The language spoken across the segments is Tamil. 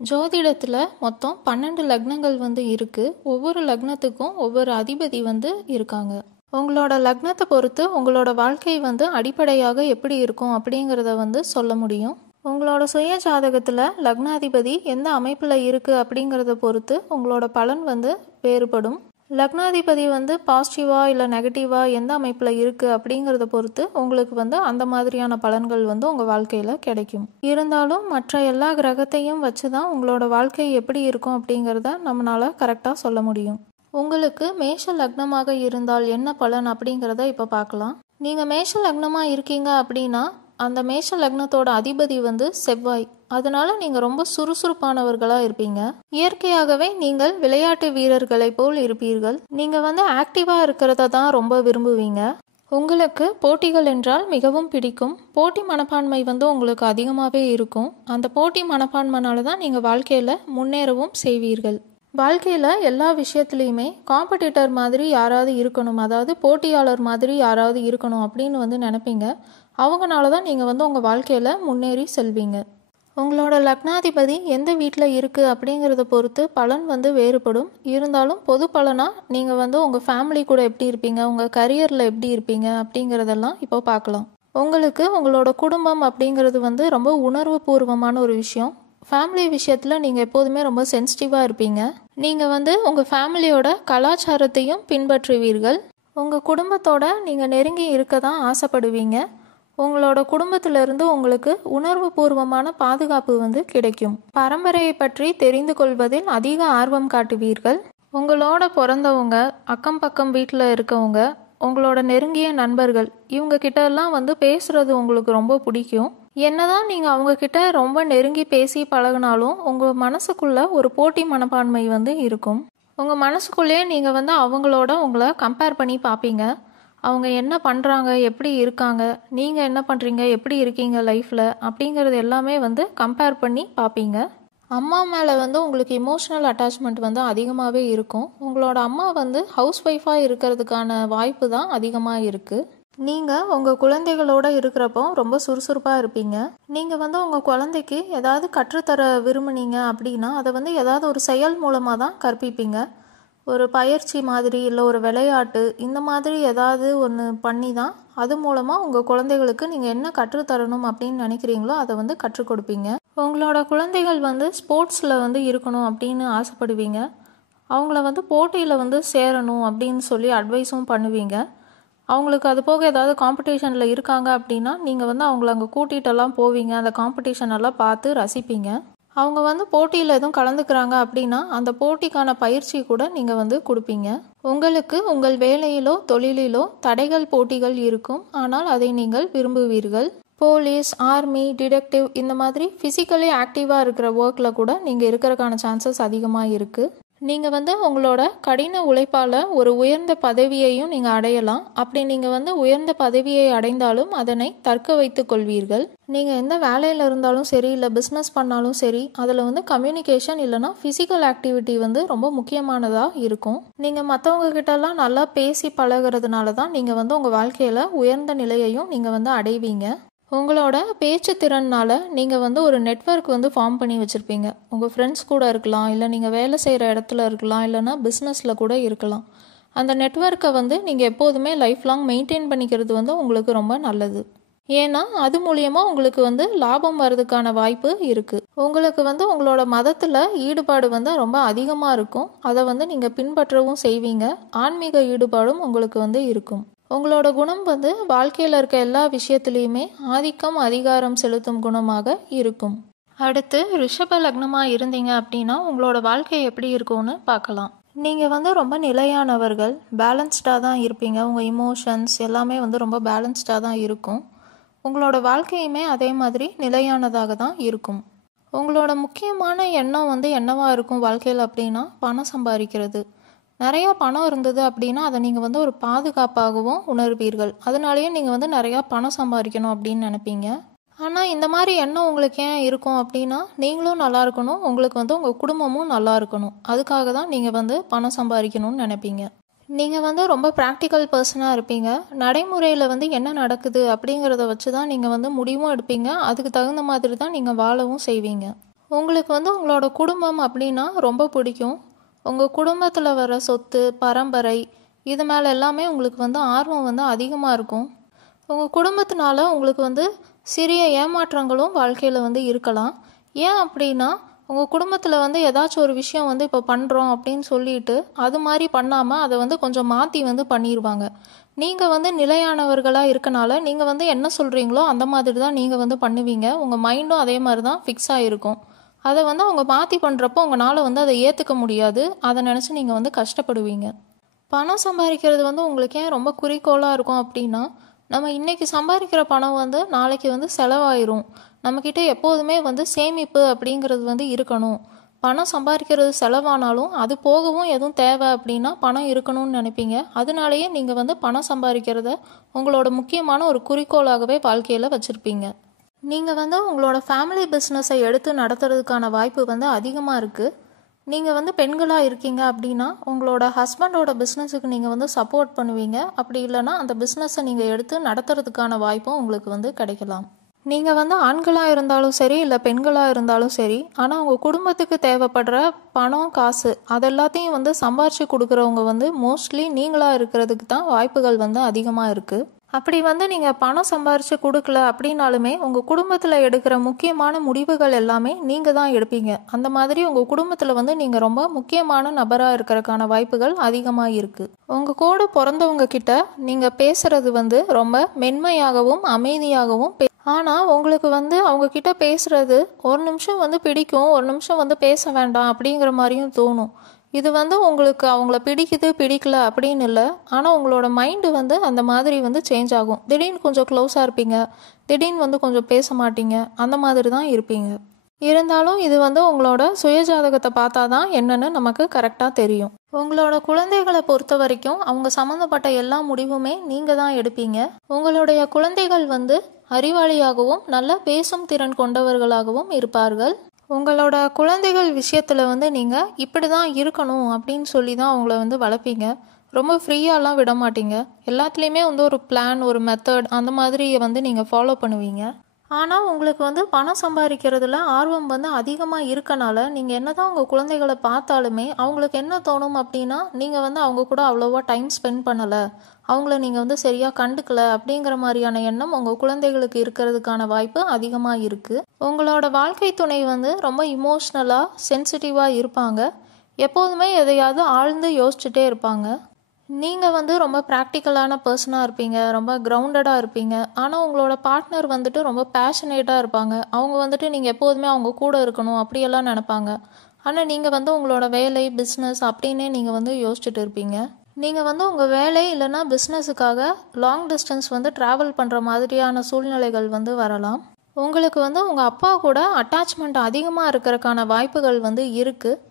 ஜோதிடத்தில் மொத்தம் 12 லக்னங்கள் இருக்குது. ஒவ்வொரு லக்னத்துக்கும் ஒவ்வொரு அதிபதி இருக்காங்க. உங்களோட லக்னத்தை பொறுத்து உங்களோட வாழ்க்கை அடிப்படையாக எப்படி இருக்கும் அப்படிங்கிறத சொல்ல முடியும். உங்களோட சுய ஜாதகத்தில் லக்னாதிபதி எந்த அமைப்பில் இருக்குது அப்படிங்கிறத பொறுத்து உங்களோட பலன் வேறுபடும். லக்னாதிபதி பாசிட்டிவா இல்லை நெகட்டிவா எந்த அமைப்பில் இருக்குது அப்படிங்கிறத பொறுத்து உங்களுக்கு அந்த மாதிரியான பலன்கள் உங்கள் வாழ்க்கையில் கிடைக்கும். இருந்தாலும் மற்ற எல்லா கிரகத்தையும் வச்சு தான் உங்களோட வாழ்க்கை எப்படி இருக்கும் அப்படிங்கிறத நம்மளால் கரெக்டாக சொல்ல முடியும். உங்களுக்கு மேஷ லக்னமாக இருந்தால் என்ன பலன் அப்படிங்கிறத இப்போ பார்க்கலாம். நீங்கள் மேஷ லக்னமாக இருக்கீங்க அப்படின்னா அந்த மேஷ லக்னத்தோட அதிபதி செவ்வாய். அதனால நீங்கள் ரொம்ப சுறுசுறுப்பானவர்களாக இருப்பீங்க. இயற்கையாகவே நீங்கள் விளையாட்டு வீரர்களை போல் இருப்பீர்கள். நீங்கள் ஆக்டிவாக இருக்கிறத தான் ரொம்ப விரும்புவீங்க. உங்களுக்கு போட்டிகள் என்றால் மிகவும் பிடிக்கும். போட்டி மனப்பான்மை உங்களுக்கு அதிகமாகவே இருக்கும். அந்த போட்டி மனப்பான்மைனால தான் நீங்கள் வாழ்க்கையில் முன்னேறவும் செய்வீர்கள். வாழ்க்கையில் எல்லா விஷயத்துலையுமே காம்படிட்டர் மாதிரி யாராவது இருக்கணும், அதாவது போட்டியாளர் மாதிரி யாராவது இருக்கணும் அப்படின்னு நினைப்பீங்க. அவங்கனால தான் நீங்கள் உங்கள் வாழ்க்கையில் முன்னேறி செல்வீங்க. உங்களோட லக்னாதிபதி எந்த வீட்டில் இருக்குது அப்படிங்கிறத பொறுத்து பலன் வேறுபடும். இருந்தாலும் பொது பலனாக நீங்கள் உங்கள் ஃபேமிலி கூட எப்படி இருப்பீங்க, உங்கள் கரியரில் எப்படி இருப்பீங்க அப்படிங்கிறதெல்லாம் இப்போ பார்க்கலாம். உங்களுக்கு உங்களோட குடும்பம் அப்படிங்கிறது ரொம்ப உணர்வு பூர்வமான ஒரு விஷயம். ஃபேமிலி விஷயத்தில் நீங்கள் எப்போதுமே ரொம்ப சென்சிட்டிவாக இருப்பீங்க. நீங்கள் உங்கள் ஃபேமிலியோட கலாச்சாரத்தையும் பின்பற்றுவீர்கள். உங்கள் குடும்பத்தோட நீங்கள் நெருங்கி இருக்க தான் ஆசைப்படுவீங்க. உங்களோட குடும்பத்திலிருந்து உங்களுக்கு உணர்வு பூர்வமான பாதுகாப்பு கிடைக்கும். பரம்பரையை பற்றி தெரிந்து கொள்வதில் அதிக ஆர்வம் காட்டுவீர்கள். உங்களோட பிறந்தவங்க, அக்கம் பக்கம் வீட்டில் இருக்கவங்க, உங்களோட நெருங்கிய நண்பர்கள், இவங்க கிட்ட எல்லாம் பேசுறது உங்களுக்கு ரொம்ப பிடிக்கும். என்னதான் நீங்கள் அவங்க கிட்ட ரொம்ப நெருங்கி பேசி பழகினாலும் உங்கள் மனசுக்குள்ள ஒரு போட்டி மனப்பான்மை இருக்கும். உங்கள் மனசுக்குள்ளேயே நீங்கள் அவங்களோட உங்களை கம்பேர் பண்ணி பார்ப்பீங்க. அவங்க என்ன பண்ணுறாங்க, எப்படி இருக்காங்க, நீங்கள் என்ன பண்ணுறீங்க, எப்படி இருக்கீங்க லைஃப்பில் அப்படிங்கிறது எல்லாமே கம்பேர் பண்ணி பார்ப்பீங்க. அம்மா மேலே உங்களுக்கு இமோஷ்னல் அட்டாச்மெண்ட் அதிகமாகவே இருக்கும். உங்களோட அம்மா ஹவுஸ் ஒய்ஃபாக இருக்கிறதுக்கான வாய்ப்பு தான் அதிகமாக இருக்குது. நீங்கள் உங்கள் குழந்தைகளோட இருக்கிறப்போ ரொம்ப சுறுசுறுப்பாக இருப்பீங்க. நீங்கள் உங்கள் குழந்தைக்கு ஏதாவது கற்றுத்தர விரும்புனீங்க அப்படின்னா அதை ஏதாவது ஒரு செயல் மூலமாக தான் கற்பிப்பீங்க. ஒரு பயிற்சி மாதிரி இல்லை ஒரு விளையாட்டு இந்த மாதிரி ஏதாவது ஒன்று பண்ணி தான் அது மூலமாக உங்கள் குழந்தைகளுக்கு நீங்கள் என்ன கற்றுத்தரணும் அப்படின்னு நினைக்கிறீங்களோ அதை கற்றுக் கொடுப்பீங்க. உங்களோட குழந்தைகள் ஸ்போர்ட்ஸில் இருக்கணும் அப்படின்னு ஆசைப்படுவீங்க. அவங்கள போட்டியில் சேரணும் அப்படின்னு சொல்லி அட்வைஸும் பண்ணுவீங்க. அவங்களுக்கு அது போக ஏதாவது காம்படிஷனில் இருக்காங்க அப்படின்னா நீங்கள் அவங்கள அங்கே கூட்டிகிட்டெல்லாம் போவீங்க. அந்த காம்படிஷன் எல்லாம் பார்த்து ரசிப்பீங்க. அவங்க போட்டியில் எதுவும் கலந்துக்கிறாங்க அப்படின்னா அந்த போட்டிக்கான பயிற்சி கூட நீங்கள் கொடுப்பீங்க. உங்களுக்கு உங்கள் வேலையிலோ தொழிலிலோ தடைகள் போட்டிகள் இருக்கும். ஆனால் அதை நீங்கள் விரும்புவீர்கள். போலீஸ், ஆர்மி, டிடெக்டிவ் இந்த மாதிரி ஃபிசிக்கலி ஆக்டிவாக இருக்கிற ஒர்க்கில் கூட நீங்கள் இருக்கிறதுக்கான சான்சஸ் அதிகமாக இருக்குது. நீங்கள் உங்களோட கடின உழைப்பால் ஒரு உயர்ந்த பதவியையும் நீங்கள் அடையலாம். அப்படி நீங்கள் உயர்ந்த பதவியை அடைந்தாலும் அதனை தற்க வைத்து கொள்வீர்கள். நீங்கள் எந்த வேலையில் இருந்தாலும் சரி, இல்லை பிஸ்னஸ் பண்ணாலும் சரி, அதில் கம்யூனிகேஷன் இல்லைனா ஃபிசிக்கல் ஆக்டிவிட்டி ரொம்ப முக்கியமானதாக இருக்கும். நீங்கள் மற்றவங்க கிட்டலாம் நல்லா பேசி பழகிறதுனால தான் நீங்கள் உங்கள் வாழ்க்கையில் உயர்ந்த நிலையையும் நீங்கள் அடைவீங்க. உங்களோட பேச்சு திறனால் நீங்கள் ஒரு நெட்வொர்க் ஃபார்ம் பண்ணி வச்சுருப்பீங்க. உங்கள் ஃப்ரெண்ட்ஸ் கூட இருக்கலாம், இல்லை நீங்கள் வேலை செய்கிற இடத்துல இருக்கலாம், இல்லைனா பிஸ்னஸில் கூட இருக்கலாம். அந்த நெட்வொர்க்கை நீங்கள் எப்போதுமே லைஃப் லாங் மெயின்டைன் பண்ணிக்கிறது உங்களுக்கு ரொம்ப நல்லது. ஏன்னா அது மூலியமாக உங்களுக்கு லாபம் வர்றதுக்கான வாய்ப்பு இருக்குது. உங்களுக்கு உங்களோட மதத்தில் ஈடுபாடு ரொம்ப அதிகமாக இருக்கும். அதை நீங்கள் பின்பற்றவும் செய்வீங்க. ஆன்மீக ஈடுபாடும் உங்களுக்கு இருக்கும். உங்களோட குணம் வாழ்க்கையில் இருக்க எல்லா விஷயத்துலேயுமே ஆதிக்கம் அதிகாரம் செலுத்தும் குணமாக இருக்கும். அடுத்து ரிஷப லக்னமாக இருந்தீங்க அப்படின்னா உங்களோட வாழ்க்கை எப்படி இருக்கும்னு பார்க்கலாம். நீங்கள் ரொம்ப நிலையானவர்கள், பேலன்ஸ்டாக தான் இருப்பீங்க. உங்கள் இமோஷன்ஸ் எல்லாமே ரொம்ப பேலன்ஸ்டாக தான் இருக்கும். உங்களோட வாழ்க்கையுமே அதே மாதிரி நிலையானதாக தான் இருக்கும். உங்களோட முக்கியமான எண்ணம் என்னவா இருக்கும் வாழ்க்கையில் அப்படின்னா பணம் சம்பாதிக்கிறது. நிறையா பணம் இருந்தது அப்படின்னா அதை நீங்கள் ஒரு பாதுகாப்பாகவும் உணர்வீர்கள். அதனாலேயே நீங்கள் நிறையா பணம் சம்பாதிக்கணும் அப்படின்னு நினைப்பீங்க. ஆனால் இந்த மாதிரி எண்ணம் உங்களுக்கு ஏன் இருக்கும் அப்படின்னா நீங்களும் நல்லா இருக்கணும், உங்களுக்கு உங்கள் குடும்பமும் நல்லா இருக்கணும். அதுக்காக தான் நீங்கள் பணம் சம்பாதிக்கணும்னு நினைப்பீங்க. நீங்கள் ரொம்ப ப்ராக்டிக்கல் பர்சனாக இருப்பீங்க. நடைமுறையில் என்ன நடக்குது அப்படிங்கிறத வச்சு தான் நீங்கள் முடிவும் எடுப்பீங்க. அதுக்கு தகுந்த மாதிரி தான் நீங்கள் வாழவும் செய்வீங்க. உங்களுக்கு வந்து உங்களோட குடும்பம் அப்படின்னா ரொம்ப பிடிக்கும். உங்கள் குடும்பத்தில் வர சொத்து, பரம்பரை இது மேலே எல்லாமே உங்களுக்கு வந்து ஆர்வம் வந்து அதிகமாக இருக்கும். உங்கள் குடும்பத்தினால உங்களுக்கு வந்து சிறிய ஏமாற்றங்களும் வாழ்க்கையில் வந்து இருக்கலாம். ஏன் அப்படின்னா, உங்கள் குடும்பத்தில் வந்து ஏதாச்சும் ஒரு விஷயம் வந்து இப்போ பண்ணுறோம் அப்படின்னு சொல்லிட்டு அது மாதிரி பண்ணாமல் அதை வந்து கொஞ்சம் மாற்றி வந்து பண்ணிடுவாங்க. நீங்கள் வந்து நிலையானவர்களாக இருக்கனால நீங்கள் வந்து என்ன சொல்கிறீங்களோ அந்த மாதிரி தான் நீங்கள் வந்து பண்ணுவீங்க. உங்கள் மைண்டும் அதே மாதிரி தான் ஃபிக்ஸ் ஆகிருக்கும். அதை வந்து அவங்க மாற்றி பண்ணுறப்போ உங்களால் வந்து அதை ஏற்றுக்க முடியாது. அதை நினச்சி நீங்கள் வந்து கஷ்டப்படுவீங்க. பணம் சம்பாதிக்கிறது வந்து உங்களுக்கு ஏன் ரொம்ப குறிக்கோளாக இருக்கும் அப்படின்னா, நம்ம இன்றைக்கி சம்பாதிக்கிற பணம் வந்து நாளைக்கு வந்து செலவாயிரும். நம்மக்கிட்ட எப்போதுமே வந்து சேமிப்பு அப்படிங்கிறது வந்து இருக்கணும். பணம் சம்பாதிக்கிறது செலவானாலும் அது போகவும் எதுவும் தேவை அப்படின்னா பணம் இருக்கணும்னு நினைப்பீங்க. அதனாலேயே நீங்கள் வந்து பணம் சம்பாதிக்கிறத உங்களோட முக்கியமான ஒரு குறிக்கோளாகவே வாழ்க்கையில் வச்சுருப்பீங்க. நீங்கள் வந்து உங்களோட ஃபேமிலி பிஸ்னஸை எடுத்து நடத்துறதுக்கான வாய்ப்பு வந்து அதிகமாக இருக்குது. நீங்கள் வந்து பெண்களாக இருக்கீங்க அப்படின்னா உங்களோட ஹஸ்பண்டோட பிஸ்னஸுக்கு நீங்கள் வந்து சப்போர்ட் பண்ணுவீங்க. அப்படி இல்லைன்னா அந்த பிஸ்னஸை நீங்கள் எடுத்து நடத்துறதுக்கான வாய்ப்பும் உங்களுக்கு வந்து கிடைக்கலாம். நீங்கள் வந்து ஆண்களாக இருந்தாலும் சரி இல்லை பெண்களாக இருந்தாலும் சரி, ஆனால் உங்கள் குடும்பத்துக்கு தேவைப்படுற பணம், காசு அதெல்லாத்தையும் வந்து சம்பாரித்து கொடுக்குறவங்க வந்து மோஸ்ட்லி நீங்களாக இருக்கிறதுக்கு தான் வாய்ப்புகள் வந்து அதிகமாக இருக்குது. அப்படி வந்து நீங்கள் பணம் சம்பாரித்து கொடுக்கல அப்படின்னாலுமே உங்கள் குடும்பத்தில் எடுக்கிற முக்கியமான முடிவுகள் எல்லாமே நீங்கள் தான் எடுப்பீங்க. அந்த மாதிரி உங்கள் குடும்பத்தில் வந்து நீங்கள் ரொம்ப முக்கியமான நபராக இருக்கிறதுக்கான வாய்ப்புகள் அதிகமாக இருக்குது. உங்கள் கூட பிறந்தவங்க கிட்ட நீங்கள் பேசுகிறது வந்து ரொம்ப மென்மையாகவும் அமைதியாகவும் ஆனால் உங்களுக்கு வந்து அவங்கக்கிட்ட பேசுகிறது ஒரு நிமிஷம் வந்து பிடிக்கும், ஒரு நிமிஷம் வந்து பேச வேண்டாம் அப்படிங்கிற மாதிரியும் தோணும். இது வந்து உங்களுக்கு அவங்கள பிடிக்குது பிடிக்கல அப்படின்னு இல்லை, ஆனால் உங்களோட மைண்டு வந்து அந்த மாதிரி வந்து சேஞ்ச் ஆகும். திடீர்னு கொஞ்சம் க்ளோஸாக இருப்பீங்க, திடீர்னு வந்து கொஞ்சம் பேச மாட்டீங்க, அந்த மாதிரி தான் இருப்பீங்க. இருந்தாலும் இது வந்து உங்களோட சுயஜாதகத்தை பார்த்தா தான் என்னன்னு நமக்கு கரெக்டாக தெரியும். உங்களோட குழந்தைகளை பொறுத்த வரைக்கும் அவங்க சம்மந்தப்பட்ட எல்லா முடிவுமே நீங்கள் தான் எடுப்பீங்க. உங்களுடைய குழந்தைகள் வந்து அறிவாளியாகவும் நல்ல பேசும் திறன் கொண்டவர்களாகவும் இருப்பார்கள். உங்களோட குழந்தைகள் விஷயத்தில் வந்து நீங்கள் இப்படி தான் இருக்கணும் அப்படின்னு சொல்லி தான் அவங்கள வந்து வளர்ப்பீங்க. ரொம்ப ஃப்ரீயாலாம் விட மாட்டீங்க. எல்லாத்துலேயுமே வந்து ஒரு பிளான், ஒரு மெத்தட் அந்த மாதிரி வந்து நீங்கள் ஃபாலோ பண்ணுவீங்க. ஆனால் உங்களுக்கு வந்து பணம் சம்பாதிக்கிறதுல ஆர்வம் வந்து அதிகமாக இருக்கனால நீங்கள் என்ன தான் உங்கள் குழந்தைகளை பார்த்தாலுமே அவங்களுக்கு என்ன தோணும் அப்படின்னா, நீங்கள் வந்து அவங்க கூட அவ்வளோவா டைம் ஸ்பெண்ட் பண்ணலை, அவங்கள நீங்கள் வந்து சரியாக கண்டுக்கல அப்படிங்கிற மாதிரியான எண்ணம் உங்கள் குழந்தைகளுக்கு இருக்கிறதுக்கான வாய்ப்பு அதிகமாக இருக்குது. உங்களோட வாழ்க்கை துணை வந்து ரொம்ப இமோஷ்னலாக சென்சிட்டிவாக இருப்பாங்க. எப்போதுமே எதையாவது ஆழ்ந்து யோசிச்சுட்டே இருப்பாங்க. நீங்கள் வந்து ரொம்ப ப்ராக்டிக்கலான பர்சனாக இருப்பீங்க, ரொம்ப கிரவுண்டடாக இருப்பீங்க. ஆனால் உங்களோட பார்ட்னர் வந்துட்டு ரொம்ப பேஷனேட்டாக இருப்பாங்க. அவங்க வந்துட்டு நீங்கள் எப்போதுமே அவங்க கூட இருக்கணும் அப்படியெல்லாம் நினைப்பாங்க. ஆனால் நீங்கள் வந்து உங்களோட வேலை, பிஸ்னஸ் அப்படின்னே நீங்கள் வந்து யோசிச்சுட்டு இருப்பீங்க. நீங்கள் வந்து உங்கள் வேலை இல்லைன்னா பிஸ்னஸுக்காக லாங் டிஸ்டன்ஸ் வந்து ட்ராவல் பண்ணுற மாதிரியான சூழ்நிலைகள் வந்து வரலாம். உங்களுக்கு வந்து உங்கள் அப்பா கூட அட்டாச்மெண்ட் அதிகமாக இருக்கிறதுக்கான வாய்ப்புகள் வந்து இருக்குது.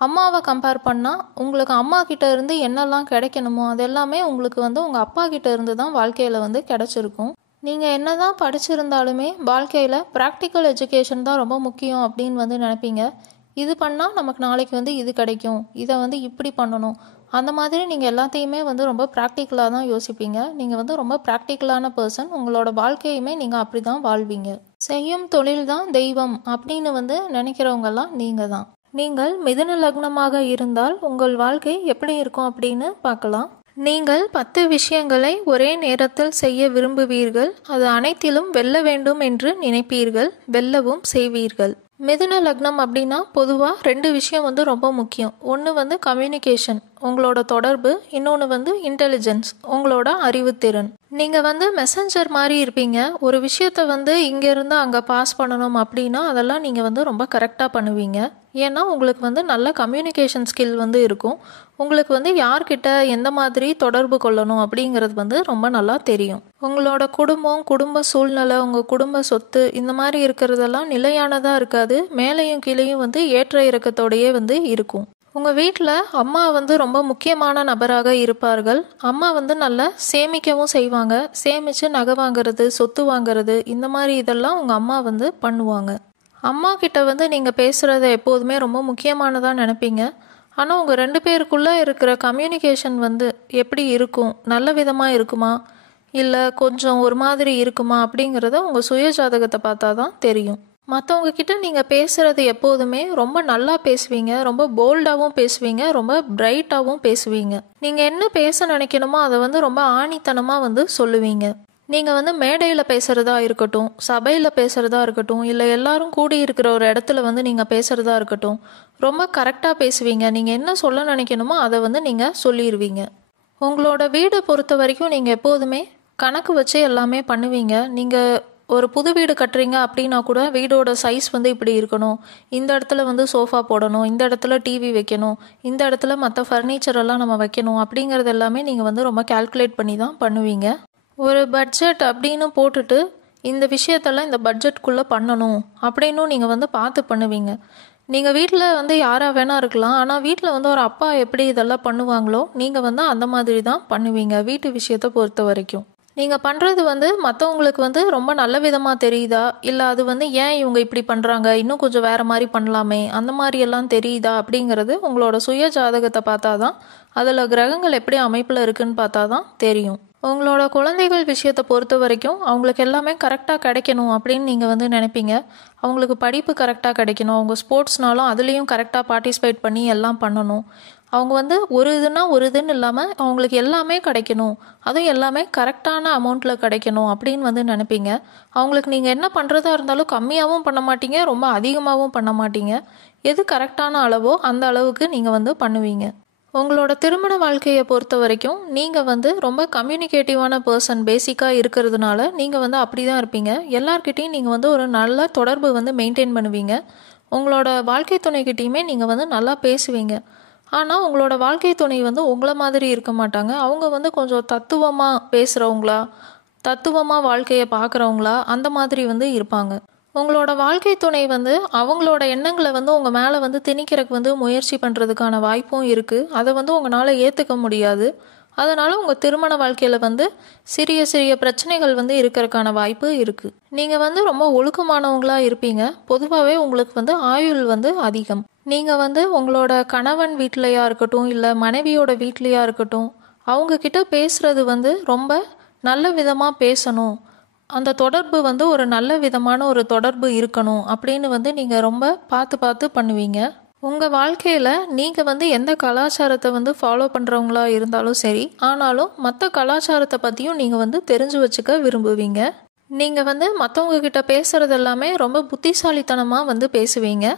அம்மாவை கம்பேர் பண்ணால் உங்களுக்கு அம்மா கிட்ட இருந்து என்னெல்லாம் கிடைக்கணுமோ அது எல்லாமே உங்களுக்கு வந்து உங்கள் அப்பா கிட்ட இருந்து தான் வாழ்க்கையில் வந்து கிடைச்சிருக்கும். நீங்கள் என்ன தான் படிச்சிருந்தாலுமே வாழ்க்கையில் ப்ராக்டிக்கல் எஜுகேஷன் தான் ரொம்ப முக்கியம் அப்படின்னு வந்து நினைப்பீங்க. இது பண்ணால் நமக்கு நாளைக்கு வந்து இது கிடைக்கும், இதை வந்து இப்படி பண்ணணும், அந்த மாதிரி நீங்கள் எல்லாத்தையுமே வந்து ரொம்ப ப்ராக்டிக்கலாக தான் யோசிப்பீங்க. நீங்கள் வந்து ரொம்ப ப்ராக்டிக்கலான பர்சன். உங்களோட வாழ்க்கையுமே நீங்கள் அப்படி தான் வாழ்வீங்க. செய்யும் தொழில் தான் தெய்வம் அப்படின்னு வந்து நினைக்கிறவங்கெல்லாம் நீங்கள் தான். நீங்கள் மிதுன லக்னமாக இருந்தால் உங்கள் வாழ்க்கை எப்படி இருக்கும் அப்படின்னு பார்க்கலாம். நீங்கள் 10 விஷயங்களை ஒரே நேரத்தில் செய்ய விரும்புவீர்கள். அது அனைத்திலும் வெல்ல வேண்டும் என்று நினைப்பீர்கள், வெல்லவும் செய்வீர்கள். மிதுன லக்னம் அப்படின்னா பொதுவாக 2 விஷயம் வந்து ரொம்ப முக்கியம். ஒன்று வந்து கம்யூனிகேஷன், உங்களோட தொடர்பு. இன்னொன்று வந்து இன்டெலிஜென்ஸ், உங்களோட அறிவுத்திறன். நீங்கள் வந்து மெசஞ்சர் மாதிரி இருப்பீங்க. ஒரு விஷயத்த வந்து இங்கேருந்து அங்கே பாஸ் பண்ணணும் அப்படின்னா அதெல்லாம் நீங்கள் வந்து ரொம்ப கரெக்டாக பண்ணுவீங்க. ஏன்னா உங்களுக்கு வந்து நல்ல கம்யூனிகேஷன் ஸ்கில் வந்து இருக்கும். உங்களுக்கு வந்து யார்கிட்ட எந்த மாதிரி தொடர்பு கொள்ளணும் அப்படிங்கிறது வந்து ரொம்ப நல்லா தெரியும். உங்களோட குடும்பம், குடும்ப சூழ்நிலை, உங்கள் குடும்ப சொத்து இந்த மாதிரி இருக்கிறதெல்லாம் நிலையானதாக இருக்காது. மேலையும் கீழையும் வந்து ஏற்ற இறக்கத்தோடையே வந்து இருக்கும். உங்கள் வீட்டில் அம்மா வந்து ரொம்ப முக்கியமான நபராக இருப்பார்கள். அம்மா வந்து நல்லா சேமிக்கவும் செய்வாங்க. சேமித்து நகை வாங்கிறது, சொத்து வாங்கிறது இந்த மாதிரி இதெல்லாம் உங்கள் அம்மா வந்து பண்ணுவாங்க. அம்மா கிட்ட வந்து நீங்கள் பேசுகிறத எப்போதுமே ரொம்ப முக்கியமானதாக நினைப்பீங்க. ஆனால் உங்கள் 2 பேருக்குள்ளே இருக்கிற கம்யூனிகேஷன் வந்து எப்படி இருக்கும், நல்ல விதமாக இருக்குமா இல்லை கொஞ்சம் ஒரு மாதிரி இருக்குமா அப்படிங்கிறத உங்கள் சுய ஜாதகத்தை பார்த்தா தான் தெரியும். மற்றவங்க கிட்ட நீங்கள் பேசுகிறது எப்போதுமே ரொம்ப நல்லா பேசுவீங்க, ரொம்ப போல்டாகவும் பேசுவீங்க, ரொம்ப பிரைட்டாகவும் பேசுவீங்க. நீங்கள் என்ன பேச நினைக்கணுமோ அதை வந்து ரொம்ப ஆணித்தனமாக வந்து சொல்லுவீங்க. நீங்கள் வந்து மேடையில் பேசுகிறதா இருக்கட்டும், சபையில் பேசுகிறதா இருக்கட்டும், இல்லை எல்லாரும் கூடி இருக்கிற ஒரு இடத்துல வந்து நீங்கள் பேசுகிறதா இருக்கட்டும், ரொம்ப கரெக்டாக பேசுவீங்க. நீங்கள் என்ன சொல்ல நினைக்கணுமோ அதை வந்து நீங்கள் சொல்லிடுவீங்க. உங்களோட வீடை பொறுத்த வரைக்கும் நீங்கள் எப்போதுமே கணக்கு வச்சு எல்லாமே பண்ணுவீங்க. நீங்கள் ஒரு புது வீடு கட்டுறீங்க அப்படின்னா கூட வீடோட சைஸ் வந்து இப்படி இருக்கணும், இந்த இடத்துல வந்து சோஃபா போடணும், இந்த இடத்துல டிவி வைக்கணும், இந்த இடத்துல மற்ற ஃபர்னிச்சர் எல்லாம் நம்ம வைக்கணும் அப்படிங்கிறது எல்லாமே நீங்கள் வந்து ரொம்ப கால்குலேட் பண்ணி தான் பண்ணுவீங்க. ஒரு பட்ஜெட் அப்படின்னு போட்டுட்டு இந்த விஷயத்தெல்லாம் இந்த பட்ஜெட்குள்ளே பண்ணணும் அப்படின்னும் நீங்கள் வந்து பார்த்து பண்ணுவீங்க. நீங்கள் வீட்டில் வந்து யாராக வேணா இருக்கலாம், ஆனால் வீட்டில் வந்து ஒரு அப்பா எப்படி இதெல்லாம் பண்ணுவாங்களோ நீங்கள் வந்து அந்த மாதிரி தான் பண்ணுவீங்க. வீட்டு விஷயத்தை பொறுத்த வரைக்கும் நீங்கள் பண்ணுறது வந்து மற்றவங்களுக்கு வந்து ரொம்ப நல்ல விதமாக தெரியுதா, இல்லை அது வந்து ஏன் இவங்க இப்படி பண்ணுறாங்க, இன்னும் கொஞ்சம் வேறு மாதிரி பண்ணலாமே, அந்த மாதிரி எல்லாம் தெரியுதா அப்படிங்கிறது உங்களோட சுய ஜாதகத்தை பார்த்தா தான், அதில் கிரகங்கள் எப்படி அமைப்பில் இருக்குன்னு பார்த்தா தான் தெரியும். உங்களோட குழந்தைகள் விஷயத்தை பொறுத்த வரைக்கும் அவங்களுக்கு எல்லாமே கரெக்டாக கிடைக்கணும் அப்படின்னு நீங்கள் வந்து நினைப்பீங்க. அவங்களுக்கு படிப்பு கரெக்டாக கிடைக்கணும், அவங்க ஸ்போர்ட்ஸ்னாலும் அதுலேயும் கரெக்டாக பார்ட்டிசிபேட் பண்ணி எல்லாம் பண்ணணும். அவங்க வந்து ஒரு இதுனா ஒரு இதுன்னு இல்லாமல் அவங்களுக்கு எல்லாமே கிடைக்கணும், அதுவும் எல்லாமே கரெக்டான அமௌண்ட்டில் கிடைக்கணும் அப்படின்னு வந்து நினைப்பீங்க. அவங்களுக்கு நீங்கள் என்ன பண்ணுறதா இருந்தாலும் கம்மியாகவும் பண்ண மாட்டீங்க, ரொம்ப அதிகமாகவும் பண்ண மாட்டீங்க. எது கரெக்டான அளவோ அந்த அளவுக்கு நீங்கள் வந்து பண்ணுவீங்க. உங்களோட திருமண வாழ்க்கையை பொறுத்த வரைக்கும் நீங்கள் வந்து ரொம்ப கம்யூனிகேட்டிவான பர்சன் பேசிக்காக இருக்கிறதுனால நீங்கள் வந்து அப்படி தான் இருப்பீங்க. எல்லார்கிட்டையும் நீங்கள் வந்து ஒரு நல்ல தொடர்பு வந்து மெயின்டைன் பண்ணுவீங்க. உங்களோட வாழ்க்கை துணைக்கிட்டையுமே நீங்கள் வந்து நல்லா பேசுவீங்க. ஆனால் உங்களோட வாழ்க்கை துணை வந்து உங்களை மாதிரி இருக்க மாட்டாங்க. அவங்க வந்து கொஞ்சம் தத்துவமாக பேசுகிறவங்களா, தத்துவமாக வாழ்க்கையை பார்க்குறவங்களா அந்த மாதிரி வந்து இருப்பாங்க. உங்களோட வாழ்க்கை துணை வந்து அவங்களோட எண்ணங்களை வந்து உங்கள் மேலே வந்து திணிக்கிறதுக்கு வந்து முயற்சி பண்ணுறதுக்கான வாய்ப்பும் இருக்குது. அதை வந்து உங்களால் ஏற்றுக்க முடியாது. அதனால் உங்கள் திருமண வாழ்க்கையில் வந்து சிறிய சிறிய பிரச்சனைகள் வந்து இருக்கிறதுக்கான வாய்ப்பு இருக்குது. நீங்கள் வந்து ரொம்ப ஒழுக்கமானவங்களாக இருப்பீங்க. பொதுவாகவே உங்களுக்கு வந்து ஆயுள் வந்து அதிகம். நீங்கள் வந்து உங்களோட கணவன் வீட்லையா இருக்கட்டும், இல்லை மனைவியோட வீட்லையா இருக்கட்டும், அவங்கக்கிட்ட பேசுகிறது வந்து ரொம்ப நல்ல விதமாக பேசணும், அந்த தொடர்பு வந்து ஒரு நல்ல விதமான ஒரு தொடர்பு இருக்கணும் அப்படின்னு வந்து நீங்கள் ரொம்ப பார்த்து பார்த்து பண்ணுவீங்க. உங்கள் வாழ்க்கையில் நீங்கள் வந்து எந்த கலாச்சாரத்தை வந்து ஃபாலோ பண்ணுறவங்களா இருந்தாலும் சரி, ஆனாலும் மற்ற கலாச்சாரத்தை பற்றியும் நீங்கள் வந்து தெரிஞ்சு வச்சுக்க விரும்புவீங்க. நீங்கள் வந்து மற்றவங்க கிட்ட பேசுகிறது எல்லாமே ரொம்ப புத்திசாலித்தனமாக வந்து பேசுவீங்க.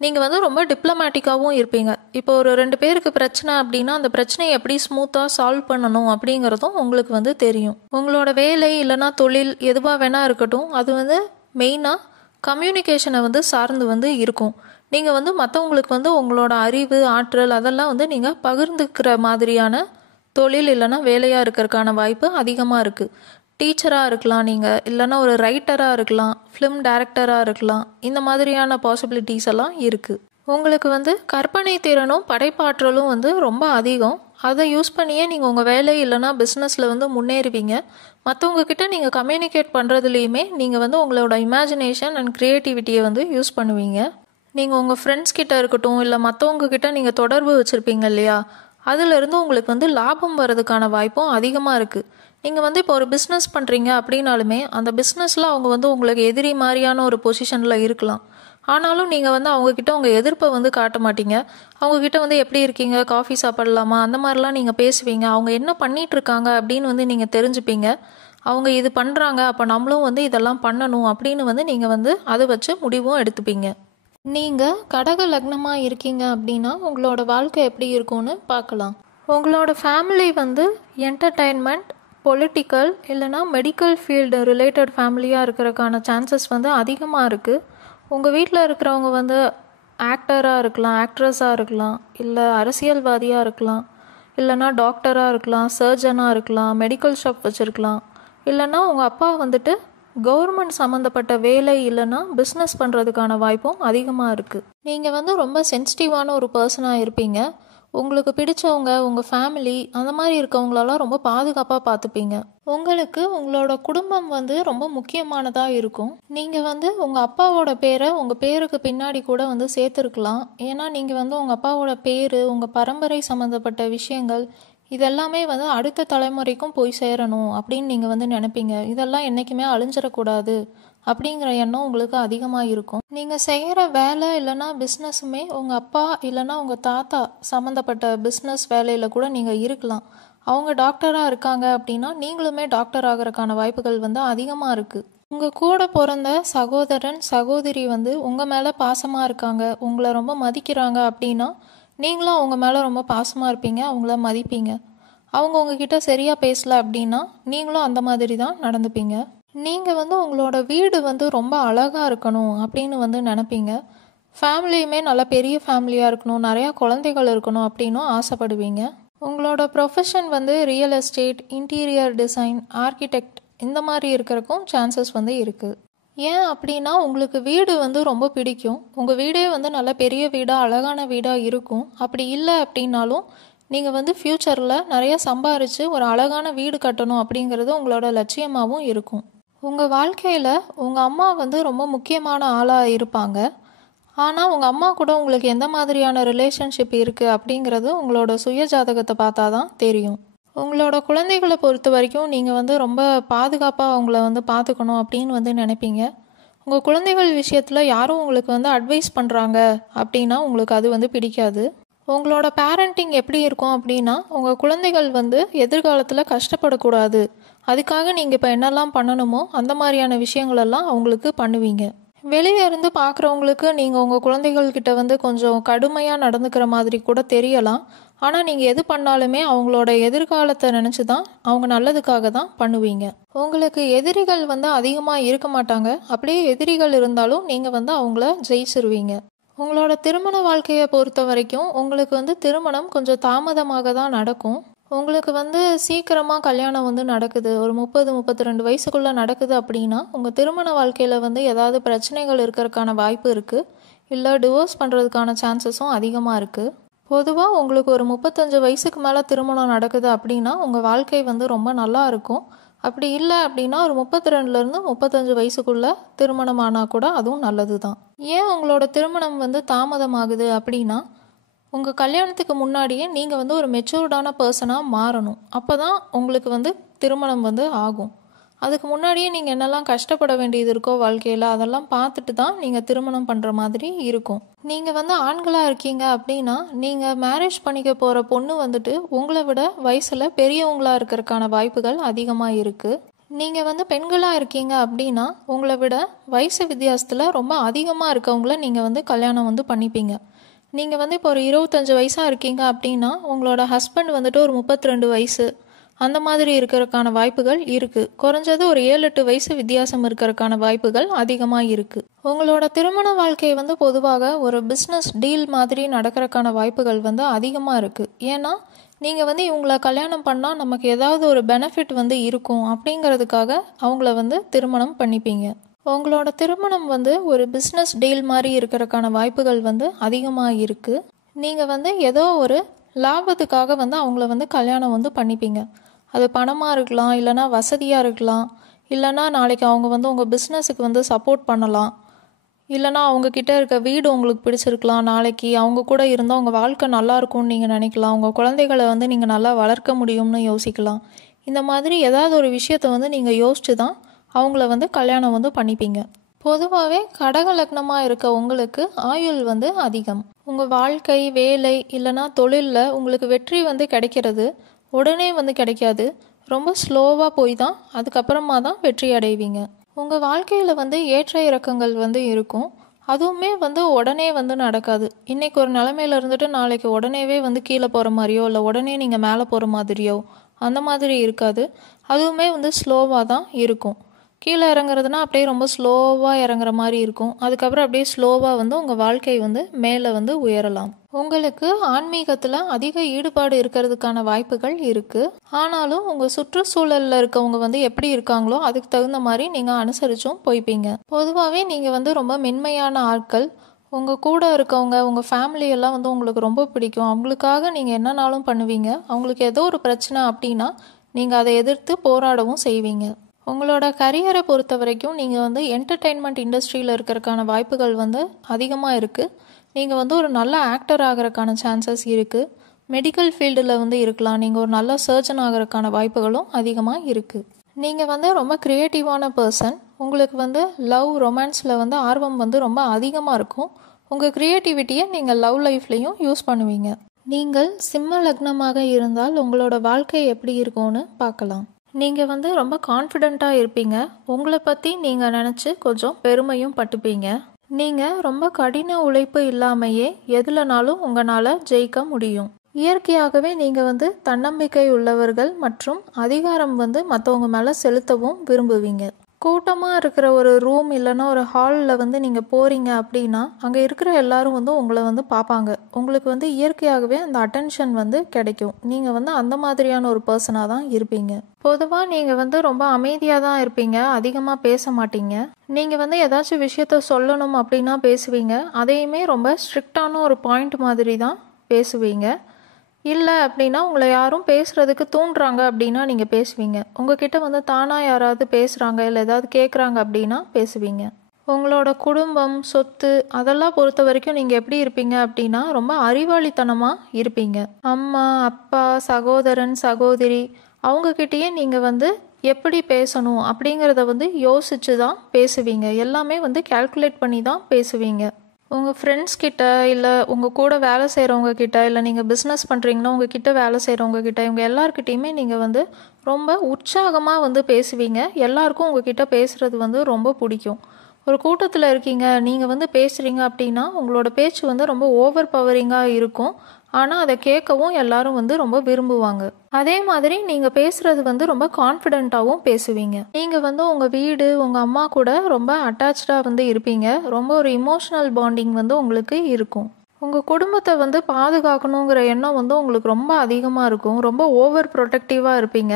நீங்கள் வந்து ரொம்ப டிப்ளமேட்டிக்காகவும் இருப்பீங்க. இப்போ ஒரு 2 பேருக்கு பிரச்சனை அப்படின்னா அந்த பிரச்சனையை எப்படி ஸ்மூத்தாக சால்வ் பண்ணணும் அப்படிங்கிறதும் உங்களுக்கு வந்து தெரியும். உங்களோட வேலை இல்லைனா தொழில் எதுவாக வேணா இருக்கட்டும், அது வந்து மெயினாக கம்யூனிகேஷனை வந்து சார்ந்து வந்து இருக்கும். நீங்கள் வந்து மற்றவங்களுக்கு வந்து உங்களோட அறிவு ஆற்றல் அதெல்லாம் வந்து நீங்கள் பகிர்ந்துக்கிற மாதிரியான தொழில் இல்லைனா வேலையாக இருக்கிறதுக்கான வாய்ப்பு அதிகமாக இருக்குது. டீச்சராக இருக்கலாம், நீங்கள் இல்லைனா ஒரு ரைட்டராக இருக்கலாம், ஃபிலிம் டைரக்டராக இருக்கலாம், இந்த மாதிரியான பாசிபிலிட்டிஸ் எல்லாம் இருக்குது. உங்களுக்கு வந்து கற்பனை திறனும் படைப்பாற்றலும் வந்து ரொம்ப அதிகம். அதை யூஸ் பண்ணியே நீங்கள் உங்கள் வேலை இல்லைனா பிஸ்னஸில் வந்து முன்னேறுவீங்க. மற்றவங்க கிட்ட நீங்கள் கம்யூனிகேட் பண்ணுறதுலேயுமே நீங்கள் வந்து உங்களோட இமேஜினேஷன் அண்ட் க்ரியேட்டிவிட்டியை வந்து யூஸ் பண்ணுவீங்க. நீங்கள் உங்கள் ஃப்ரெண்ட்ஸ் கிட்ட இருக்கட்டும், இல்லை மற்றவங்க கிட்ட நீங்கள் தொடர்பு வச்சுருப்பீங்க இல்லையா, அதிலிருந்து உங்களுக்கு வந்து லாபம் வர்றதுக்கான வாய்ப்பும் அதிகமாக இருக்குது. நீங்கள் வந்து இப்போ ஒரு பிஸ்னஸ் பண்ணுறீங்க அப்படின்னாலுமே அந்த பிஸ்னஸில் அவங்க வந்து உங்களுக்கு எதிரி மாதிரியான ஒரு பொசிஷனில் இருக்கலாம். ஆனாலும் நீங்கள் வந்து அவங்கக்கிட்ட உங்கள் எதிர்ப்பை வந்து காட்ட மாட்டீங்க. அவங்கக்கிட்ட வந்து எப்படி இருக்கீங்க, காஃபி சாப்பிடலாமா, அந்த மாதிரிலாம் நீங்கள் பேசுவீங்க. அவங்க என்ன பண்ணிகிட்ருக்காங்க அப்படின்னு வந்து நீங்கள் தெரிஞ்சுப்பீங்க. அவங்க இது பண்ணுறாங்க, அப்போ நம்மளும் வந்து இதெல்லாம் பண்ணணும் அப்படின்னு வந்து நீங்கள் வந்து அதை வச்சு முடிவும் எடுத்துப்பீங்க. நீங்கள் கடக லக்னமாக இருக்கீங்க அப்படின்னா உங்களோட வாழ்க்கை எப்படி இருக்கும்னு பார்க்கலாம். உங்களோட ஃபேமிலி வந்து என்டர்டெயின்மெண்ட், பொலிட்டிக்கல் இல்லைனா மெடிக்கல் ஃபீல்டு ரிலேட்டட் ஃபேமிலியாக இருக்கிறதுக்கான சான்சஸ் வந்து அதிகமாக இருக்குது. உங்கள் வீட்டில் இருக்கிறவங்க வந்து ஆக்டராக இருக்கலாம், ஆக்ட்ரஸாக இருக்கலாம், இல்லை அரசியல்வாதியாக இருக்கலாம், இல்லைனா டாக்டராக இருக்கலாம், சர்ஜனாக இருக்கலாம், மெடிக்கல் ஷாப் வச்சுருக்கலாம், இல்லைனா உங்கள் அப்பா வந்துட்டு கவர்மெண்ட் சம்மந்தப்பட்ட வேலை இல்லைனா பிஸ்னஸ் பண்ணுறதுக்கான வாய்ப்பும் அதிகமாக இருக்குது. நீங்கள் வந்து ரொம்ப சென்சிட்டிவான ஒரு பர்சனாக இருப்பீங்க. உங்களுக்கு பிடிச்சவங்க, உங்கள் ஃபேமிலி அந்த மாதிரி இருக்கவங்களெல்லாம் ரொம்ப பாதுகாப்பாக பார்த்துப்பீங்க. உங்களுக்கு உங்களோட குடும்பம் வந்து ரொம்ப முக்கியமானதாக இருக்கும். நீங்கள் வந்து உங்கள் அப்பாவோட பேரை உங்கள் பேருக்கு பின்னாடி கூட வந்து சேர்த்துருக்கலாம். ஏன்னா நீங்கள் வந்து உங்கள் அப்பாவோட பேர், உங்கள் பரம்பரை சம்மந்தப்பட்ட விஷயங்கள் இதெல்லாமே வந்து அடுத்த தலைமுறைக்கும் போய் சேரணும் அப்படின்னு நீங்கள் வந்து நினைப்பீங்க. இதெல்லாம் என்றைக்குமே அழிஞ்சிடக்கூடாது அப்படிங்கிற எண்ணம் உங்களுக்கு அதிகமாக இருக்கும். நீங்கள் செய்கிற வேலை இல்லைன்னா பிஸ்னஸுமே உங்கள் அப்பா இல்லைன்னா உங்கள் தாத்தா சம்மந்தப்பட்ட பிஸ்னஸ் வேலையில் கூட நீங்கள் இருக்கலாம். அவங்க டாக்டராக இருக்காங்க அப்படின்னா நீங்களுமே டாக்டர் ஆகிறதுக்கான வாய்ப்புகள் வந்து அதிகமாக இருக்குது. உங்கள் கூட பிறந்த சகோதரன் சகோதரி வந்து உங்கள் மேலே பாசமாக இருக்காங்க, உங்களை ரொம்ப மதிக்கிறாங்க அப்படின்னா நீங்களும் அவங்க மேலே ரொம்ப பாசமாக இருப்பீங்க, அவங்கள மதிப்பீங்க. அவங்க உங்ககிட்ட சரியாக பேசலை அப்படின்னா நீங்களும் அந்த மாதிரி தான் நடந்துப்பீங்க. நீங்கள் வந்து உங்களோட வீடு வந்து ரொம்ப அழகாக இருக்கணும் அப்படின்னு வந்து நினைப்பீங்க. ஃபேமிலியுமே நல்ல பெரிய ஃபேமிலியாக இருக்கணும், நிறையா குழந்தைகள் இருக்கணும் அப்படின்னும் ஆசைப்படுவீங்க. உங்களோட ப்ரொஃபஷன் வந்து real estate, interior design, architect இந்த மாதிரி இருக்கிறக்கும் சான்சஸ் வந்து இருக்குது. ஏன் அப்படின்னா உங்களுக்கு வீடு வந்து ரொம்ப பிடிக்கும், உங்கள் வீடே வந்து நல்ல பெரிய வீடாக அழகான வீடாக இருக்கும். அப்படி இல்லை அப்படின்னாலும் நீங்கள் வந்து ஃப்யூச்சரில் நிறைய சம்பாரித்து ஒரு அழகான வீடு கட்டணும் அப்படிங்கிறது உங்களோட லட்சியமாகவும் இருக்கும். உங்கள் வாழ்க்கையில் உங்கள் அம்மா வந்து ரொம்ப முக்கியமான ஆளாக இருப்பாங்க. ஆனால் உங்கள் அம்மா கூட உங்களுக்கு எந்த மாதிரியான ரிலேஷன்ஷிப் இருக்குது அப்படிங்கிறது உங்களோட சுய ஜாதகத்தை பார்த்தா தான் தெரியும். உங்களோட குழந்தைகளை பொறுத்த வரைக்கும் நீங்கள் வந்து ரொம்ப பாதுகாப்பாக அவங்கள வந்து பார்த்துக்கணும் அப்படின்னு வந்து நினைப்பீங்க. உங்கள் குழந்தைகள் விஷயத்தில் யாரும் உங்களுக்கு வந்து அட்வைஸ் பண்ணுறாங்க அப்படின்னா உங்களுக்கு அது வந்து பிடிக்காது. உங்களோட பேரண்டிங் எப்படி இருக்கும் அப்படின்னா உங்கள் குழந்தைகள் வந்து எதிர்காலத்தில் கஷ்டப்படக்கூடாது, அதுக்காக நீங்கள் இப்போ என்னெல்லாம் பண்ணணுமோ அந்த மாதிரியான விஷயங்களெல்லாம் அவங்களுக்கு பண்ணுவீங்க. வெளியே இருந்து பார்க்குறவங்களுக்கு நீங்கள் உங்கள் குழந்தைகள்கிட்ட வந்து கொஞ்சம் கடுமையாக நடந்துக்கிற மாதிரி கூட தெரியலாம். ஆனால் நீங்கள் எது பண்ணாலுமே அவங்களோட எதிர்காலத்தை நினச்சி தான், அவங்க நல்லதுக்காக தான் பண்ணுவீங்க. உங்களுக்கு எதிரிகள் வந்து அதிகமாக இருக்க மாட்டாங்க, அப்படியே எதிரிகள் இருந்தாலும் நீங்கள் வந்து அவங்கள ஜெயிச்சிருவீங்க. உங்களோட திருமண வாழ்க்கையை பொறுத்த வரைக்கும் உங்களுக்கு வந்து திருமணம் கொஞ்சம் தாமதமாக தான் நடக்கும். உங்களுக்கு வந்து சீக்கிரமாக கல்யாணம் வந்து நடக்குது, ஒரு 30-32 வயசுக்குள்ளே நடக்குது அப்படின்னா உங்கள் திருமண வாழ்க்கையில் வந்து ஏதாவது பிரச்சனைகள் இருக்கிறதுக்கான வாய்ப்பு இருக்குது, இல்லை டிவோர்ஸ் பண்ணுறதுக்கான சான்சஸும் அதிகமாக இருக்குது. பொதுவாக உங்களுக்கு ஒரு 35 வயசுக்கு மேலே திருமணம் நடக்குது அப்படின்னா உங்கள் வாழ்க்கை வந்து ரொம்ப நல்லா இருக்கும். அப்படி இல்லை அப்படின்னா ஒரு 32லேருந்து 35 வயசுக்குள்ளே திருமணம் ஆனால் கூட அதுவும் நல்லது தான். ஏன் உங்களோட திருமணம் வந்து தாமதமாகுது அப்படின்னா உங்கள் கல்யாணத்துக்கு முன்னாடியே நீங்கள் வந்து ஒரு மெச்சூர்டான பர்சனாக மாறணும், அப்போ தான் உங்களுக்கு வந்து திருமணம் வந்து ஆகும். அதுக்கு முன்னாடியே நீங்கள் என்னெல்லாம் கஷ்டப்பட வேண்டியது இருக்கோ வாழ்க்கையில் அதெல்லாம் பார்த்துட்டு தான் நீங்கள் திருமணம் பண்ணுற மாதிரி இருக்கும். நீங்கள் வந்து ஆண்களாக இருக்கீங்க அப்படின்னா நீங்கள் மேரேஜ் பண்ணிக்க போகிற பொண்ணு வந்துட்டு உங்களை விட வயசில் பெரியவங்களாக இருக்கிறதுக்கான வாய்ப்புகள் அதிகமாக இருக்குது. நீங்கள் வந்து பெண்களாக இருக்கீங்க அப்படின்னா உங்களை விட வயசு வித்தியாசத்தில் ரொம்ப அதிகமாக இருக்கவங்கள நீங்கள் வந்து கல்யாணம் வந்து பண்ணிப்பீங்க. நீங்கள் வந்து இப்போ ஒரு 25 வயசாக இருக்கீங்க அப்படின்னா உங்களோட ஹஸ்பண்ட் வந்துட்டு ஒரு 32 வயசு அந்த மாதிரி இருக்கிறதுக்கான வாய்ப்புகள் இருக்குது. குறைஞ்சது ஒரு 7-8 வயசு வித்தியாசம் இருக்கிறதுக்கான வாய்ப்புகள் அதிகமாக இருக்குது. உங்களோட திருமண வாழ்க்கை வந்து பொதுவாக ஒரு பிஸ்னஸ் டீல் மாதிரி நடக்கிறதுக்கான வாய்ப்புகள் வந்து அதிகமாக இருக்குது. ஏன்னா நீங்கள் வந்து இவங்கள கல்யாணம் பண்ணால் நமக்கு ஏதாவது ஒரு பெனிஃபிட் வந்து இருக்கும் அப்படிங்கிறதுக்காக அவங்கள வந்து திருமணம் பண்ணிப்பீங்க. உங்களோட திருமணம் வந்து ஒரு பிஸ்னஸ் டீல் மாதிரி இருக்கிறதுக்கான வாய்ப்புகள் வந்து அதிகமாக இருக்குது. நீங்கள் வந்து ஏதோ ஒரு லாபத்துக்காக வந்து அவங்கள வந்து கல்யாணம் வந்து பண்ணிப்பீங்க. அது பணமாக இருக்கலாம், இல்லைனா வசதியாக இருக்கலாம், இல்லைனா நாளைக்கு அவங்க வந்து உங்கள் பிஸ்னஸுக்கு வந்து சப்போர்ட் பண்ணலாம், இல்லைனா அவங்கக்கிட்ட இருக்க வீடு உங்களுக்கு பிடிச்சிருக்கலாம், நாளைக்கு அவங்க கூட இருந்தால் உங்கள் வாழ்க்கை நல்லா இருக்கும்னு நீங்கள் நினைக்கலாம், உங்கள் குழந்தைகளை வந்து நீங்கள் நல்லா வளர்க்க முடியும்னு யோசிக்கலாம். இந்த மாதிரி ஏதாவது ஒரு விஷயத்தை வந்து நீங்கள் யோசிச்சு தான் அவங்கள வந்து கல்யாணம் வந்து பண்ணிப்பீங்க. பொதுவாகவே கடக லக்னமாக இருக்க உங்களுக்கு ஆயுள் வந்து அதிகம். உங்கள் வாழ்க்கை, வேலை இல்லைனா தொழிலில் உங்களுக்கு வெற்றி வந்து கிடைக்கிறது உடனே வந்து கிடைக்காது, ரொம்ப ஸ்லோவாக போய் தான் அதுக்கப்புறமா தான் வெற்றி அடைவீங்க. உங்கள் வாழ்க்கையில் வந்து ஏற்ற இறக்கங்கள் வந்து இருக்கும், அதுவுமே வந்து உடனே வந்து நடக்காது. இன்றைக்கி ஒரு நிலமையில இருந்துட்டு நாளைக்கு உடனேவே வந்து கீழே போகிற மாதிரியோ இல்லை உடனே நீங்கள் மேலே போகிற மாதிரியோ அந்த மாதிரி இருக்காது. அதுவுமே வந்து ஸ்லோவாக தான் இருக்கும். கீழே இறங்குறதுனா அப்படியே ரொம்ப ஸ்லோவாக இறங்குற மாதிரி இருக்கும், அதுக்கப்புறம் அப்படியே ஸ்லோவாக வந்து உங்கள் வாழ்க்கை வந்து மேலே வந்து உயரலாம். உங்களுக்கு ஆன்மீகத்தில் அதிக ஈடுபாடு இருக்கிறதுக்கான வாய்ப்புகள் இருக்குது. ஆனாலும் உங்கள் சுற்றுச்சூழலில் இருக்கவங்க வந்து எப்படி இருக்காங்களோ அதுக்கு தகுந்த மாதிரி நீங்கள் அனுசரிச்சும் போய்ப்பீங்க. பொதுவாகவே நீங்கள் வந்து ரொம்ப மென்மையான ஆட்கள். உங்கள் கூட இருக்கவங்க, உங்கள் ஃபேமிலியெல்லாம் வந்து உங்களுக்கு ரொம்ப பிடிக்கும், அவங்களுக்காக நீங்கள் என்னன்னாலும் பண்ணுவீங்க. அவங்களுக்கு ஏதோ ஒரு பிரச்சனை அப்படின்னா நீங்கள் அதை எதிர்த்து போராடவும் செய்வீங்க. உங்களோட கரியரை பொறுத்த வரைக்கும் நீங்கள் வந்து என்டர்டெயின்மெண்ட் இண்டஸ்ட்ரியில் இருக்கிறதுக்கான வாய்ப்புகள் வந்து அதிகமாக இருக்குது. நீங்கள் வந்து ஒரு நல்ல ஆக்டர் ஆகிறதுக்கான சான்சஸ் இருக்குது. மெடிக்கல் ஃபீல்டில் வந்து இருக்கலாம், நீங்கள் ஒரு நல்ல சர்ஜன் ஆகிறதுக்கான வாய்ப்புகளும் அதிகமாக இருக்குது. நீங்கள் வந்து ரொம்ப க்ரியேட்டிவான பர்சன். உங்களுக்கு வந்து ரொமான்ஸில் வந்து ஆர்வம் வந்து ரொம்ப அதிகமாக இருக்கும். உங்கள் க்ரியேட்டிவிட்டியை நீங்கள் லவ் லைஃப்லேயும் யூஸ் பண்ணுவீங்க. நீங்கள் சிம்ம லக்னமாக இருந்தால் உங்களோட வாழ்க்கை எப்படி இருக்கும்னு பார்க்கலாம். நீங்கள் வந்து ரொம்ப கான்ஃபிடெண்ட்டாக இருப்பீங்க. உங்களை பற்றி நீங்கள் நினச்சி கொஞ்சம் பெருமையும் பட்டுப்பீங்க. நீங்கள் ரொம்ப கடின உழைப்பு இல்லாமையே எதுலனாலும் உங்களால் ஜெயிக்க முடியும். இயற்கையாகவே நீங்கள் வந்து தன்னம்பிக்கை உள்ளவர்கள் மற்றும் அதிகாரம் வந்து மற்றவங்க மேலே செலுத்தவும் விரும்புவீங்க. கூட்டமாக இருக்கிற ஒரு ரூம் இல்லைன்னா ஒரு ஹாலில் வந்து நீங்கள் போகிறீங்க அப்படின்னா அங்கே இருக்கிற எல்லாரும் வந்து உங்களை வந்து பார்ப்பாங்க. உங்களுக்கு வந்து இயற்கையாகவே அந்த அட்டென்ஷன் வந்து கிடைக்கும். நீங்கள் வந்து அந்த மாதிரியான ஒரு பர்சனாக தான் இருப்பீங்க. பொதுவாக நீங்கள் வந்து ரொம்ப அமைதியாக தான் இருப்பீங்க. அதிகமாக பேச மாட்டீங்க. நீங்கள் வந்து ஏதாச்சும் விஷயத்த சொல்லணும் அப்படின்னா பேசுவீங்க. அதையுமே ரொம்ப ஸ்ட்ரிக்டான ஒரு பாயிண்ட் மாதிரி தான் பேசுவீங்க. இல்லை அப்படின்னா உங்களை யாரும் பேசுகிறதுக்கு தூண்டுறாங்க அப்படின்னா நீங்கள் பேசுவீங்க. உங்ககிட்ட வந்து தானாக யாராவது பேசுகிறாங்க இல்லை ஏதாவது கேட்குறாங்க அப்படின்னா பேசுவீங்க. உங்களோட குடும்பம், சொத்து அதெல்லாம் பொறுத்த வரைக்கும் நீங்கள் எப்படி இருப்பீங்க அப்படின்னா ரொம்ப அறிவாளித்தனமாக இருப்பீங்க. அம்மா, அப்பா, சகோதரன், சகோதரி அவங்கக்கிட்டேயே நீங்கள் வந்து எப்படி பேசணும் அப்படிங்கிறத வந்து யோசித்து தான் பேசுவீங்க. எல்லாமே வந்து கால்குலேட் பண்ணி தான் பேசுவீங்க. உங்கள் ஃப்ரெண்ட்ஸ் கிட்ட இல்லை உங்கள் கூட வேலை செய்கிறவங்க கிட்ட இல்லை நீங்கள் பிஸ்னஸ் பண்ணுறீங்கன்னா உங்கள் கிட்ட வேலை செய்கிறவங்க கிட்ட இவங்க எல்லாருக்கிட்டையுமே நீங்கள் வந்து ரொம்ப உற்சாகமாக வந்து பேசுவீங்க. எல்லாருக்கும் உங்கள் கிட்ட பேசுகிறது வந்து ரொம்ப பிடிக்கும். ஒரு கூட்டத்தில் இருக்கீங்க, நீங்கள் வந்து பேசுகிறீங்க அப்படின்னா உங்களோட பேச்சு வந்து ரொம்ப ஓவர் பவரிங்காக இருக்கும். ஆனால் அதை கேட்கவும் எல்லாரும் வந்து ரொம்ப விரும்புவாங்க. அதே மாதிரி நீங்கள் பேசுகிறது வந்து ரொம்ப கான்ஃபிடென்ட்டாகவும் பேசுவீங்க. நீங்கள் வந்து உங்கள் வீடு, உங்கள் அம்மா கூட ரொம்ப அட்டாச்சாக வந்து இருப்பீங்க. ரொம்ப ஒரு இமோஷனல் பாண்டிங் வந்து உங்களுக்கு இருக்கும். உங்கள் குடும்பத்தை வந்து பாதுகாக்கணுங்கிற எண்ணம் வந்து உங்களுக்கு ரொம்ப அதிகமாக இருக்கும். ரொம்ப ஓவர் ப்ரொடெக்டிவாக இருப்பீங்க.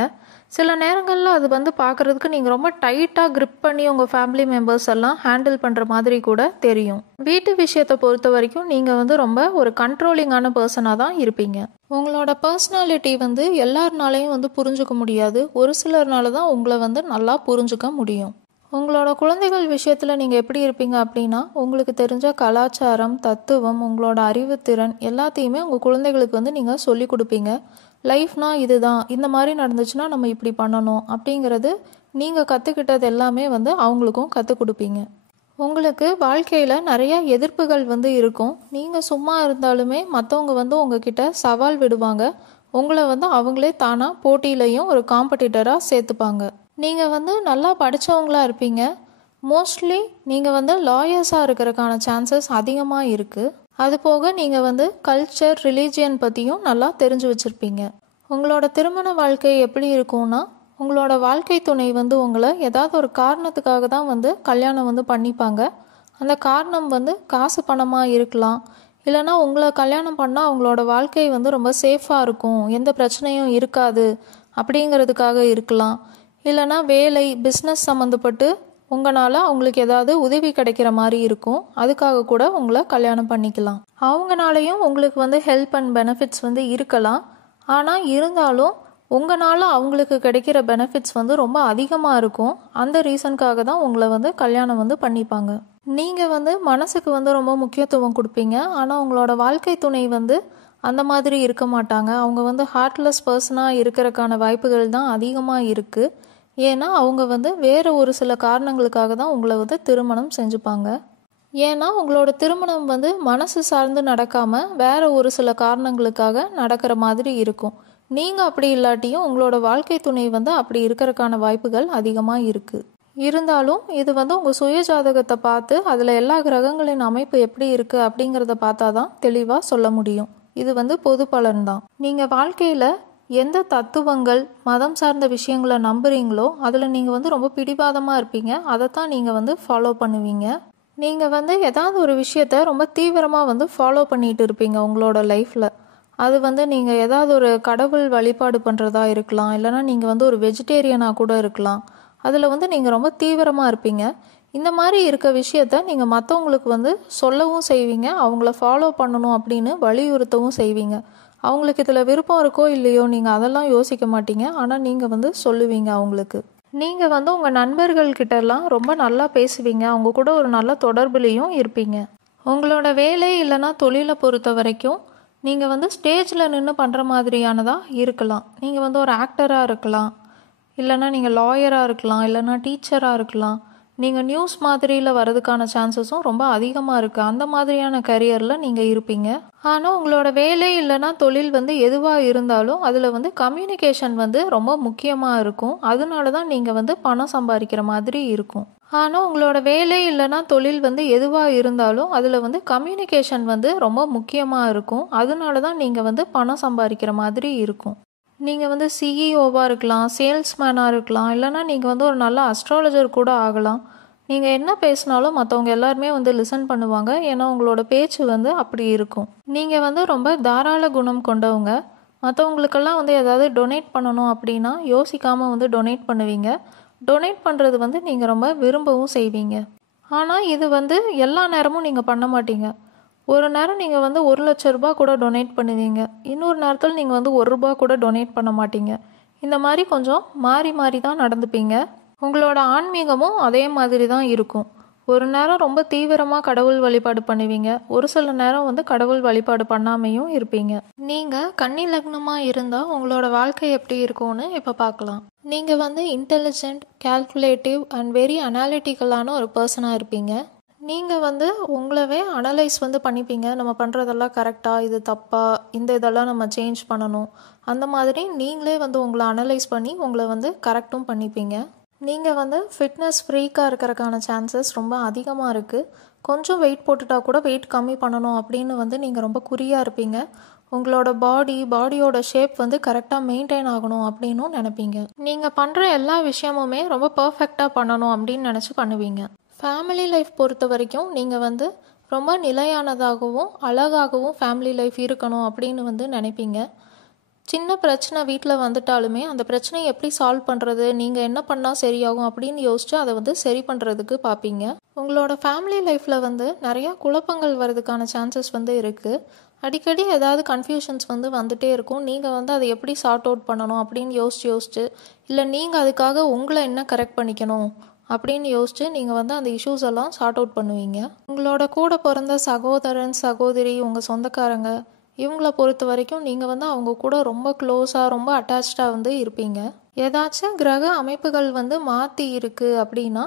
சில நேரங்களில் அது வந்து பார்க்குறதுக்கு நீங்கள் ரொம்ப டைட்டாக கிரிப் பண்ணி உங்கள் ஃபேமிலி மெம்பர்ஸ் எல்லாம் ஹேண்டில் பண்ணுற மாதிரி கூட தெரியும். வீட்டு விஷயத்தை பொறுத்த வரைக்கும் நீங்கள் வந்து ரொம்ப ஒரு கண்ட்ரோலிங்கான பர்சனாக தான் இருப்பீங்க. உங்களோட பர்சனாலிட்டி வந்து எல்லாருனாலையும் வந்து புரிஞ்சுக்க முடியாது. ஒரு சிலர்னால தான் உங்களை வந்து நல்லா புரிஞ்சுக்க முடியும். உங்களோட குழந்தைகள் விஷயத்தில் நீங்கள் எப்படி இருப்பீங்க அப்படின்னா உங்களுக்கு தெரிஞ்ச கலாச்சாரம், தத்துவம், உங்களோட அறிவுத்திறன் எல்லாத்தையுமே உங்கள் குழந்தைகளுக்கு வந்து நீங்கள் சொல்லி கொடுப்பீங்க. லைஃப்னா இதுதான், இந்த மாதிரி நடந்துச்சுன்னா நம்ம இப்படி பண்ணணும் அப்படிங்கிறது நீங்கள் கற்றுக்கிட்டது எல்லாமே வந்து அவங்களுக்கும் கற்றுக் கொடுப்பீங்க. உங்களுக்கு வாழ்க்கையில் நிறைய எதிர்ப்புகள் வந்து இருக்கும். நீங்கள் சும்மா இருந்தாலுமே மற்றவங்க வந்து உங்ககிட்ட சவால் விடுவாங்க. உங்களை வந்து அவங்களே தானாக போட்டியிலையும் ஒரு காம்படிட்டராக சேர்த்துப்பாங்க. நீங்கள் வந்து நல்லா படித்தவங்களா இருப்பீங்க. மோஸ்ட்லி நீங்கள் வந்து லாயர்ஸாக இருக்கிறதுக்கான சான்சஸ் அதிகமாக இருக்குது. அது போக நீங்கள் வந்து கல்ச்சர், ரிலீஜியன் பற்றியும் நல்லா தெரிஞ்சு வச்சுருப்பீங்க. உங்களோட திருமண வாழ்க்கை எப்படி இருக்கும்னா உங்களோட வாழ்க்கை துணை வந்து உங்களை ஏதாவது ஒரு காரணத்துக்காக தான் வந்து கல்யாணம் வந்து பண்ணிப்பாங்க. அந்த காரணம் வந்து காசு பணமாக இருக்கலாம். இல்லைனா உங்களை கல்யாணம் பண்ணால் அவங்களோட வாழ்க்கை வந்து ரொம்ப சேஃபாக இருக்கும், எந்த பிரச்சனையும் இருக்காது அப்படிங்கிறதுக்காக இருக்கலாம். இல்லைனா வேலை, பிஸ்னஸ் சம்மந்தப்பட்டு உங்களால் அவங்களுக்கு ஏதாவது உதவி கிடைக்கிற மாதிரி இருக்கும். அதுக்காக கூட உங்களை கல்யாணம் பண்ணிக்கலாம். அவங்கனாலையும் உங்களுக்கு வந்து ஹெல்ப் அண்ட் பெனிஃபிட்ஸ் வந்து இருக்கலாம். ஆனால் இருந்தாலும் உங்களால் அவங்களுக்கு கிடைக்கிற பெனிஃபிட்ஸ் வந்து ரொம்ப அதிகமாக இருக்கும். அந்த ரீசனுக்காக தான் உங்களை வந்து கல்யாணம் வந்து பண்ணிப்பாங்க. நீங்கள் வந்து மனசுக்கு வந்து ரொம்ப முக்கியத்துவம் கொடுப்பீங்க. ஆனால் உங்களோட வாழ்க்கை துணை வந்து அந்த மாதிரி இருக்க மாட்டாங்க. அவங்க வந்து ஹார்ட்லெஸ் பர்சனாக இருக்கிறதுக்கான வாய்ப்புகள் தான் அதிகமாக இருக்குது. ஏன்னா அவங்க வந்து வேறு ஒரு சில காரணங்களுக்காக தான் உங்களை வந்து திருமணம் செஞ்சுப்பாங்க. ஏன்னா உங்களோட திருமணம் வந்து மனசு சார்ந்து நடக்காமல் வேறு ஒரு சில காரணங்களுக்காக நடக்கிற மாதிரி இருக்கும். நீங்கள் அப்படி இல்லாட்டியும் உங்களோட வாழ்க்கை துணை வந்து அப்படி இருக்கிறதுக்கான வாய்ப்புகள் அதிகமாக இருக்குது. இருந்தாலும் இது வந்து உங்கள் சுய ஜாதகத்தை பார்த்து அதில் எல்லா கிரகங்களின் அமைப்பு எப்படி இருக்குது அப்படிங்கிறத பார்த்தா தான் தெளிவாக சொல்ல முடியும். இது வந்து பொது பலன் தான். நீங்கள் வாழ்க்கையில் எந்த தத்துவங்கள், மதம் சார்ந்த விஷயங்களை நம்புறீங்களோ அதில் நீங்கள் வந்து ரொம்ப பிடிவாதமாக இருப்பீங்க. அதைத்தான் நீங்கள் வந்து ஃபாலோ பண்ணுவீங்க. நீங்கள் வந்து ஏதாவது ஒரு விஷயத்த ரொம்ப தீவிரமாக வந்து ஃபாலோ பண்ணிட்டு இருப்பீங்க உங்களோட லைஃப்பில். அது வந்து நீங்கள் ஏதாவது ஒரு கடவுள் வழிபாடு பண்ணுறதா இருக்கலாம். இல்லைனா நீங்கள் வந்து ஒரு வெஜிடேரியனாக கூட இருக்கலாம். அதில் வந்து நீங்கள் ரொம்ப தீவிரமாக இருப்பீங்க. இந்த மாதிரி இருக்க விஷயத்த நீங்கள் மற்றவங்களுக்கு வந்து சொல்லவும் செய்வீங்க. அவங்கள ஃபாலோ பண்ணணும் அப்படின்னு வலியுறுத்தவும் செய்வீங்க. அவங்களுக்கு இதில் விருப்பம் இருக்கோ இல்லையோ நீங்கள் அதெல்லாம் யோசிக்க மாட்டீங்க. ஆனால் நீங்கள் வந்து சொல்லுவீங்க அவங்களுக்கு. நீங்கள் வந்து உங்கள் நண்பர்கள்கிட்டலாம் ரொம்ப நல்லா பேசுவீங்க. அவங்க கூட ஒரு நல்ல தொடர்புலையும் இருப்பீங்க. உங்களோட வேலை இல்லைனா தொழிலை பொறுத்த வரைக்கும் நீங்கள் வந்து ஸ்டேஜில் நின்று பண்ணுற மாதிரியானதாக இருக்கலாம். நீங்கள் வந்து ஒரு ஆக்டராக இருக்கலாம், இல்லைனா நீங்கள் லாயராக இருக்கலாம், இல்லைனா டீச்சராக இருக்கலாம். நீங்கள் நியூஸ் மாதிரியில் வரதுக்கான சான்சஸும் ரொம்ப அதிகமாக இருக்குது. அந்த மாதிரியான கரியரில் நீங்கள் இருப்பீங்க. ஆனால் உங்களோட வேலை இல்லைன்னா தொழில் வந்து எதுவாக இருந்தாலும் அதில் வந்து கம்யூனிகேஷன் வந்து ரொம்ப முக்கியமாக இருக்கும். அதனால தான் நீங்கள் வந்து பணம் சம்பாதிக்கிற மாதிரி இருக்கும். ஆனால் உங்களோட வேலை இல்லைன்னா தொழில் வந்து எதுவாக இருந்தாலும் அதில் வந்து கம்யூனிகேஷன் வந்து ரொம்ப முக்கியமாக இருக்கும். அதனால தான் நீங்கள் வந்து பணம் சம்பாதிக்கிற மாதிரி இருக்கும். நீங்கள் வந்து சிஇஓவாக இருக்கலாம், சேல்ஸ்மேனாக இருக்கலாம், இல்லைனா நீங்கள் வந்து ஒரு நல்ல அஸ்ட்ராலஜர் கூட ஆகலாம். நீங்கள் என்ன பேசினாலும் மற்றவங்க எல்லாருமே வந்து லிசன் பண்ணுவாங்க. ஏன்னா உங்களோட பேச்சு வந்து அப்படி இருக்கும். நீங்கள் வந்து ரொம்ப தாராள குணம் கொண்டவங்க. மற்றவங்களுக்கெல்லாம் வந்து ஏதாவது டொனேட் பண்ணணும் அப்படின்னா யோசிக்காமல் வந்து டொனேட் பண்ணுவீங்க. டொனேட் பண்ணுறது வந்து நீங்கள் ரொம்ப விரும்பவும் செய்வீங்க. ஆனால் இது வந்து எல்லா நேரமும் நீங்கள் பண்ண மாட்டீங்க. ஒரு நேரம் நீங்கள் வந்து 1,00,000 ரூபா கூட டொனேட் பண்ணுவீங்க. இன்னொரு நேரத்தில் நீங்கள் வந்து ₹1 கூட டொனேட் பண்ண மாட்டீங்க. இந்த மாதிரி கொஞ்சம் மாறி மாறி தான் நடந்துப்பீங்க. உங்களோட ஆன்மீகமும் அதே மாதிரி தான் இருக்கும். ஒரு நேரம் ரொம்ப தீவிரமாக கடவுள் வழிபாடு பண்ணுவீங்க. ஒரு சில நேரம் வந்து கடவுள் வழிபாடு பண்ணாமையும் இருப்பீங்க. நீங்கள் கன்னி லக்னமாக இருந்தால் உங்களோட வாழ்க்கை எப்படி இருக்கும்னு இப்போ பார்க்கலாம். நீங்கள் வந்து இன்டெலிஜென்ட், கால்குலேட்டிவ் அண்ட் வெரி அனாலிட்டிக்கலான ஒரு பர்சனாக இருப்பீங்க. நீங்கள் வந்து உங்களவே அனலைஸ் வந்து பண்ணிப்பீங்க. நம்ம பண்ணுறதெல்லாம் கரெக்டாக, இது தப்பா, இதெல்லாம் நம்ம சேஞ்ச் பண்ணணும். அந்த மாதிரி நீங்களே வந்து உங்களை அனலைஸ் பண்ணி உங்களை வந்து கரெக்டும் பண்ணிப்பீங்க. நீங்கள் வந்து ஃபிட்னஸ் ஃப்ரீக்காக இருக்கிறதுக்கான சான்சஸ் ரொம்ப அதிகமாக இருக்குது. கொஞ்சம் வெயிட் போட்டுட்டா கூட வெயிட் கம்மி பண்ணணும் அப்படின்னு வந்து நீங்கள் ரொம்ப குறியாக இருப்பீங்க. உங்களோட பாடியோட ஷேப் வந்து கரெக்டாக மெயின்டைன் ஆகணும் அப்படின்னும் நினைப்பீங்க. நீங்கள் பண்ணுற எல்லா விஷயமுமே ரொம்ப பர்ஃபெக்டாக பண்ணணும் அப்படின்னு நினச்சி பண்ணுவீங்க. ஃபேமிலி லைஃப் பொறுத்த வரைக்கும் நீங்கள் வந்து ரொம்ப நிலையானதாகவும் அழகாகவும் ஃபேமிலி லைஃப் இருக்கணும் அப்படின்னு வந்து நினைப்பீங்க. சின்ன பிரச்சனை வீட்டில் வந்துட்டாலுமே அந்த பிரச்சனையை எப்படி சால்வ் பண்ணுறது, நீங்கள் என்ன பண்ணால் சரியாகும் அப்படின்னு யோசிச்சு அதை வந்து சரி பண்ணுறதுக்கு பார்ப்பீங்க. உங்களோட ஃபேமிலி லைஃப்பில் வந்து நிறையா குழப்பங்கள் வர்றதுக்கான சான்சஸ் வந்து இருக்குது. அடிக்கடி ஏதாவது கன்ஃபியூஷன்ஸ் வந்து வந்துட்டே இருக்கும். நீங்கள் வந்து அதை எப்படி சார்ட் அவுட் பண்ணணும் அப்படின்னு யோசிச்சு இல்லை நீங்கள் அதுக்காக உங்களை என்ன கரெக்ட் பண்ணிக்கணும் அப்படின்னு யோசிச்சு நீங்கள் வந்து அந்த இஷ்யூஸ் எல்லாம் சார்ட் அவுட் பண்ணுவீங்க. உங்களோட கூட பிறந்த சகோதரன், சகோதரி, உங்கள் சொந்தக்காரங்க இவங்கள பொறுத்த வரைக்கும் நீங்கள் வந்து அவங்க கூட ரொம்ப க்ளோஸாக, ரொம்ப அட்டாச்சாக வந்து இருப்பீங்க. ஏதாச்சும் கிரக அமைப்புகள் வந்து மாற்றி இருக்குது அப்படின்னா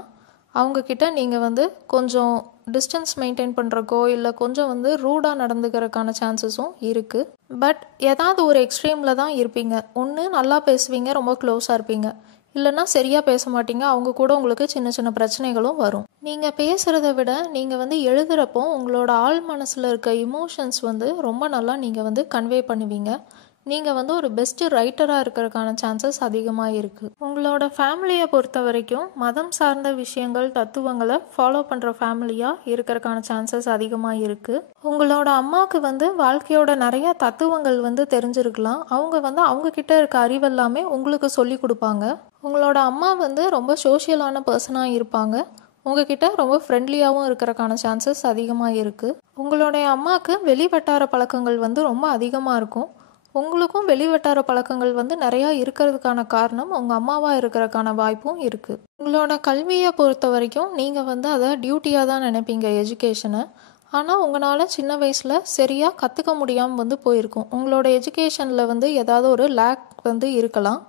அவங்கக்கிட்ட நீங்கள் வந்து கொஞ்சம் டிஸ்டன்ஸ் மெயின்டைன் பண்ணுறக்கோ இல்லை கொஞ்சம் வந்து ரூடாக நடந்துக்கிறதுக்கான சான்சஸும் இருக்குது. பட் ஏதாவது ஒரு எக்ஸ்ட்ரீமில் தான் இருப்பீங்க. ஒன்று நல்லா பேசுவீங்க, ரொம்ப க்ளோஸாக இருப்பீங்க. இல்லைன்னா சரியாக பேச மாட்டீங்க. அவங்க கூட உங்களுக்கு சின்ன சின்ன பிரச்சனைகளும் வரும். நீங்கள் பேசுகிறத விட நீங்கள் வந்து எழுதுகிறப்போ உங்களோட ஆழ் மனசில் இருக்க இமோஷன்ஸ் வந்து ரொம்ப நல்லா நீங்கள் வந்து கன்வே பண்ணுவீங்க. நீங்கள் வந்து ஒரு பெஸ்ட்டு ரைட்டராக இருக்கிறதுக்கான சான்சஸ் அதிகமாக இருக்குது. உங்களோட ஃபேமிலியை பொறுத்த வரைக்கும் மதம் சார்ந்த விஷயங்கள், தத்துவங்களை ஃபாலோ பண்ணுற ஃபேமிலியாக இருக்கிறதுக்கான சான்சஸ் அதிகமாக இருக்குது. உங்களோட அம்மாவுக்கு வந்து வாழ்க்கையோட நிறையா தத்துவங்கள் வந்து தெரிஞ்சிருக்கலாம். அவங்க வந்து அவங்கக்கிட்ட இருக்க அறிவெல்லாமே உங்களுக்கு சொல்லி கொடுப்பாங்க. உங்களோட அம்மா வந்து ரொம்ப சோஷியலான பர்சனாக இருப்பாங்க. உங்ககிட்ட ரொம்ப ஃப்ரெண்ட்லியாகவும் இருக்கிறதுக்கான சான்சஸ் அதிகமாக இருக்குது. உங்களுடைய அம்மாவுக்கு வெளிவட்டார பழக்கங்கள் வந்து ரொம்ப அதிகமாக இருக்கும். உங்களுக்கும் வெளிவட்டார பழக்கங்கள் வந்து நிறையா இருக்கிறதுக்கான காரணம் உங்கள் அம்மாவாக இருக்கிறதுக்கான வாய்ப்பும் இருக்குது. உங்களோட கல்வியை பொறுத்த வரைக்கும் நீங்கள் வந்து அதை டியூட்டியாக தான் நினைப்பீங்க, எஜுகேஷனை. ஆனால் உங்களால் சின்ன வயசில் சரியாக கற்றுக்க முடியாமல் வந்து போயிருக்கும். உங்களோட எஜுகேஷனில் வந்து ஏதாவது ஒரு லேக் வந்து இருக்கலாம்.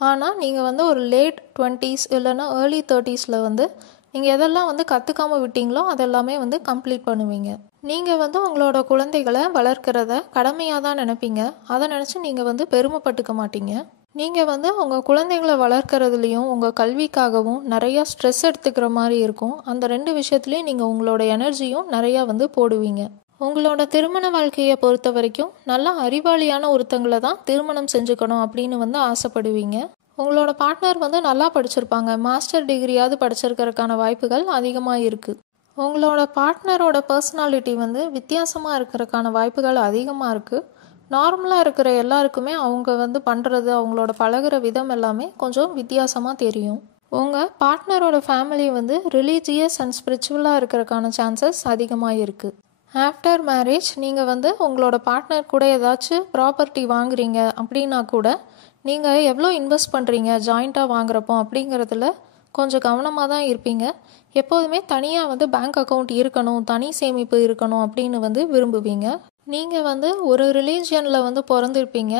ஆனால் நீங்கள் வந்து ஒரு லேட் 20s இல்லைன்னா ஏர்லி 30s வந்து நீங்கள் எதெல்லாம் வந்து கற்றுக்காமல் விட்டீங்களோ அதெல்லாமே வந்து கம்ப்ளீட் பண்ணுவீங்க. நீங்கள் வந்து உங்களோட குழந்தைகளை வளர்க்கிறத கடமையாக தான் நினைப்பீங்க. அதை நினச்சி நீங்கள் வந்து பெருமைப்பட்டுக்க மாட்டீங்க. நீங்கள் வந்து உங்கள் குழந்தைகளை வளர்க்குறதுலையும் உங்கள் கல்விக்காகவும் நிறையா ஸ்ட்ரெஸ் எடுத்துக்கிற மாதிரி இருக்கும். அந்த 2 விஷயத்துலையும் நீங்கள் உங்களோட எனர்ஜியும் நிறையா வந்து போடுவீங்க. உங்களோட திருமண வாழ்க்கையை பொறுத்த வரைக்கும் நல்லா அறிவாளியான ஒருத்தங்களை தான் திருமணம் செஞ்சுக்கணும் அப்படின்னு வந்து ஆசைப்படுவீங்க. உங்களோட பார்ட்னர் வந்து நல்லா படிச்சிருப்பாங்க. மாஸ்டர் டிகிரியாவது படிச்சிருக்கிறதுக்கான வாய்ப்புகள் அதிகமாக இருக்குது. உங்களோட பார்ட்னரோட பர்சனாலிட்டி வந்து வித்தியாசமாக இருக்கிறதுக்கான வாய்ப்புகள் அதிகமாக இருக்குது. நார்மலாக இருக்கிற எல்லாருக்குமே அவங்க வந்து பண்ணுறது, அவங்களோட பழகுற விதம் எல்லாமே கொஞ்சம் வித்தியாசமாக தெரியும். உங்கள் பார்ட்னரோட ஃபேமிலி வந்து ரிலீஜியஸ் அண்ட் ஸ்பிரிச்சுவலாக இருக்கிறதுக்கான சான்சஸ் அதிகமாக இருக்குது. ஆஃப்டர் மேரேஜ் நீங்கள் வந்து உங்களோட பார்ட்னர் கூட ஏதாச்சும் ப்ராப்பர்ட்டி வாங்குறீங்க அப்படின்னா கூட நீங்கள் எவ்வளோ இன்வெஸ்ட் பண்ணுறீங்க ஜாயிண்ட்டாக வாங்குறப்போ அப்படிங்கிறதுல கொஞ்சம் கவனமாக தான் இருப்பீங்க. எப்போதுமே தனியாக வந்து பேங்க் அக்கௌண்ட் இருக்கணும், தனி சேமிப்பு இருக்கணும் அப்படின்னு வந்து விரும்புவீங்க. நீங்கள் வந்து ஒரு ரிலீஜியனில் வந்து பிறந்திருப்பீங்க.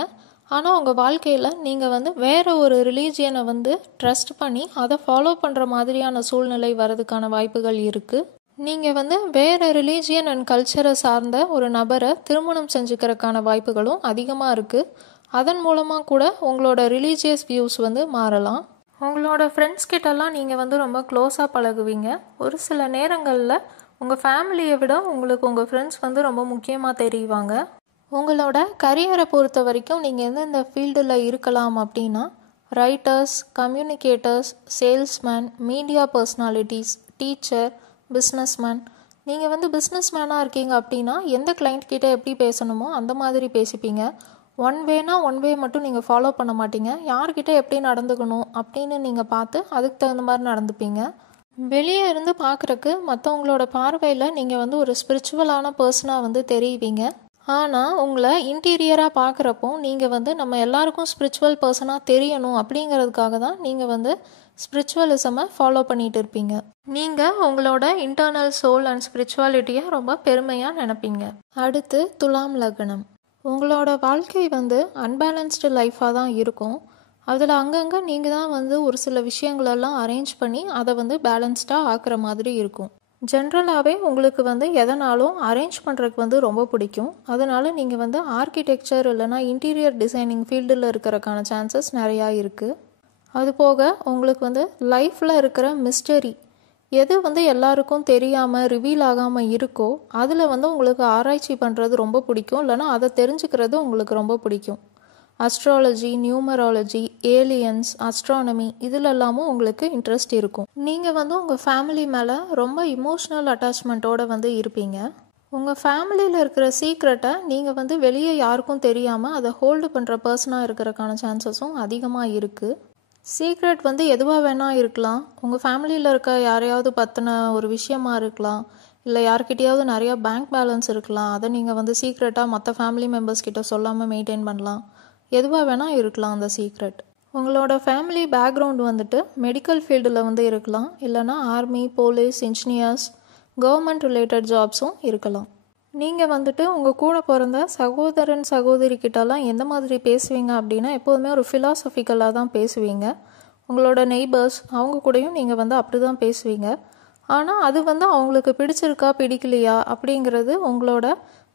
ஆனால் உங்கள் வாழ்க்கையில் நீங்கள் வந்து வேறு ஒரு ரிலீஜியனை வந்து ட்ரஸ்ட் பண்ணி அதை ஃபாலோ பண்ணுற மாதிரியான சூழ்நிலை வரதுக்கான வாய்ப்புகள் இருக்குது. நீங்கள் வந்து வேறு ரிலீஜியன் அண்ட் கல்ச்சரை சார்ந்த ஒரு நபரை திருமணம் செஞ்சுக்கிறதுக்கான வாய்ப்புகளும் அதிகமாக இருக்குது. அதன் மூலமாக கூட உங்களோட ரிலீஜியஸ் வியூஸ் வந்து மாறலாம். உங்களோட ஃப்ரெண்ட்ஸ் கிட்டலாம் நீங்கள் வந்து ரொம்ப க்ளோஸாக பழகுவீங்க. ஒரு சில நேரங்களில் உங்கள் ஃபேமிலியை விட உங்களுக்கு உங்கள் ஃப்ரெண்ட்ஸ் வந்து ரொம்ப முக்கியமாக தெரிவாங்க. உங்களோட கரியரை பொறுத்த வரைக்கும் நீங்கள் எந்தெந்த ஃபீல்டில் இருக்கலாம் அப்படின்னா, writers, communicators, salesman, media personalities, teacher, businessman. நீங்கள் வந்து பிஸ்னஸ்மேனாக இருக்கீங்க அப்படின்னா எந்த கிளைண்ட் கிட்டே எப்படி பேசணுமோ அந்த மாதிரி பேசிப்பீங்க. ஒன் வே மட்டும் நீங்கள் ஃபாலோ பண்ண மாட்டீங்க. யார்கிட்ட எப்படி நடந்துக்கணும் அப்படின்னு நீங்கள் பார்த்து அதுக்கு தகுந்த மாதிரி நடந்துப்பீங்க. வெளியே இருந்து பார்க்குறக்கு மற்றவங்களோட பார்வையில் நீங்கள் வந்து ஒரு ஸ்பிரிச்சுவலான பர்சனாக வந்து தெரிவிங்க. ஆனால் உங்களை இன்டீரியராக பார்க்குறப்போ நீங்கள் வந்து நம்ம எல்லாருக்கும் ஸ்பிரிச்சுவல் பர்சனாக தெரியணும் அப்படிங்கிறதுக்காக தான் நீங்கள் வந்து ஸ்பிரிச்சுவலிசமை ஃபாலோ பண்ணிகிட்டு இருப்பீங்க. நீங்கள் உங்களோட இன்டர்னல் சோல் அண்ட் ஸ்பிரிச்சுவாலிட்டியை ரொம்ப பெருமையாக நினைப்பீங்க. அடுத்து துலாம் லக்னம். உங்களோட வாழ்க்கை வந்து அன்பேலன்ஸ்டு லைஃபாக தான் இருக்கும். அதில் அங்கங்கே நீங்கள் தான் வந்து ஒரு சில விஷயங்களெல்லாம் அரேஞ்ச் பண்ணி அதை வந்து பேலன்ஸ்டாக ஆக்குற மாதிரி இருக்கும். ஜென்ரலாகவே உங்களுக்கு வந்து எதனாலும் அரேஞ்ச் பண்ணுறதுக்கு வந்து ரொம்ப பிடிக்கும். அதனால் நீங்கள் வந்து ஆர்கிடெக்சர் இல்லைனா இன்டீரியர் டிசைனிங் ஃபீல்டில் இருக்கிறதுக்கான சான்சஸ் நிறையா இருக்குது. அதுபோக உங்களுக்கு வந்து லைஃப்பில் இருக்கிற மிஸ்டரி எது வந்து எல்லாருக்கும் தெரியாமல் ரிவீல் ஆகாமல் இருக்கோ அதில் வந்து உங்களுக்கு ஆராய்ச்சி பண்ணுறது ரொம்ப பிடிக்கும். இல்லைனா அதை தெரிஞ்சுக்கிறது உங்களுக்கு ரொம்ப பிடிக்கும். அஸ்ட்ராலஜி, நியூமராலஜி, ஏலியன்ஸ், அஸ்ட்ரானமி இதிலெல்லாமும் உங்களுக்கு இன்ட்ரெஸ்ட் இருக்கும். நீங்கள் வந்து உங்கள் ஃபேமிலி மேலே ரொம்ப இமோஷ்னல் அட்டாச்மெண்ட்டோடு வந்து இருப்பீங்க. உங்கள் ஃபேமிலியில் இருக்கிற சீக்ரெட்டை நீங்கள் வந்து வெளியே யாருக்கும் தெரியாமல் அதை ஹோல்டு பண்ணுற பர்சனாக இருக்கிறதுக்கான சான்சஸும் அதிகமாக இருக்குது. சீக்ரெட் வந்து எதுவாக வேணால் இருக்கலாம். உங்கள் ஃபேமிலியில் இருக்க யாரையாவது பற்றின ஒரு விஷயமா இருக்கலாம். இல்லை யார்கிட்டையாவது நிறையா பேங்க் பேலன்ஸ் இருக்கலாம். அதை நீங்கள் வந்து சீக்ரெட்டாக மற்ற ஃபேமிலி மெம்பர்ஸ் கிட்ட சொல்லாமல் மெயின்டைன் பண்ணலாம். எதுவாக வேணால் இருக்கலாம் அந்த சீக்ரெட். உங்களோட ஃபேமிலி பேக்ரவுண்ட் வந்துட்டு மெடிக்கல் ஃபீல்டில் வந்து இருக்கலாம். இல்லைனா army, police, engineers, government related ஜாப்ஸும் இருக்கலாம். நீங்கள் வந்துட்டு உங்கள் கூட பிறந்த சகோதரன் சகோதரி கிட்டலாம் எந்த மாதிரி பேசுவீங்க அப்படின்னா எப்போதுமே ஒரு ஃபிலாசபிக்கலாக தான் பேசுவீங்க. உங்களோட நெய்பர்ஸ் அவங்க கூடயும் நீங்கள் வந்து அப்படி தான் பேசுவீங்க. ஆனால் அது வந்து அவங்களுக்கு பிடிச்சிருக்கா பிடிக்கலையா அப்படிங்கிறது உங்களோட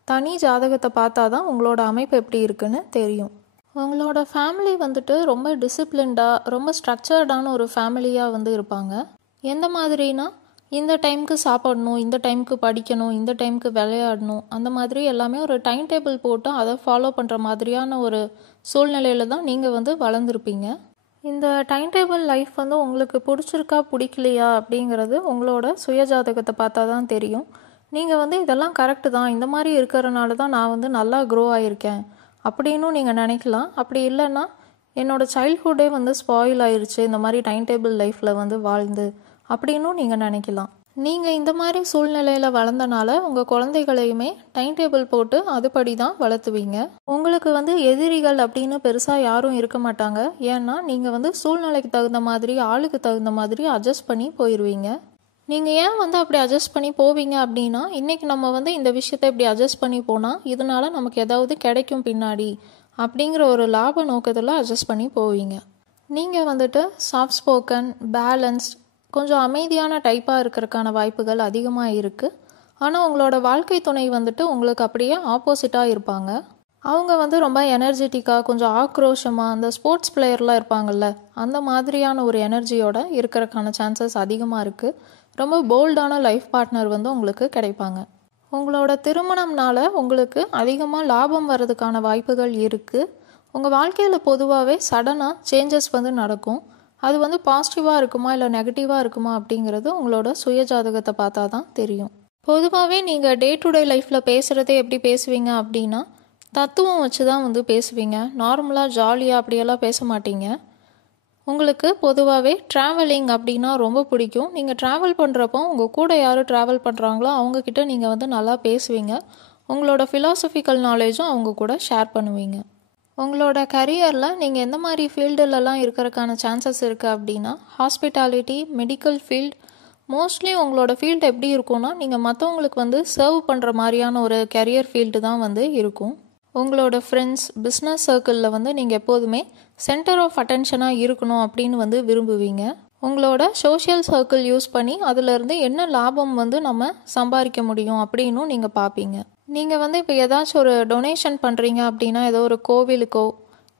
தனி ஜாதகத்தை பார்த்தா தான் உங்களோட அமைப்பு எப்படி இருக்குன்னு தெரியும். உங்களோட ஃபேமிலி வந்துட்டு ரொம்ப டிசிப்ளின்டாக ரொம்ப ஸ்ட்ரக்சர்டான ஒரு ஃபேமிலியாக வந்து இருப்பாங்க. எந்த மாதிரினா இந்த டைமுக்கு சாப்பிடணும், இந்த டைமுக்கு படிக்கணும், இந்த டைமுக்கு விளையாடணும், அந்த மாதிரி எல்லாமே ஒரு டைம் டேபிள் போட்டு அதை ஃபாலோ பண்ணுற மாதிரியான ஒரு சூழ்நிலையில் தான் நீங்கள் வந்து வளர்ந்துருப்பீங்க. இந்த டைம் டேபிள் லைஃப் வந்து உங்களுக்கு பிடிச்சிருக்கா பிடிக்கலையா அப்படிங்கிறது உங்களோட சுயஜாதகத்தை பார்த்தா தான் தெரியும். நீங்கள் வந்து இதெல்லாம் கரெக்டு தான், இந்த மாதிரி இருக்கிறனால தான் நான் வந்து நல்லா க்ரோ ஆகியிருக்கேன் அப்படின்னும் நீங்கள் நினைக்கலாம். அப்படி இல்லைன்னா என்னோடய சைல்ட்ஹுட்டே வந்து ஸ்பாயில் ஆயிடுச்சு இந்த மாதிரி டைம் டேபிள் லைஃப்பில் வந்து வாழ்ந்து அப்படின்னும் நீங்கள் நினைக்கலாம். நீங்கள் இந்த மாதிரி சூழ்நிலையில் வளர்ந்தனால உங்கள் குழந்தைகளையுமே டைம் டேபிள் போட்டு அதுபடி தான் வளர்த்துவீங்க. உங்களுக்கு வந்து எதிரிகள் அப்படின்னு பெருசாக யாரும் இருக்க மாட்டாங்க. ஏன்னா நீங்கள் வந்து சூழ்நிலைக்கு தகுந்த மாதிரி ஆளுக்கு தகுந்த மாதிரி அட்ஜஸ்ட் பண்ணி போயிடுவீங்க. நீங்கள் ஏன் வந்து அப்படி அட்ஜஸ்ட் பண்ணி போவீங்க அப்படின்னா, இன்றைக்கி நம்ம வந்து இந்த விஷயத்தை இப்படி அட்ஜஸ்ட் பண்ணி போனால் இதனால் நமக்கு ஏதாவது கிடைக்கும் பின்னாடி அப்படிங்கிற ஒரு லாப நோக்கத்தில் அட்ஜஸ்ட் பண்ணி போவீங்க. நீங்கள் வந்துட்டு சாஃப்ட் ஸ்போக்கன், பேலன்ஸ்ட், கொஞ்சம் அமைதியான டைப்பாக இருக்கிறதுக்கான வாய்ப்புகள் அதிகமாக இருக்குது. ஆனால் உங்களோட வாழ்க்கை துணை வந்துட்டு உங்களுக்கு அப்படியே ஆப்போசிட்டாக இருப்பாங்க. அவங்க வந்து ரொம்ப எனர்ஜெட்டிக்காக கொஞ்சம் ஆக்ரோஷமாக அந்த ஸ்போர்ட்ஸ் பிளேயர்லாம் இருப்பாங்கள்ல அந்த மாதிரியான ஒரு எனர்ஜியோட இருக்கிறதுக்கான சான்சஸ் அதிகமாக இருக்குது. ரொம்ப போல்டான லைஃப் பார்ட்னர் வந்து உங்களுக்கு கிடைப்பாங்க. உங்களோட திருமணம்னால உங்களுக்கு அதிகமாக லாபம் வர்றதுக்கான வாய்ப்புகள் இருக்குது. உங்கள் வாழ்க்கையில் பொதுவாகவே சடனாக சேஞ்சஸ் வந்து நடக்கும். அது வந்து பாசிட்டிவாக இருக்குமா இல்லை நெகட்டிவாக இருக்குமா அப்படிங்கிறது உங்களோட சுயஜாதகத்தை பார்த்தா தான் தெரியும். பொதுவாகவே நீங்கள் டே டு டே லைஃப்பில் பேசுகிறதே எப்படி பேசுவீங்க அப்படின்னா தத்துவம் வச்சு தான் வந்து பேசுவீங்க. நார்மலாக ஜாலியாக அப்படியெல்லாம் பேச மாட்டீங்க. உங்களுக்கு பொதுவாகவே ட்ராவலிங் அப்படின்னா ரொம்ப பிடிக்கும். நீங்கள் ட்ராவல் பண்ணுறப்போ உங்கள் கூட யார் ட்ராவல் பண்ணுறாங்களோ அவங்கக்கிட்ட நீங்கள் வந்து நல்லா பேசுவீங்க. உங்களோட ஃபிலாசபிக்கல் நாலேஜும் அவங்க கூட ஷேர் பண்ணுவீங்க. உங்களோட கரியரில் நீங்கள் எந்த மாதிரி ஃபீல்டுலலாம் இருக்கிறதுக்கான சான்சஸ் இருக்குது அப்படின்னா ஹாஸ்பிட்டாலிட்டி, மெடிக்கல் ஃபீல்ட். மோஸ்ட்லி உங்களோட ஃபீல்டு எப்படி இருக்கும்னா நீங்கள் மற்றவங்களுக்கு வந்து சர்வ் பண்ணுற மாதிரியான ஒரு கரியர் ஃபீல்டு தான் வந்து இருக்கும். உங்களோட ஃப்ரெண்ட்ஸ், பிஸ்னஸ் சர்க்கிளில் வந்து நீங்கள் எப்போதுமே சென்டர் ஆஃப் அட்டென்ஷனாக இருக்கணும் அப்படின்னு வந்து விரும்புவீங்க. உங்களோட சோஷியல் சர்க்கிள் யூஸ் பண்ணி அதிலிருந்து என்ன லாபம் வந்து நம்ம சம்பாதிக்க முடியும் அப்படின்னும் நீங்கள் பார்ப்பீங்க. நீங்கள் வந்து இப்போ ஏதாச்சும் ஒரு டொனேஷன் பண்ணுறீங்க அப்படின்னா, ஏதோ ஒரு கோவிலுக்கோ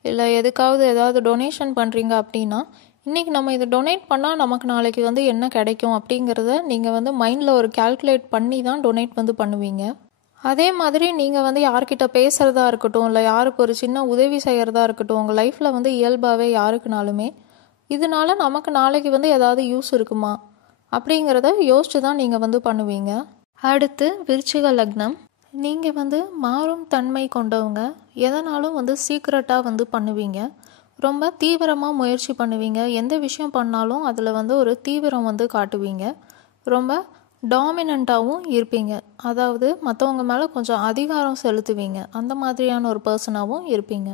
இல்லை எதுக்காவது ஏதாவது டொனேஷன் பண்ணுறீங்க அப்படின்னா, இன்றைக்கி நம்ம இதை டொனேட் பண்ணால் நமக்கு நாளைக்கு வந்து என்ன கிடைக்கும் அப்படிங்கிறத நீங்கள் வந்து மைண்டில் ஒரு கால்குலேட் பண்ணி தான் டொனேட் வந்து பண்ணுவீங்க. அதே மாதிரி நீங்கள் வந்து யார்கிட்ட பேசுகிறதா இருக்கட்டும், இல்லை யாருக்கு ஒரு சின்ன உதவி செய்கிறதா இருக்கட்டும், உங்கள் லைஃப்பில் வந்து இயல்பாகவே யாருக்குனாலுமே இதனால நமக்கு நாளைக்கு வந்து ஏதாவது யூஸ் இருக்குமா அப்படிங்கிறத யோசிச்சு தான் நீங்கள் வந்து பண்ணுவீங்க. அடுத்து விருச்சிக லக்னம். நீங்கள் வந்து மாறும் தன்மை கொண்டவங்க. எதனாலும் வந்து சீக்ரெட்டாக வந்து பண்ணுவீங்க. ரொம்ப தீவிரமாக முயற்சி பண்ணுவீங்க. எந்த விஷயம் பண்ணாலும் அதில் வந்து ஒரு தீவிரம் வந்து காட்டுவீங்க. ரொம்ப டாமினண்ட்டாகவும் இருப்பீங்க. அதாவது மற்றவங்க மேலே கொஞ்சம் அதிகாரம் செலுத்துவீங்க. அந்த மாதிரியான ஒரு பர்சனாகவும் இருப்பீங்க.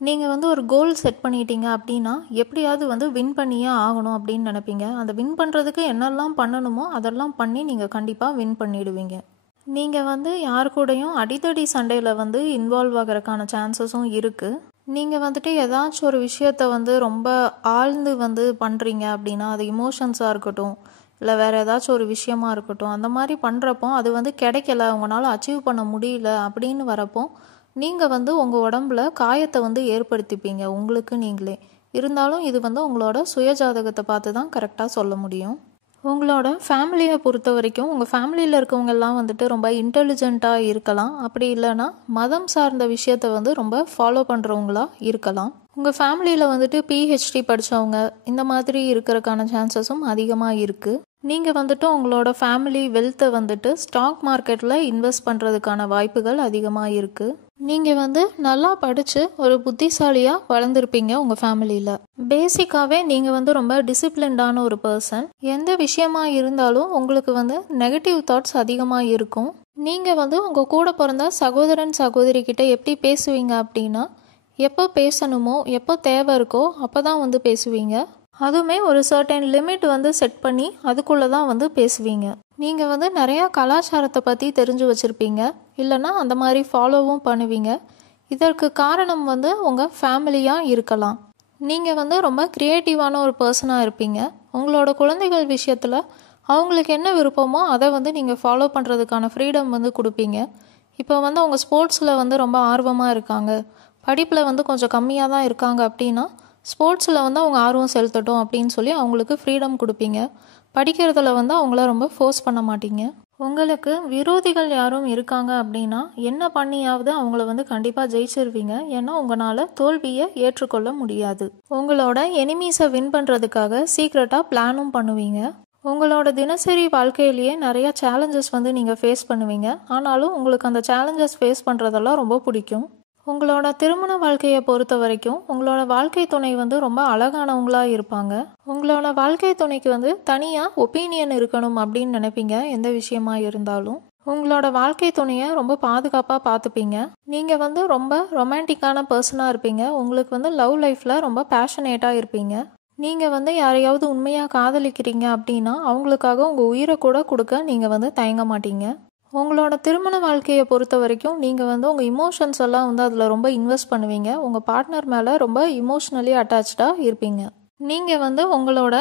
நீங்கள் வந்து ஒரு கோல் செட் பண்ணிட்டீங்க அப்படின்னா எப்படியாவது வந்து வின் பண்ணியே ஆகணும் அப்படின்னு நினைப்பீங்க. அந்த வின் பண்ணுறதுக்கு என்னெல்லாம் பண்ணணுமோ அதெல்லாம் பண்ணி நீங்கள் கண்டிப்பாக வின் பண்ணிடுவீங்க. நீங்கள் வந்து யார் கூடயும் அடித்தடி சண்டையில் வந்து இன்வால்வ் ஆகிறதுக்கான சான்சஸும் இருக்குது. நீங்கள் வந்துட்டு ஏதாச்சும் ஒரு விஷயத்த வந்து ரொம்ப ஆழ்ந்து வந்து பண்ணுறீங்க அப்படின்னா, அது இமோஷன்ஸாக இருக்கட்டும் இல்லை வேறு ஏதாச்சும் ஒரு விஷயமா இருக்கட்டும், அந்த மாதிரி பண்ணுறப்போ அது வந்து கிடைக்கல, உங்களால் அச்சீவ் பண்ண முடியல அப்படின்னு வரப்போ நீங்கள் வந்து உங்கள் உடம்புல காயத்தை வந்து ஏற்படுத்திப்பீங்க உங்களுக்கு நீங்களே. இருந்தாலும் இது வந்து உங்களோட சுயஜாதகத்தை பார்த்து தான் கரெக்டாக சொல்ல முடியும். உங்களோட ஃபேமிலியை பொறுத்த வரைக்கும் உங்கள் ஃபேமிலியில் இருக்கவங்கெல்லாம் வந்துட்டு ரொம்ப இன்டெலிஜென்ட்டாக இருக்கலாம். அப்படி இல்லைன்னா மதம் சார்ந்த விஷயத்தை வந்து ரொம்ப ஃபாலோ பண்ணுறவங்களா இருக்கலாம். உங்கள் ஃபேமிலியில் வந்துட்டு பிஹெச்டி படித்தவங்க இந்த மாதிரி இருக்கிறதுக்கான சான்சஸும் அதிகமாக இருக்குது. நீங்கள் வந்துட்டு உங்களோட ஃபேமிலி வெல்த்தை வந்துட்டு ஸ்டாக் மார்க்கெட்டில் இன்வெஸ்ட் பண்ணுறதுக்கான வாய்ப்புகள் அதிகமாக இருக்குது. நீங்கள் வந்து நல்லா படித்து ஒரு புத்திசாலியாக வளர்ந்துருப்பீங்க. உங்கள் ஃபேமிலியில் பேசிக்காகவே நீங்கள் வந்து ரொம்ப டிசிப்ளின்டான ஒரு பர்சன். எந்த விஷயமா இருந்தாலும் உங்களுக்கு வந்து நெகட்டிவ் தாட்ஸ் அதிகமாக இருக்கும். நீங்கள் வந்து உங்கள் கூட பிறந்த சகோதரன் சகோதரிக்கிட்ட எப்படி பேசுவீங்க அப்படின்னா, எப்போ பேசணுமோ எப்போ தேவை இருக்கோ அப்போ தான் வந்து பேசுவீங்க. அதுவுமே ஒரு சர்டன் லிமிட் வந்து செட் பண்ணி அதுக்குள்ளே தான் வந்து பேசுவீங்க. நீங்கள் வந்து நிறையா கலாச்சாரத்தை பற்றி தெரிஞ்சு வச்சுருப்பீங்க, இல்லைன்னா அந்த மாதிரி ஃபாலோவும் பண்ணுவீங்க. இதற்கு காரணம் வந்து உங்கள் ஃபேமிலியாக இருக்கலாம். நீங்கள் வந்து ரொம்ப க்ரியேட்டிவான ஒரு பர்சனாக இருப்பீங்க. உங்களோட குழந்தைகள் விஷயத்தில் அவங்களுக்கு என்ன விருப்பமோ அதை வந்து நீங்கள் ஃபாலோ பண்ணுறதுக்கான ஃப்ரீடம் வந்து கொடுப்பீங்க. இப்போ வந்து அவங்க ஸ்போர்ட்ஸில் வந்து ரொம்ப ஆர்வமாக இருக்காங்க, படிப்பில் வந்து கொஞ்சம் கம்மியாக தான் இருக்காங்க அப்படின்னா ஸ்போர்ட்ஸில் வந்து அவங்க ஆர்வம் செலுத்தட்டும் அப்படின்னு சொல்லி அவங்களுக்கு ஃப்ரீடம் கொடுப்பீங்க. படிக்கிறதுல வந்து அவங்கள ரொம்ப ஃபோர்ஸ் பண்ண மாட்டீங்க. உங்களுக்கு விரோதிகள் யாரும் இருக்காங்க அப்படின்னா என்ன பண்ணியாவது அவங்கள வந்து கண்டிப்பாக ஜெயிச்சிருவீங்க. ஏன்னா உங்களால் தோல்வியை ஏற்றுக்கொள்ள முடியாது. உங்களோட எனிமீஸை வின் பண்ணுறதுக்காக சீக்ரெட்டாக பிளானும் பண்ணுவீங்க. உங்களோட தினசரி வாழ்க்கையிலேயே நிறைய சேலஞ்சஸ் வந்து நீங்கள் ஃபேஸ் பண்ணுவீங்க. ஆனாலும் உங்களுக்கு அந்த சேலஞ்சஸ் ஃபேஸ் பண்ணுறதெல்லாம் ரொம்ப பிடிக்கும். உங்களோட திருமண வாழ்க்கையை பொறுத்த வரைக்கும் உங்களோட வாழ்க்கை துணை வந்து ரொம்ப அழகானவங்களாக இருப்பாங்க. உங்களோட வாழ்க்கை துணைக்கு வந்து தனியாக ஒப்பீனியன் இருக்கணும் அப்படின்னு நினைப்பீங்க. எந்த விஷயமா இருந்தாலும் உங்களோட வாழ்க்கை துணையை ரொம்ப பாதுகாப்பாக பார்த்துப்பீங்க. நீங்கள் வந்து ரொம்ப ரொமான்டிக்கான பர்சனாக இருப்பீங்க. உங்களுக்கு வந்து லவ் லைஃப்பில் ரொம்ப பேஷனேட்டாக இருப்பீங்க. நீங்கள் வந்து யாரையாவது உண்மையாக காதலிக்கிறீங்க அப்படின்னா அவங்களுக்காக உங்கள் உயிரை கூட கொடுக்க நீங்கள் வந்து தயங்க மாட்டீங்க. உங்களோட திருமண வாழ்க்கையை பொறுத்த வரைக்கும் நீங்கள் வந்து உங்கள் இமோஷன்ஸ் எல்லாம் வந்து அதில் ரொம்ப இன்வெஸ்ட் பண்ணுவீங்க. உங்கள் பார்ட்னர் மேலே ரொம்ப இமோஷ்னலி அட்டாச்சாக இருப்பீங்க. நீங்கள் வந்து உங்களோட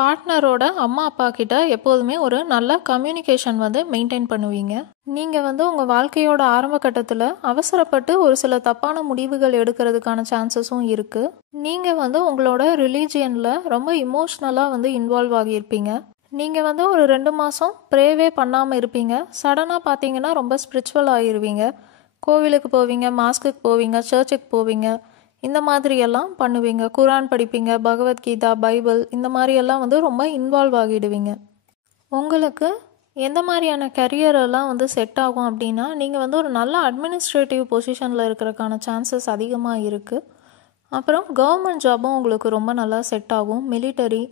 பார்ட்னரோட அம்மா அப்பா கிட்ட எப்போதுமே ஒரு நல்ல கம்யூனிகேஷன் வந்து மெயின்டைன் பண்ணுவீங்க. நீங்கள் வந்து உங்கள் வாழ்க்கையோட ஆரம்ப கட்டத்தில் அவசரப்பட்டு ஒரு சில தப்பான முடிவுகள் எடுக்கிறதுக்கான சான்சஸும் இருக்குது. நீங்கள் வந்து உங்களோட ரிலீஜியனில் ரொம்ப இமோஷ்னலாக வந்து இன்வால்வ் ஆகியிருப்பீங்க. நீங்கள் வந்து ஒரு 2 மாதம் ப்ரேவே பண்ணாமல் இருப்பீங்க. சடனாக பார்த்தீங்கன்னா ரொம்ப ஸ்பிரிச்சுவல் ஆகிருவீங்க. கோவிலுக்கு போவீங்க, மாஸ்க்குக்கு போவீங்க, சர்ச்சுக்கு போவீங்க, இந்த மாதிரியெல்லாம் பண்ணுவீங்க. குரான் படிப்பீங்க, பகவத்கீதா, பைபிள் இந்த மாதிரியெல்லாம் வந்து ரொம்ப இன்வால்வ் ஆகிடுவீங்க. உங்களுக்கு எந்த மாதிரியான கரியரெல்லாம் வந்து செட் ஆகும் அப்படின்னா, நீங்கள் வந்து ஒரு நல்ல அட்மினிஸ்ட்ரேட்டிவ் பொசிஷனில் இருக்கிறதுக்கான சான்சஸ் அதிகமாக இருக்குது. அப்புறம் கவர்மெண்ட் ஜாபும் உங்களுக்கு ரொம்ப நல்லா செட் ஆகும். மிலிட்டரி,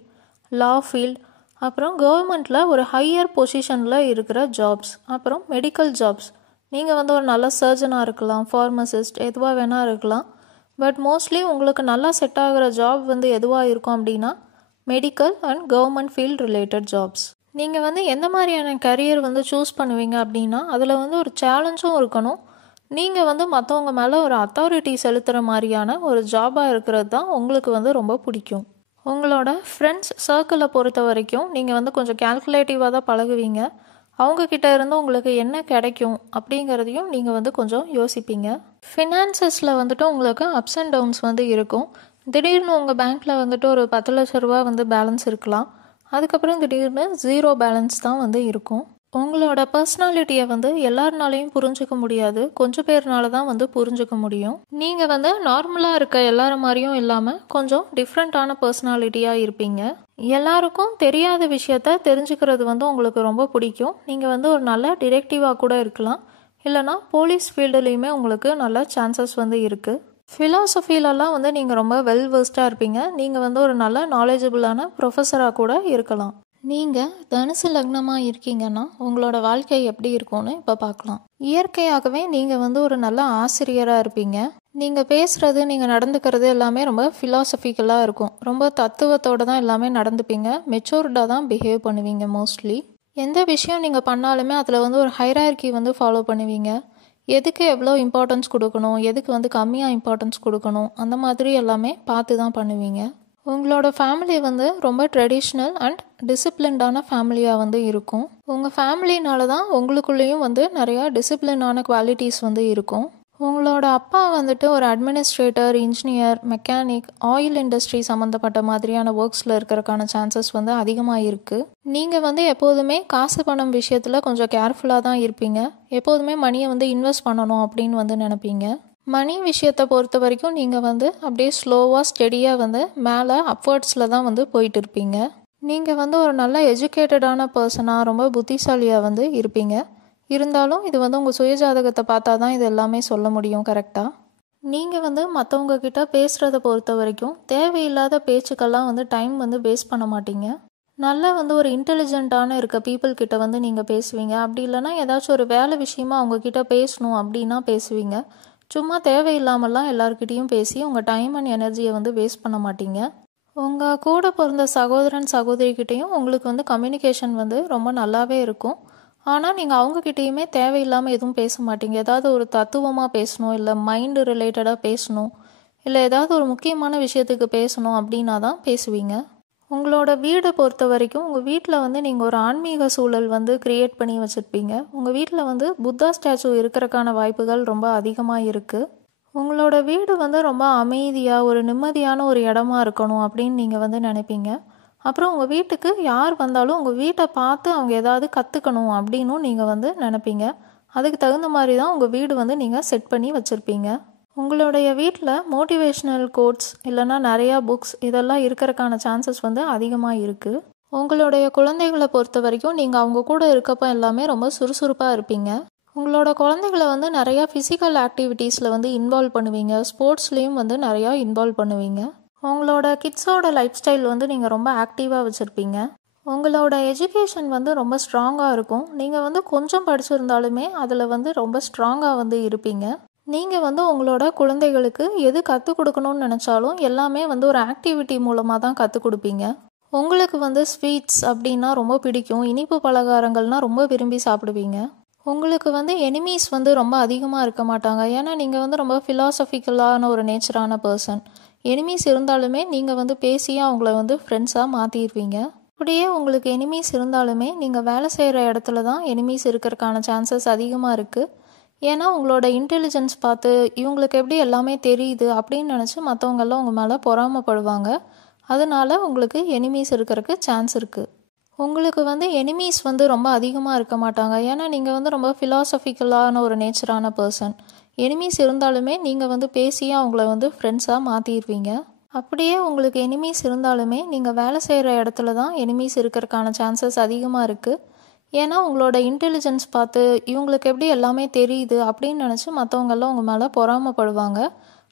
லா ஃபீல்ட், அப்புறம் கவர்மெண்ட்டில் ஒரு ஹையர் பொசிஷனில் இருக்கிற ஜாப்ஸ், அப்புறம் மெடிக்கல் ஜாப்ஸ். நீங்கள் வந்து ஒரு நல்ல சர்ஜனாக இருக்கலாம், ஃபார்மசிஸ்ட், எதுவாக வேணால் இருக்கலாம். பட் மோஸ்ட்லி உங்களுக்கு நல்லா செட் ஆகிற ஜாப் வந்து எதுவாக இருக்கும் அப்படின்னா medical and government field related jobs. நீங்கள் வந்து எந்த மாதிரியான கரியர் வந்து சூஸ் பண்ணுவீங்க அப்படின்னா அதில் வந்து ஒரு சேலஞ்சும் இருக்கணும். நீங்கள் வந்து மற்றவங்க மேலே ஒரு அத்தாரிட்டி செலுத்துகிற மாதிரியான ஒரு ஜாபாக இருக்கிறது தான் உங்களுக்கு வந்து ரொம்ப பிடிக்கும். உங்களோட ஃப்ரெண்ட்ஸ் சர்க்கிளை பொறுத்த வரைக்கும் நீங்கள் வந்து கொஞ்சம் கால்குலேட்டிவாக தான் பழகுவீங்க. அவங்கக்கிட்ட இருந்து உங்களுக்கு என்ன கிடைக்கும் அப்படிங்கிறதையும் நீங்கள் வந்து கொஞ்சம் யோசிப்பீங்க. ஃபினான்சஸில் வந்துட்டு உங்களுக்கு அப்ஸ் அண்ட் டவுன்ஸ் வந்து இருக்கும். திடீர்னு உங்கள் பேங்க்கில் வந்துட்டு ஒரு 10 லட்ச ரூபா வந்து பேலன்ஸ் இருக்கலாம். அதுக்கப்புறம் திடீர்னு 0 பேலன்ஸ் தான் வந்து இருக்கும். உங்களோட பர்சனாலிட்டியை வந்து எல்லாருனாலையும் புரிஞ்சுக்க முடியாது, கொஞ்சம் பேர்னால தான் வந்து புரிஞ்சுக்க முடியும். நீங்கள் வந்து நார்மலாக இருக்க எல்லாரும் மாதிரியும் இல்லாமல் கொஞ்சம் டிஃப்ரெண்ட்டான பர்சனாலிட்டியாக இருப்பீங்க. எல்லாருக்கும் தெரியாத விஷயத்த தெரிஞ்சுக்கிறது வந்து உங்களுக்கு ரொம்ப பிடிக்கும். நீங்கள் வந்து ஒரு நல்ல டிடெக்டிவாக கூட இருக்கலாம், இல்லைனா போலீஸ் ஃபீல்டுலேயுமே உங்களுக்கு நல்ல சான்சஸ் வந்து இருக்குது. ஃபிலாசபிலெல்லாம் வந்து நீங்கள் ரொம்ப வெல் வெர்ஸ்டாக இருப்பீங்க. நீங்கள் வந்து ஒரு நல்ல நாலேஜபிளான ப்ரொஃபஸராக கூட இருக்கலாம். நீங்கள் தனுசு லக்னமாக இருக்கீங்கன்னா உங்களோட வாழ்க்கை எப்படி இருக்கும்னு இப்போ பார்க்கலாம். இயற்கையாகவே நீங்கள் வந்து ஒரு நல்ல ஆசிரியராக இருப்பீங்க. நீங்கள் பேசுகிறது, நீங்கள் நடந்துக்கிறது எல்லாமே ரொம்ப ஃபிலாசபிக்கலாக இருக்கும். ரொம்ப தத்துவத்தோடு தான் எல்லாமே நடந்துப்பீங்க. மெச்சூர்டாக தான் பிஹேவ் பண்ணுவீங்க. மோஸ்ட்லி எந்த விஷயம் நீங்கள் பண்ணாலுமே அதில் வந்து ஒரு ஹைரார்கி வந்து ஃபாலோ பண்ணுவீங்க. எதுக்கு எவ்வளோ இம்பார்ட்டன்ஸ் கொடுக்கணும், எதுக்கு வந்து கம்மியாக இம்பார்ட்டன்ஸ் கொடுக்கணும், அந்த மாதிரி எல்லாமே பார்த்து தான் பண்ணுவீங்க. உங்களோட ஃபேமிலி வந்து ரொம்ப ட்ரெடிஷ்னல் அண்ட் டிசிப்ளின்டான ஃபேமிலியாக வந்து இருக்கும். உங்கள் ஃபேமிலினால தான் உங்களுக்குள்ளேயும் வந்து நிறையா டிசிப்ளினான குவாலிட்டிஸ் வந்து இருக்கும். உங்களோட அப்பா வந்துட்டு ஒரு administrator, engineer, mechanic, oil industry சம்மந்தப்பட்ட மாதிரியான ஒர்க்ஸில் இருக்கிறதுக்கான சான்சஸ் வந்து அதிகமாக இருக்குது. நீங்கள் வந்து எப்போதுமே காசு பணம் விஷயத்தில் கொஞ்சம் கேர்ஃபுல்லாக தான் இருப்பீங்க. எப்போதுமே மணியை வந்து இன்வெஸ்ட் பண்ணணும் அப்படின்னு வந்து நினைப்பீங்க. மணி விஷயத்தை பொறுத்த வரைக்கும் நீங்கள் வந்து அப்படியே ஸ்லோவாக ஸ்டெடியாக வந்து மேலே அப்வர்ட்ஸில் தான் வந்து போயிட்டு இருப்பீங்க. நீங்கள் வந்து ஒரு நல்ல எஜுகேட்டடான பர்சனாக, ரொம்ப புத்திசாலியாக வந்து இருப்பீங்க. இருந்தாலும் இது வந்து உங்கள் சுயஜாதகத்தை பார்த்தா தான் இது எல்லாமே சொல்ல முடியும் கரெக்டாக. நீங்கள் வந்து மற்றவங்க கிட்ட பேசுகிறத பொறுத்த வரைக்கும் தேவையில்லாத பேச்சுக்கெல்லாம் வந்து டைம் வந்து வேஸ்ட் பண்ண மாட்டீங்க. நல்லா வந்து ஒரு இன்டெலிஜென்ட்டான இருக்க பீப்புள் கிட்ட வந்து நீங்கள் பேசுவீங்க. அப்படி இல்லைனா ஏதாச்சும் ஒரு வேலை விஷயமா அவங்கக்கிட்ட பேசணும் அப்படின்னா பேசுவீங்க. சும்மா தேவையில்லாமல்லாம் எல்லாருக்கிட்டையும் பேசி உங்கள் டைம் அண்ட் எனர்ஜியை வந்து வேஸ்ட் பண்ண மாட்டீங்க. உங்கள் கூட பிறந்த சகோதரன் சகோதரிக்கிட்டேயும் உங்களுக்கு வந்து கம்யூனிகேஷன் வந்து ரொம்ப நல்லாவே இருக்கும். ஆனால் நீங்கள் அவங்கக்கிட்டேயுமே தேவையில்லாமல் எதுவும் பேச மாட்டீங்க. ஏதாவது ஒரு தத்துவமாக பேசணும், இல்லை மைண்டு ரிலேட்டடாக பேசணும், இல்லை ஏதாவது ஒரு முக்கியமான விஷயத்துக்கு பேசணும் அப்படின்னா தான் பேசுவீங்க. உங்களோட வீடை பொறுத்த வரைக்கும் உங்கள் வீட்டில் வந்து நீங்கள் ஒரு ஆன்மீக சூழல் வந்து க்ரியேட் பண்ணி வச்சுருப்பீங்க. உங்கள் வீட்டில் வந்து புத்தா ஸ்டாச்சு இருக்கிறக்கான வாய்ப்புகள் ரொம்ப அதிகமாக இருக்குது. உங்களோட வீடு வந்து ரொம்ப அமைதியாக ஒரு நிம்மதியான ஒரு இடமா இருக்கணும் அப்படின்னு நீங்கள் வந்து நினைப்பீங்க. அப்புறம் உங்கள் வீட்டுக்கு யார் வந்தாலும் உங்கள் வீட்டை பார்த்து அவங்க ஏதாவது கற்றுக்கணும் அப்படின்னும் நீங்கள் வந்து நினைப்பீங்க. அதுக்கு தகுந்த மாதிரி தான் உங்கள் வீடு வந்து நீங்கள் செட் பண்ணி வச்சுருப்பீங்க. உங்களுடைய வீட்டில் மோட்டிவேஷ்னல் கோட்ஸ் இல்லைனா நிறையா புக்ஸ் இதெல்லாம் இருக்கிறதுக்கான சான்சஸ் வந்து அதிகமாக இருக்குது. உங்களுடைய குழந்தைகளை பொறுத்த வரைக்கும் நீங்கள் அவங்க கூட இருக்கப்போ எல்லாமே ரொம்ப சுறுசுறுப்பாக இருப்பீங்க. உங்களோட குழந்தைகளை வந்து நிறையா ஃபிசிக்கல் ஆக்டிவிட்டீஸில் வந்து இன்வால்வ் பண்ணுவீங்க. ஸ்போர்ட்ஸ்லேயும் வந்து நிறையா இன்வால்வ் பண்ணுவீங்க. உங்களோட கிட்ஸோட லைஃப் ஸ்டைல் வந்து நீங்கள் ரொம்ப ஆக்டிவாக வச்சுருப்பீங்க. உங்களோட எஜுகேஷன் வந்து ரொம்ப ஸ்ட்ராங்காக இருக்கும். நீங்கள் வந்து கொஞ்சம் படிச்சிருந்தாலுமே அதில் வந்து ரொம்ப ஸ்ட்ராங்காக வந்து இருப்பீங்க. நீங்கள் வந்து உங்களோட குழந்தைகளுக்கு எது கற்றுக் கொடுக்கணும்னு நினச்சாலும் எல்லாமே வந்து ஒரு ஆக்டிவிட்டி மூலமாக தான் கற்றுக் கொடுப்பீங்க. உங்களுக்கு வந்து ஸ்வீட்ஸ் அப்படின்னா ரொம்ப பிடிக்கும். இனிப்பு பலகாரங்கள்னால் ரொம்ப விரும்பி சாப்பிடுவீங்க. உங்களுக்கு வந்து எனிமீஸ் வந்து ரொம்ப அதிகமாக இருக்க மாட்டாங்க. ஏன்னா நீங்கள் வந்து ரொம்ப ஃபிலாசபிக்கலான ஒரு நேச்சரான பர்சன். எனிமீஸ் இருந்தாலுமே நீங்கள் வந்து பேசியே அவங்கள வந்து ஃப்ரெண்ட்ஸாக மாற்றிடுவீங்க. அப்படியே உங்களுக்கு எனிமீஸ் இருந்தாலுமே நீங்கள் வேலை செய்கிற இடத்துல தான் எனிமீஸ் இருக்கிறதுக்கான சான்சஸ் அதிகமாக இருக்குது. ஏன்னா உங்களோட இன்டெலிஜென்ஸ் பார்த்து இவங்களுக்கு எப்படி எல்லாமே தெரியுது அப்படின்னு நினச்சி மற்றவங்கெல்லாம் உங்கள் மேலே பொறாமப்படுவாங்க. அதனால உங்களுக்கு எனிமீஸ் இருக்கிறதுக்கு சான்ஸ் இருக்குது. உங்களுக்கு வந்து எனிமீஸ் வந்து ரொம்ப அதிகமாக இருக்க மாட்டாங்க. ஏன்னா நீங்கள் வந்து ரொம்ப ஃபிலாசபிக்கலான ஒரு நேச்சரான பர்சன். எனிமீஸ் இருந்தாலுமே நீங்கள் வந்து பேசியே அவங்கள வந்து ஃப்ரெண்ட்ஸாக மாற்றிடுவீங்க. அப்படியே உங்களுக்கு எனிமீஸ் இருந்தாலுமே நீங்கள் வேலை செய்கிற இடத்துல தான் எனிமீஸ் இருக்கிறதுக்கான சான்சஸ் அதிகமாக இருக்குது. ஏன்னா உங்களோட இன்டெலிஜென்ஸ் பார்த்து இவங்களுக்கு எப்படி எல்லாமே தெரியுது அப்படின்னு நினச்சி மற்றவங்கெல்லாம் உங்கள் மேலே பொறாமப்படுவாங்க.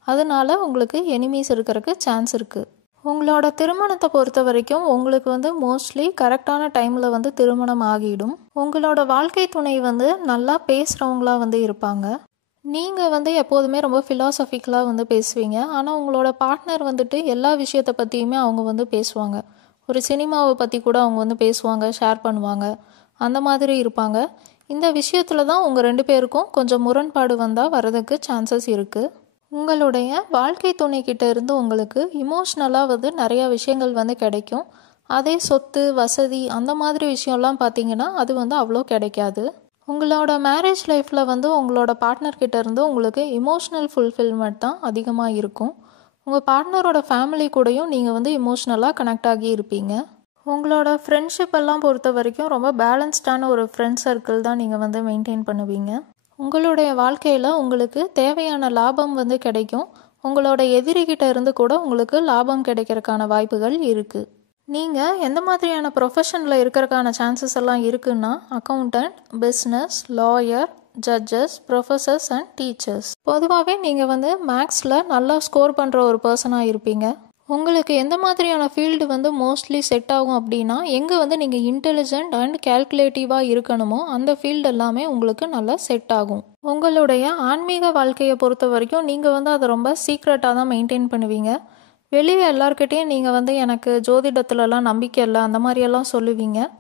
அதனால உங்களுக்கு எனிமீஸ் இருக்கிறதுக்கு சான்ஸ் இருக்குது. உங்களோட திருமணத்தை பொறுத்த வரைக்கும் உங்களுக்கு வந்து மோஸ்ட்லி கரெக்டான டைமில் வந்து திருமணம் ஆகிடும். உங்களோட வாழ்க்கை துணை வந்து நல்லா பேசுகிறவங்களா வந்து இருப்பாங்க. நீங்கள் வந்து எப்போதுமே ரொம்ப ஃபிலாசபிக்கலாக வந்து பேசுவீங்க. ஆனால் உங்களோட பார்ட்னர் வந்துட்டு எல்லா விஷயத்தை பற்றியுமே அவங்க வந்து பேசுவாங்க. ஒரு சினிமாவை பற்றி கூட அவங்க வந்து பேசுவாங்க, ஷேர் பண்ணுவாங்க, அந்த மாதிரி இருப்பாங்க. இந்த விஷயத்தில் தான் உங்கள் 2 பேருக்கும் கொஞ்சம் முரண்பாடு வந்தால் வரதுக்கு சான்சஸ் இருக்குது. உங்களுடைய வாழ்க்கை துணைக்கிட்ட இருந்து உங்களுக்கு இமோஷ்னலாக நிறையா விஷயங்கள் கிடைக்கும். அதே சொத்து வசதி அந்த மாதிரி விஷயம்லாம் பார்த்தீங்கன்னா அது அவ்வளோ கிடைக்காது. உங்களோட மேரேஜ் லைஃப்பில் உங்களோட பார்ட்னர்கிட்ட இருந்து உங்களுக்கு இமோஷ்னல் ஃபுல்ஃபில்மெண்ட் தான் அதிகமாக இருக்கும். உங்கள் பார்ட்னரோட ஃபேமிலி கூடயும் நீங்கள் இமோஷ்னலாக கனெக்ட் ஆகி இருப்பீங்க. உங்களோட ஃப்ரெண்ட்ஷிப் எல்லாம் பொறுத்த வரைக்கும் ரொம்ப பேலன்ஸ்டான ஒரு ஃப்ரெண்ட் சர்க்கிள் தான் நீங்கள் மெயின்டைன் பண்ணுவீங்க. உங்களுடைய வாழ்க்கையில் உங்களுக்கு தேவையான லாபம் கிடைக்கும். உங்களோட எதிரிகிட்ட இருந்து கூட உங்களுக்கு லாபம் கிடைக்கிறதுக்கான வாய்ப்புகள் இருக்குது. நீங்கள் எந்த மாதிரியான ப்ரொஃபஷனில் இருக்கிறதுக்கான சான்சஸ் எல்லாம் இருக்குன்னா accountant, business, lawyer, judges, professors and teachers. பொதுவாகவே நீங்கள் மேக்ஸில் நல்லா ஸ்கோர் பண்ணுற ஒரு பர்சனாக இருப்பீங்க. உங்களுக்கு எந்த மாதிரியான ஃபீல்டு மோஸ்ட்லி செட் ஆகும் அப்படின்னா எங்கே நீங்கள் இன்டெலிஜென்ட் அண்ட் கேல்குலேட்டிவாக இருக்கணுமோ அந்த ஃபீல்டு எல்லாமே உங்களுக்கு நல்லா செட் ஆகும். உங்களுடைய ஆன்மீக வாழ்க்கையை பொறுத்த வரைக்கும் நீங்கள் அதை ரொம்ப சீக்ரெட்டாக தான் மெயின்டைன் பண்ணுவீங்க. வெளியே எல்லாருக்கிட்டேயும் நீங்கள் எனக்கு ஜோதிடத்துலலாம் நம்பிக்கை இல்லை அந்த மாதிரியெல்லாம் சொல்லுவீங்க.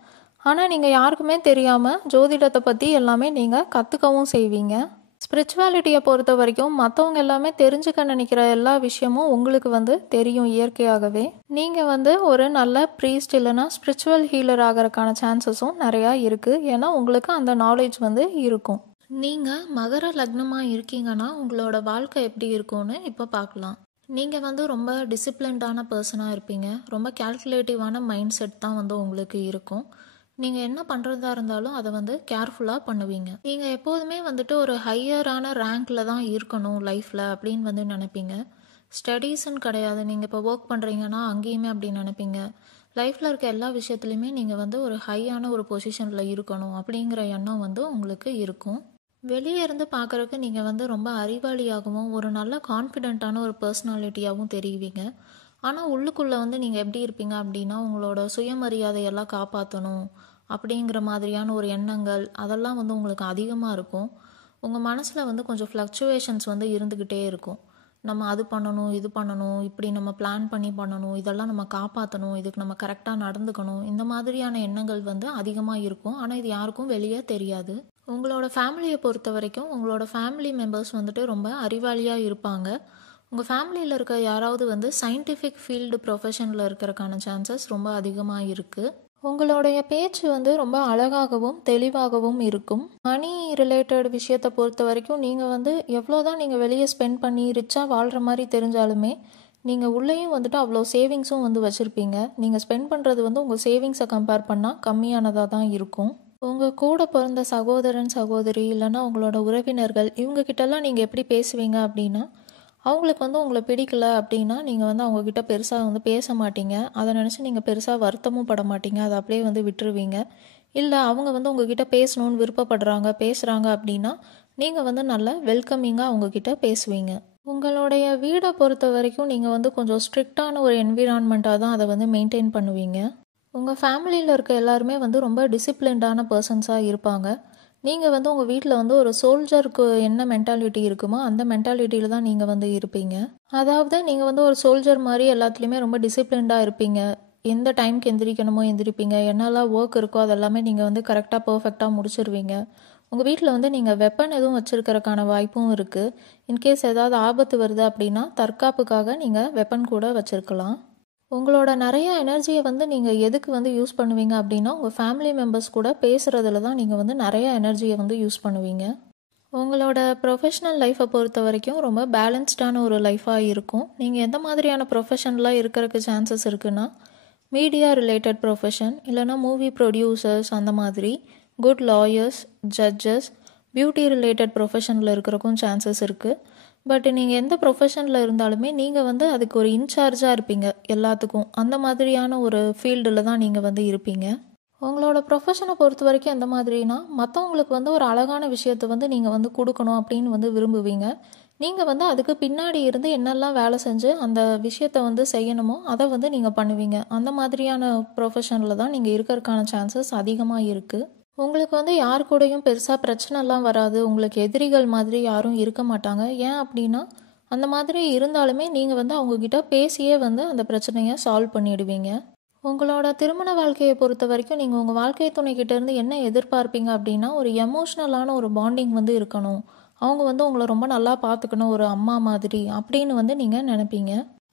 ஆனால் நீங்கள் யாருக்குமே தெரியாமல் ஜோதிடத்தை பற்றி எல்லாமே நீங்கள் கற்றுக்கவும் செய்வீங்க. ஸ்பிரிச்சுவாலிட்டியை பொறுத்த வரைக்கும் மற்றவங்க எல்லாமே தெரிஞ்சுக்க நினைக்கிற எல்லா விஷயமும் உங்களுக்கு தெரியும் இயற்கையாகவே. நீங்கள் ஒரு நல்ல ப்ரீஸ்ட் இல்லைனா ஸ்பிரிச்சுவல் ஹீலர் ஆகிறதுக்கான சான்சஸும் நிறையா இருக்குது. ஏன்னா உங்களுக்கு அந்த நாலேஜ் இருக்கும். நீங்கள் மகர லக்னமாக இருக்கீங்கன்னா உங்களோட வாழ்க்கை எப்படி இருக்கும்னு இப்போ பார்க்கலாம். நீங்கள் ரொம்ப டிசிப்ளின்டான பர்சனாக இருப்பீங்க. ரொம்ப கேல்குலேட்டிவான மைண்ட் செட் தான் உங்களுக்கு இருக்கும். நீங்கள் என்ன பண்ணுறதா இருந்தாலும் அதை கேர்ஃபுல்லாக பண்ணுவீங்க. நீங்கள் எப்போதுமே ஒரு ஹையரான ரேங்க்கில் தான் இருக்கணும் லைஃப்பில் அப்படின்னு நினைப்பீங்க. ஸ்டடீஸ்ன்னு கிடையாது. நீங்கள் இப்போ ஒர்க் பண்ணுறீங்கன்னா அங்கேயுமே அப்படி நினைப்பீங்க. லைஃப்பில் இருக்க எல்லா விஷயத்துலையுமே நீங்கள் ஒரு ஹையான ஒரு பொசிஷனில் இருக்கணும் அப்படிங்கிற எண்ணம் உங்களுக்கு இருக்கும். வெளியே இருந்து பார்க்குறதுக்கு நீங்கள் ரொம்ப அறிவாளியாகவும் ஒரு நல்ல கான்ஃபிடென்ட்டான ஒரு பர்சனாலிட்டியாகவும் தெரிவிங்க. ஆனால் உள்ளுக்குள்ளே நீங்கள் எப்படி இருப்பீங்க அப்படின்னா உங்களோட சுயமரியாதையெல்லாம் காப்பாற்றணும் அப்படிங்கிற மாதிரியான ஒரு எண்ணங்கள் அதெல்லாம் உங்களுக்கு அதிகமாக இருக்கும். உங்கள் மனசில் கொஞ்சம் ஃப்ளக்சுவேஷன்ஸ் இருந்துக்கிட்டே இருக்கும். நம்ம அது பண்ணணும், இது பண்ணணும், இப்படி நம்ம பிளான் பண்ணி பண்ணணும், இதெல்லாம் நம்ம காப்பாற்றணும், இதுக்கு நம்ம கரெக்டாக நடந்துக்கணும், இந்த மாதிரியான எண்ணங்கள் அதிகமாக இருக்கும். ஆனால் இது யாருக்கும் வெளியே தெரியாது. உங்களோட ஃபேமிலியை பொறுத்த வரைக்கும் உங்களோட ஃபேமிலி மெம்பர்ஸ் ரொம்ப அறிவாளியாக இருப்பாங்க. உங்கள் ஃபேமிலியில் இருக்க யாராவது சயின்டிஃபிக் ஃபீல்டு ப்ரொஃபஷனில் இருக்கிறதுக்கான சான்சஸ் ரொம்ப அதிகமாக இருக்குது. உங்களுடைய பேச்சு ரொம்ப அழகாகவும் தெளிவாகவும் இருக்கும். மணி ரிலேட்டட் விஷயத்தை பொறுத்த வரைக்கும் நீங்கள் எவ்வளோதான் நீங்கள் வெளியே ஸ்பெண்ட் பண்ணி ரிச்சாக வாழ்கிற மாதிரி தெரிஞ்சாலுமே நீங்கள் உள்ளேயும் அவ்வளோ சேவிங்ஸும் வச்சுருப்பீங்க. நீங்கள் ஸ்பெண்ட் பண்ணுறது உங்கள் சேவிங்ஸை கம்பேர் பண்ணால் கம்மியானதாக தான் இருக்கும். உங்கள் கூட பிறந்த சகோதரன் சகோதரி இல்லைன்னா உங்களோட உறவினர்கள் இவங்கக்கிட்டலாம் நீங்கள் எப்படி பேசுவீங்க அப்படின்னா அவங்களுக்கு உங்களை பிடிக்கல அப்படின்னா நீங்கள் அவங்கக்கிட்ட பெருசாக பேச மாட்டீங்க. அதை நினச்சி நீங்கள் பெருசாக வருத்தமும் பட மாட்டீங்க. அதை அப்படியே விட்டுருவீங்க. இல்லை அவங்க உங்ககிட்ட பேசணும்னு விருப்பப்படுறாங்க பேசுகிறாங்க அப்படின்னா நீங்கள் நல்ல வெல்கமிங்காக அவங்கக்கிட்ட பேசுவீங்க. உங்களுடைய வீடை பொறுத்த வரைக்கும் நீங்கள் கொஞ்சம் ஸ்ட்ரிக்டான ஒரு என்விரான்மெண்ட்டாக தான் அதை மெயின்டைன் பண்ணுவீங்க. உங்கள் ஃபேமிலியில் இருக்க எல்லாருமே ரொம்ப டிசிப்ளின்டான பர்சன்ஸாக இருப்பாங்க. நீங்கள் உங்கள் வீட்டில் ஒரு சோல்ஜருக்கு என்ன மென்டாலிட்டி இருக்குமோ அந்த மென்டாலிட்டியில் தான் நீங்கள் இருப்பீங்க. அதாவது நீங்கள் ஒரு சோல்ஜர் மாதிரி எல்லாத்துலேயுமே ரொம்ப டிசிப்ளின்டாக இருப்பீங்க. எந்த டைமுக்கு எந்திரிக்கணுமோ எந்திரிப்பீங்க. என்னெல்லாம் ஒர்க் இருக்கோ அதெல்லாமே நீங்கள் கரெக்டாக பர்ஃபெக்டாக முடிச்சிருவீங்க. உங்கள் வீட்டில் நீங்கள் வெப்பன் எதுவும் வச்சுருக்கிறதுக்கான வாய்ப்பும் இருக்குது. இன்கேஸ் ஏதாவது ஆபத்து வருது அப்படின்னா தற்காப்புக்காக நீங்கள் வெப்பன் கூட வச்சுருக்கலாம். உங்களோட நிறைய எனர்ஜியை நீங்கள் எதுக்கு யூஸ் பண்ணுவீங்க அப்படின்னா உங்கள் ஃபேமிலி மெம்பர்ஸ் கூட பேசுகிறதுல தான் நீங்கள் நிறைய எனர்ஜியை யூஸ் பண்ணுவீங்க. உங்களோட ப்ரொஃபஷ்னல் லைஃப்பை பொறுத்த வரைக்கும் ரொம்ப பேலன்ஸ்டான ஒரு லைஃபாக இருக்கும். நீங்கள் எந்த மாதிரியான ப்ரொஃபஷனில் இருக்கிறதுக்கு சான்சஸ் இருக்குன்னா மீடியா ரிலேட்டட் ப்ரொஃபஷன் இல்லைனா மூவி ப்ரொடியூசர்ஸ் அந்த மாதிரி, good lawyers, judges, beauty related ப்ரொஃபஷனில் இருக்கிறக்கும் சான்சஸ் இருக்குது. பட் நீங்கள் எந்த ப்ரொஃபஷனில் இருந்தாலுமே நீங்கள் அதுக்கு ஒரு இன்சார்ஜாக இருப்பீங்க எல்லாத்துக்கும். அந்த மாதிரியான ஒரு ஃபீல்டில் தான் நீங்கள் இருப்பீங்க. உங்களோட ப்ரொஃபஷனை பொறுத்த வரைக்கும் எந்த மாதிரினா மற்றவங்களுக்கு ஒரு அழகான விஷயத்தை நீங்கள் கொடுக்கணும் அப்படின்னு விரும்புவீங்க. நீங்கள் அதுக்கு பின்னாடி இருந்து என்னெல்லாம் வேலை செஞ்சு அந்த விஷயத்தை செய்யணுமோ அதை நீங்கள் பண்ணுவீங்க. அந்த மாதிரியான ப்ரொஃபஷனில் தான் நீங்கள் இருக்கிறதுக்கான சான்சஸ் அதிகமாக இருக்குது. உங்களுக்கு யார் கூடயும் பெருசாக பிரச்சனைலாம் வராது. உங்களுக்கு எதிரிகள் மாதிரி யாரும் இருக்க மாட்டாங்க. ஏன் அப்படின்னா அந்த மாதிரி இருந்தாலுமே நீங்கள் அவங்கக்கிட்ட பேசியே அந்த பிரச்சனையை சால்வ் பண்ணிடுவீங்க. உங்களோட திருமண வாழ்க்கையை பொறுத்த வரைக்கும் நீங்கள் உங்கள் வாழ்க்கை துணைக்கிட்ட இருந்து என்ன எதிர்பார்ப்பீங்க அப்படின்னா, ஒரு எமோஷ்னலான ஒரு பாண்டிங் வந்து இருக்கணும். அவங்க வந்து உங்களை ரொம்ப நல்லா பார்த்துக்கணும், ஒரு அம்மா மாதிரி அப்படின்னு வந்து நீங்கள் நினைப்பீங்க.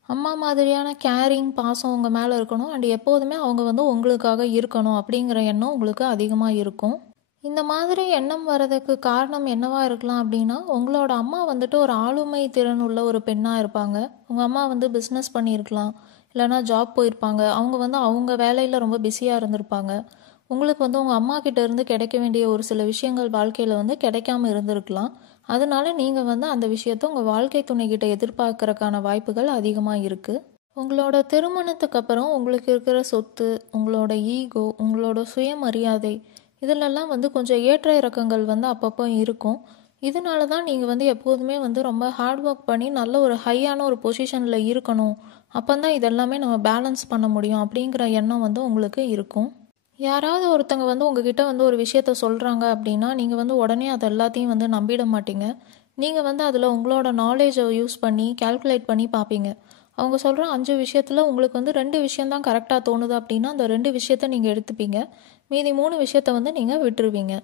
அம்மா மாதிரியான கேரிங், பாசம் உங்கள் மேலே இருக்கணும். அண்ட் எப்போதுமே அவங்க வந்து உங்களுக்காக இருக்கணும் அப்படிங்கிற எண்ணம் உங்களுக்கு அதிகமாக இருக்கும். இந்த மாதிரி எண்ணம் வர்றதுக்கு காரணம் என்னவா இருக்கலாம் அப்படின்னா, உங்களோட அம்மா வந்துட்டு ஒரு ஆளுமை திறன் உள்ள ஒரு பெண்ணாக இருப்பாங்க. உங்கள் அம்மா வந்து பிஸ்னஸ் பண்ணியிருக்கலாம், இல்லைனா ஜாப் போயிருப்பாங்க. அவங்க வந்து அவங்க வேலையில் ரொம்ப பிஸியாக இருந்திருப்பாங்க. உங்களுக்கு வந்து உங்கள் அம்மா கிட்ட இருந்து கிடைக்க வேண்டிய ஒரு சில விஷயங்கள் வாழ்க்கையில் வந்து கிடைக்காம இருந்திருக்கலாம். அதனால நீங்கள் வந்து அந்த விஷயத்த உங்கள் வாழ்க்கை துணைக்கிட்ட எதிர்பார்க்கறதுக்கான வாய்ப்புகள் அதிகமாக இருக்குது. உங்களோட திருமணத்துக்கு அப்புறம் உங்களுக்கு இருக்கிற சொத்து, உங்களோட ஈகோ, உங்களோட சுயமரியாதை இதிலெல்லாம் வந்து கொஞ்சம் ஏற்ற இறக்கங்கள் வந்து அப்பப்போ இருக்கும். இதனால தான் நீங்கள் வந்து எப்போதுமே வந்து ரொம்ப ஹார்ட் ஒர்க் பண்ணி நல்ல ஒரு ஹையான ஒரு பொசிஷனில் இருக்கணும். அப்போ தான் இதெல்லாமே நம்ம பேலன்ஸ் பண்ண முடியும் அப்படிங்கிற எண்ணம் வந்து உங்களுக்கு இருக்கும். யாராவது ஒருத்தங்க வந்து உங்ககிட்ட வந்து ஒரு விஷயத்த சொல்கிறாங்க அப்படின்னா, நீங்கள் வந்து உடனே அது எல்லாத்தையும் வந்து நம்பிட மாட்டீங்க. நீங்கள் வந்து அதில் உங்களோட நாலேஜை யூஸ் பண்ணி கால்குலேட் பண்ணி பார்ப்பீங்க. அவங்க சொல்கிற 5 விஷயத்தில் உங்களுக்கு வந்து 2 விஷயந்தான் கரெக்டாக தோணுது அப்படின்னா, அந்த 2 விஷயத்த நீங்கள் எடுத்துப்பீங்க. மீதி 3 விஷயத்த வந்து நீங்கள் விட்டுருவீங்க.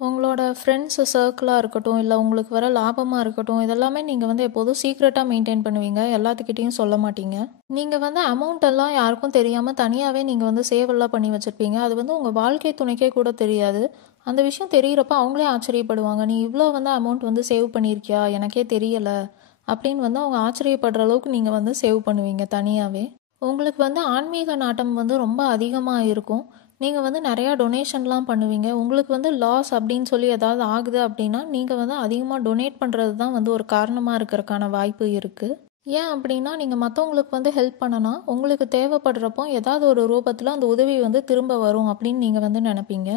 உங்களோட ஃப்ரெண்ட்ஸு சர்க்கிளாக இருக்கட்டும், இல்லை உங்களுக்கு வர லாபமாக இருக்கட்டும், இதெல்லாமே நீங்கள் வந்து எப்போதும் சீக்ரெட்டாக மெயின்டைன் பண்ணுவீங்க. எல்லாத்துக்கிட்டேயும் சொல்ல மாட்டீங்க. நீங்கள் வந்து அமௌண்ட் எல்லாம் யாருக்கும் தெரியாமல் தனியாகவே நீங்கள் வந்து சேவ் எல்லாம் பண்ணி வச்சுருப்பீங்க. அது வந்து உங்கள் வாழ்க்கை துணைக்கே கூட தெரியாது. அந்த விஷயம் தெரிகிறப்ப அவங்களே ஆச்சரியப்படுவாங்க. நீ இவ்வளோ வந்து அமௌண்ட் வந்து சேவ் பண்ணியிருக்கியா, எனக்கே தெரியலை அப்படின்னு வந்து அவங்க ஆச்சரியப்படுற அளவுக்கு நீங்கள் வந்து சேவ் பண்ணுவீங்க தனியாகவே. உங்களுக்கு வந்து ஆன்மீக நாட்டம் வந்து ரொம்ப அதிகமாக இருக்கும். நீங்கள் வந்து நிறையா டொனேஷன்லாம் பண்ணுவீங்க. உங்களுக்கு வந்து லாஸ் அப்படின்னு சொல்லி ஏதாவது ஆகுது அப்படின்னா, நீங்கள் வந்து அதிகமாக டொனேட் பண்ணுறது தான் வந்து ஒரு காரணமாக இருக்கிறதுக்கான வாய்ப்பு இருக்குது. ஏன் அப்படின்னா, நீங்கள் மற்றவங்களுக்கு வந்து ஹெல்ப் பண்ணனா, உங்களுக்கு தேவைப்படுறப்போ ஏதாவது ஒரு ரூபத்தில் அந்த உதவி வந்து திரும்ப வரும் அப்படின்னு நீங்கள் வந்து நினைப்பீங்க.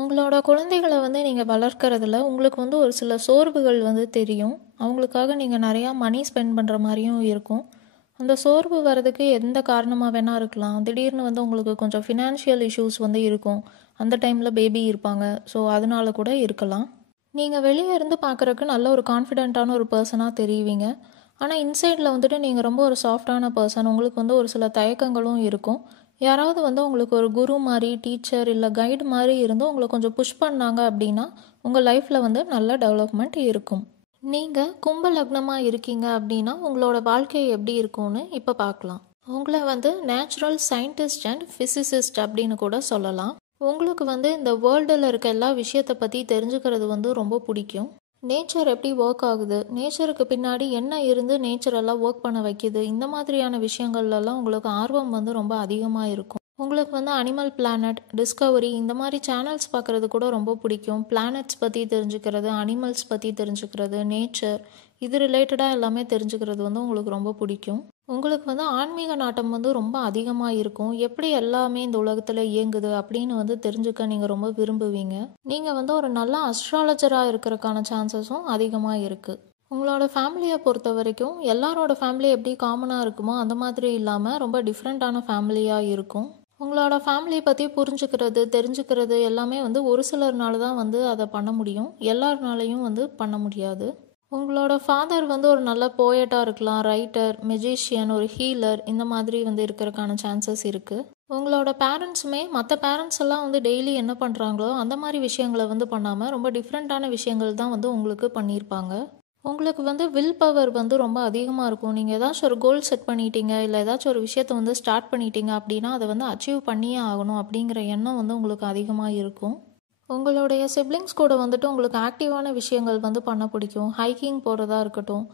உங்களோட குழந்தைகளை வந்து நீங்கள் வளர்க்குறதுல உங்களுக்கு வந்து ஒரு சில சோர்வுகள் வந்து தெரியும். அவங்களுக்காக நீங்கள் நிறையா மணி ஸ்பெண்ட் பண்ணுற மாதிரியும் இருக்கும். அந்த சோர்வு வர்றதுக்கு எந்த காரணமாக வேணால் இருக்கலாம். திடீர்னு வந்து உங்களுக்கு கொஞ்சம் ஃபினான்ஷியல் இஷ்யூஸ் வந்து இருக்கும். அந்த டைமில் பேபி இருப்பாங்க. ஸோ அதனால கூட இருக்கலாம். நீங்கள் வெளியே இருந்து பார்க்குறக்கு நல்ல ஒரு கான்ஃபிடென்ட்டான ஒரு பர்சனாக தெரிவிங்க. ஆனால் இன்சைடில் வந்துட்டு நீங்கள் ரொம்ப ஒரு சாஃப்டான பர்சன். உங்களுக்கு வந்து ஒரு சில தயக்கங்களும் இருக்கும். யாராவது வந்து உங்களுக்கு ஒரு குரு மாதிரி, டீச்சர் இல்லை கைடு மாதிரி இருந்து உங்களை கொஞ்சம் புஷ் பண்ணாங்க அப்படின்னா, உங்கள் லைஃப்பில் வந்து நல்ல டெவலப்மெண்ட் இருக்கும். நீங்கள் கும்ப லக்னமாக இருக்கீங்க அப்படின்னா உங்களோட வாழ்க்கை எப்படி இருக்கும்னு இப்போ பார்க்கலாம். உங்களை வந்து நேச்சுரல் சயின்டிஸ்ட் அண்ட் ஃபிசிசிஸ்ட் அப்படின்னு கூட சொல்லலாம். உங்களுக்கு வந்து இந்த வேர்ல்டில் இருக்க எல்லா விஷயத்தை பற்றி தெரிஞ்சுக்கிறது வந்து ரொம்ப பிடிக்கும். நேச்சர் எப்படி ஒர்க் ஆகுது, நேச்சருக்கு பின்னாடி என்ன இருந்து நேச்சர் எல்லாம் ஒர்க் பண்ண வைக்குது, இந்த மாதிரியான விஷயங்கள்லாம் உங்களுக்கு ஆர்வம் வந்து ரொம்ப அதிகமாக இருக்கும். உங்களுக்கு வந்து அனிமல் பிளானட், டிஸ்கவரி இந்த மாதிரி சேனல்ஸ் பார்க்குறது கூட ரொம்ப பிடிக்கும். பிளானட்ஸ் பற்றி தெரிஞ்சுக்கிறது, அனிமல்ஸ் பற்றி தெரிஞ்சுக்கிறது, நேச்சர் இது ரிலேட்டடாக எல்லாமே தெரிஞ்சுக்கிறது வந்து உங்களுக்கு ரொம்ப பிடிக்கும். உங்களுக்கு வந்து ஆன்மீக நாட்டம் வந்து ரொம்ப அதிகமாக இருக்கும். எப்படி எல்லாமே இந்த உலகத்தில் இயங்குது அப்படின்னு வந்து தெரிஞ்சுக்க நீங்கள் ரொம்ப விரும்புவீங்க. நீங்கள் வந்து ஒரு நல்ல அஸ்ட்ராலஜராக இருக்கிறதுக்கான சான்சஸும் அதிகமாக இருக்குது. உங்களோட ஃபேமிலியை பொறுத்த வரைக்கும் எல்லாரோட ஃபேமிலி எப்படி காமனாக இருக்குமோ அந்த மாதிரி இல்லாமல் ரொம்ப டிஃப்ரெண்ட்டான ஃபேமிலியாக இருக்கும். உங்களோட ஃபேமிலியை பற்றி புரிஞ்சுக்கிறது, தெரிஞ்சுக்கிறது எல்லாமே வந்து ஒரு சிலர்னால தான் வந்து அதை பண்ண முடியும். எல்லாருனாலையும் வந்து பண்ண முடியாது. உங்களோட ஃபாதர் வந்து ஒரு நல்ல போயட்டாக இருக்கலாம், ரைட்டர், மெஜிஷியன், ஒரு ஹீலர் இந்த மாதிரி வந்து இருக்கிறதுக்கான சான்சஸ் இருக்குது. உங்களோட பேரண்ட்ஸுமே மற்ற பேரண்ட்ஸ் எல்லாம் வந்து டெய்லி என்ன பண்ணுறாங்களோ அந்த மாதிரி விஷயங்களை வந்து பண்ணாமல் ரொம்ப டிஃப்ரெண்ட்டான விஷயங்கள் தான் வந்து உங்களுக்கு பண்ணியிருப்பாங்க. உங்களுக்கு வந்து வில் பவர் வந்து ரொம்ப அதிகமாக இருக்கும். நீங்கள் ஏதாச்சும் ஒரு கோல் செட் பண்ணிட்டீங்க, இல்லை ஏதாச்சும் ஒரு விஷயத்த வந்து ஸ்டார்ட் பண்ணிட்டீங்க அப்படின்னா அதை வந்து அச்சீவ் பண்ணியே ஆகணும் அப்படிங்கிற எண்ணம் வந்து உங்களுக்கு அதிகமாக இருக்கும். உங்களுடைய சிப்ளிங்ஸ் கூட வந்துட்டு உங்களுக்கு ஆக்டிவான விஷயங்கள் வந்து பண்ண பிடிக்கும். ஹைக்கிங் போகிறதா இருக்கட்டும்,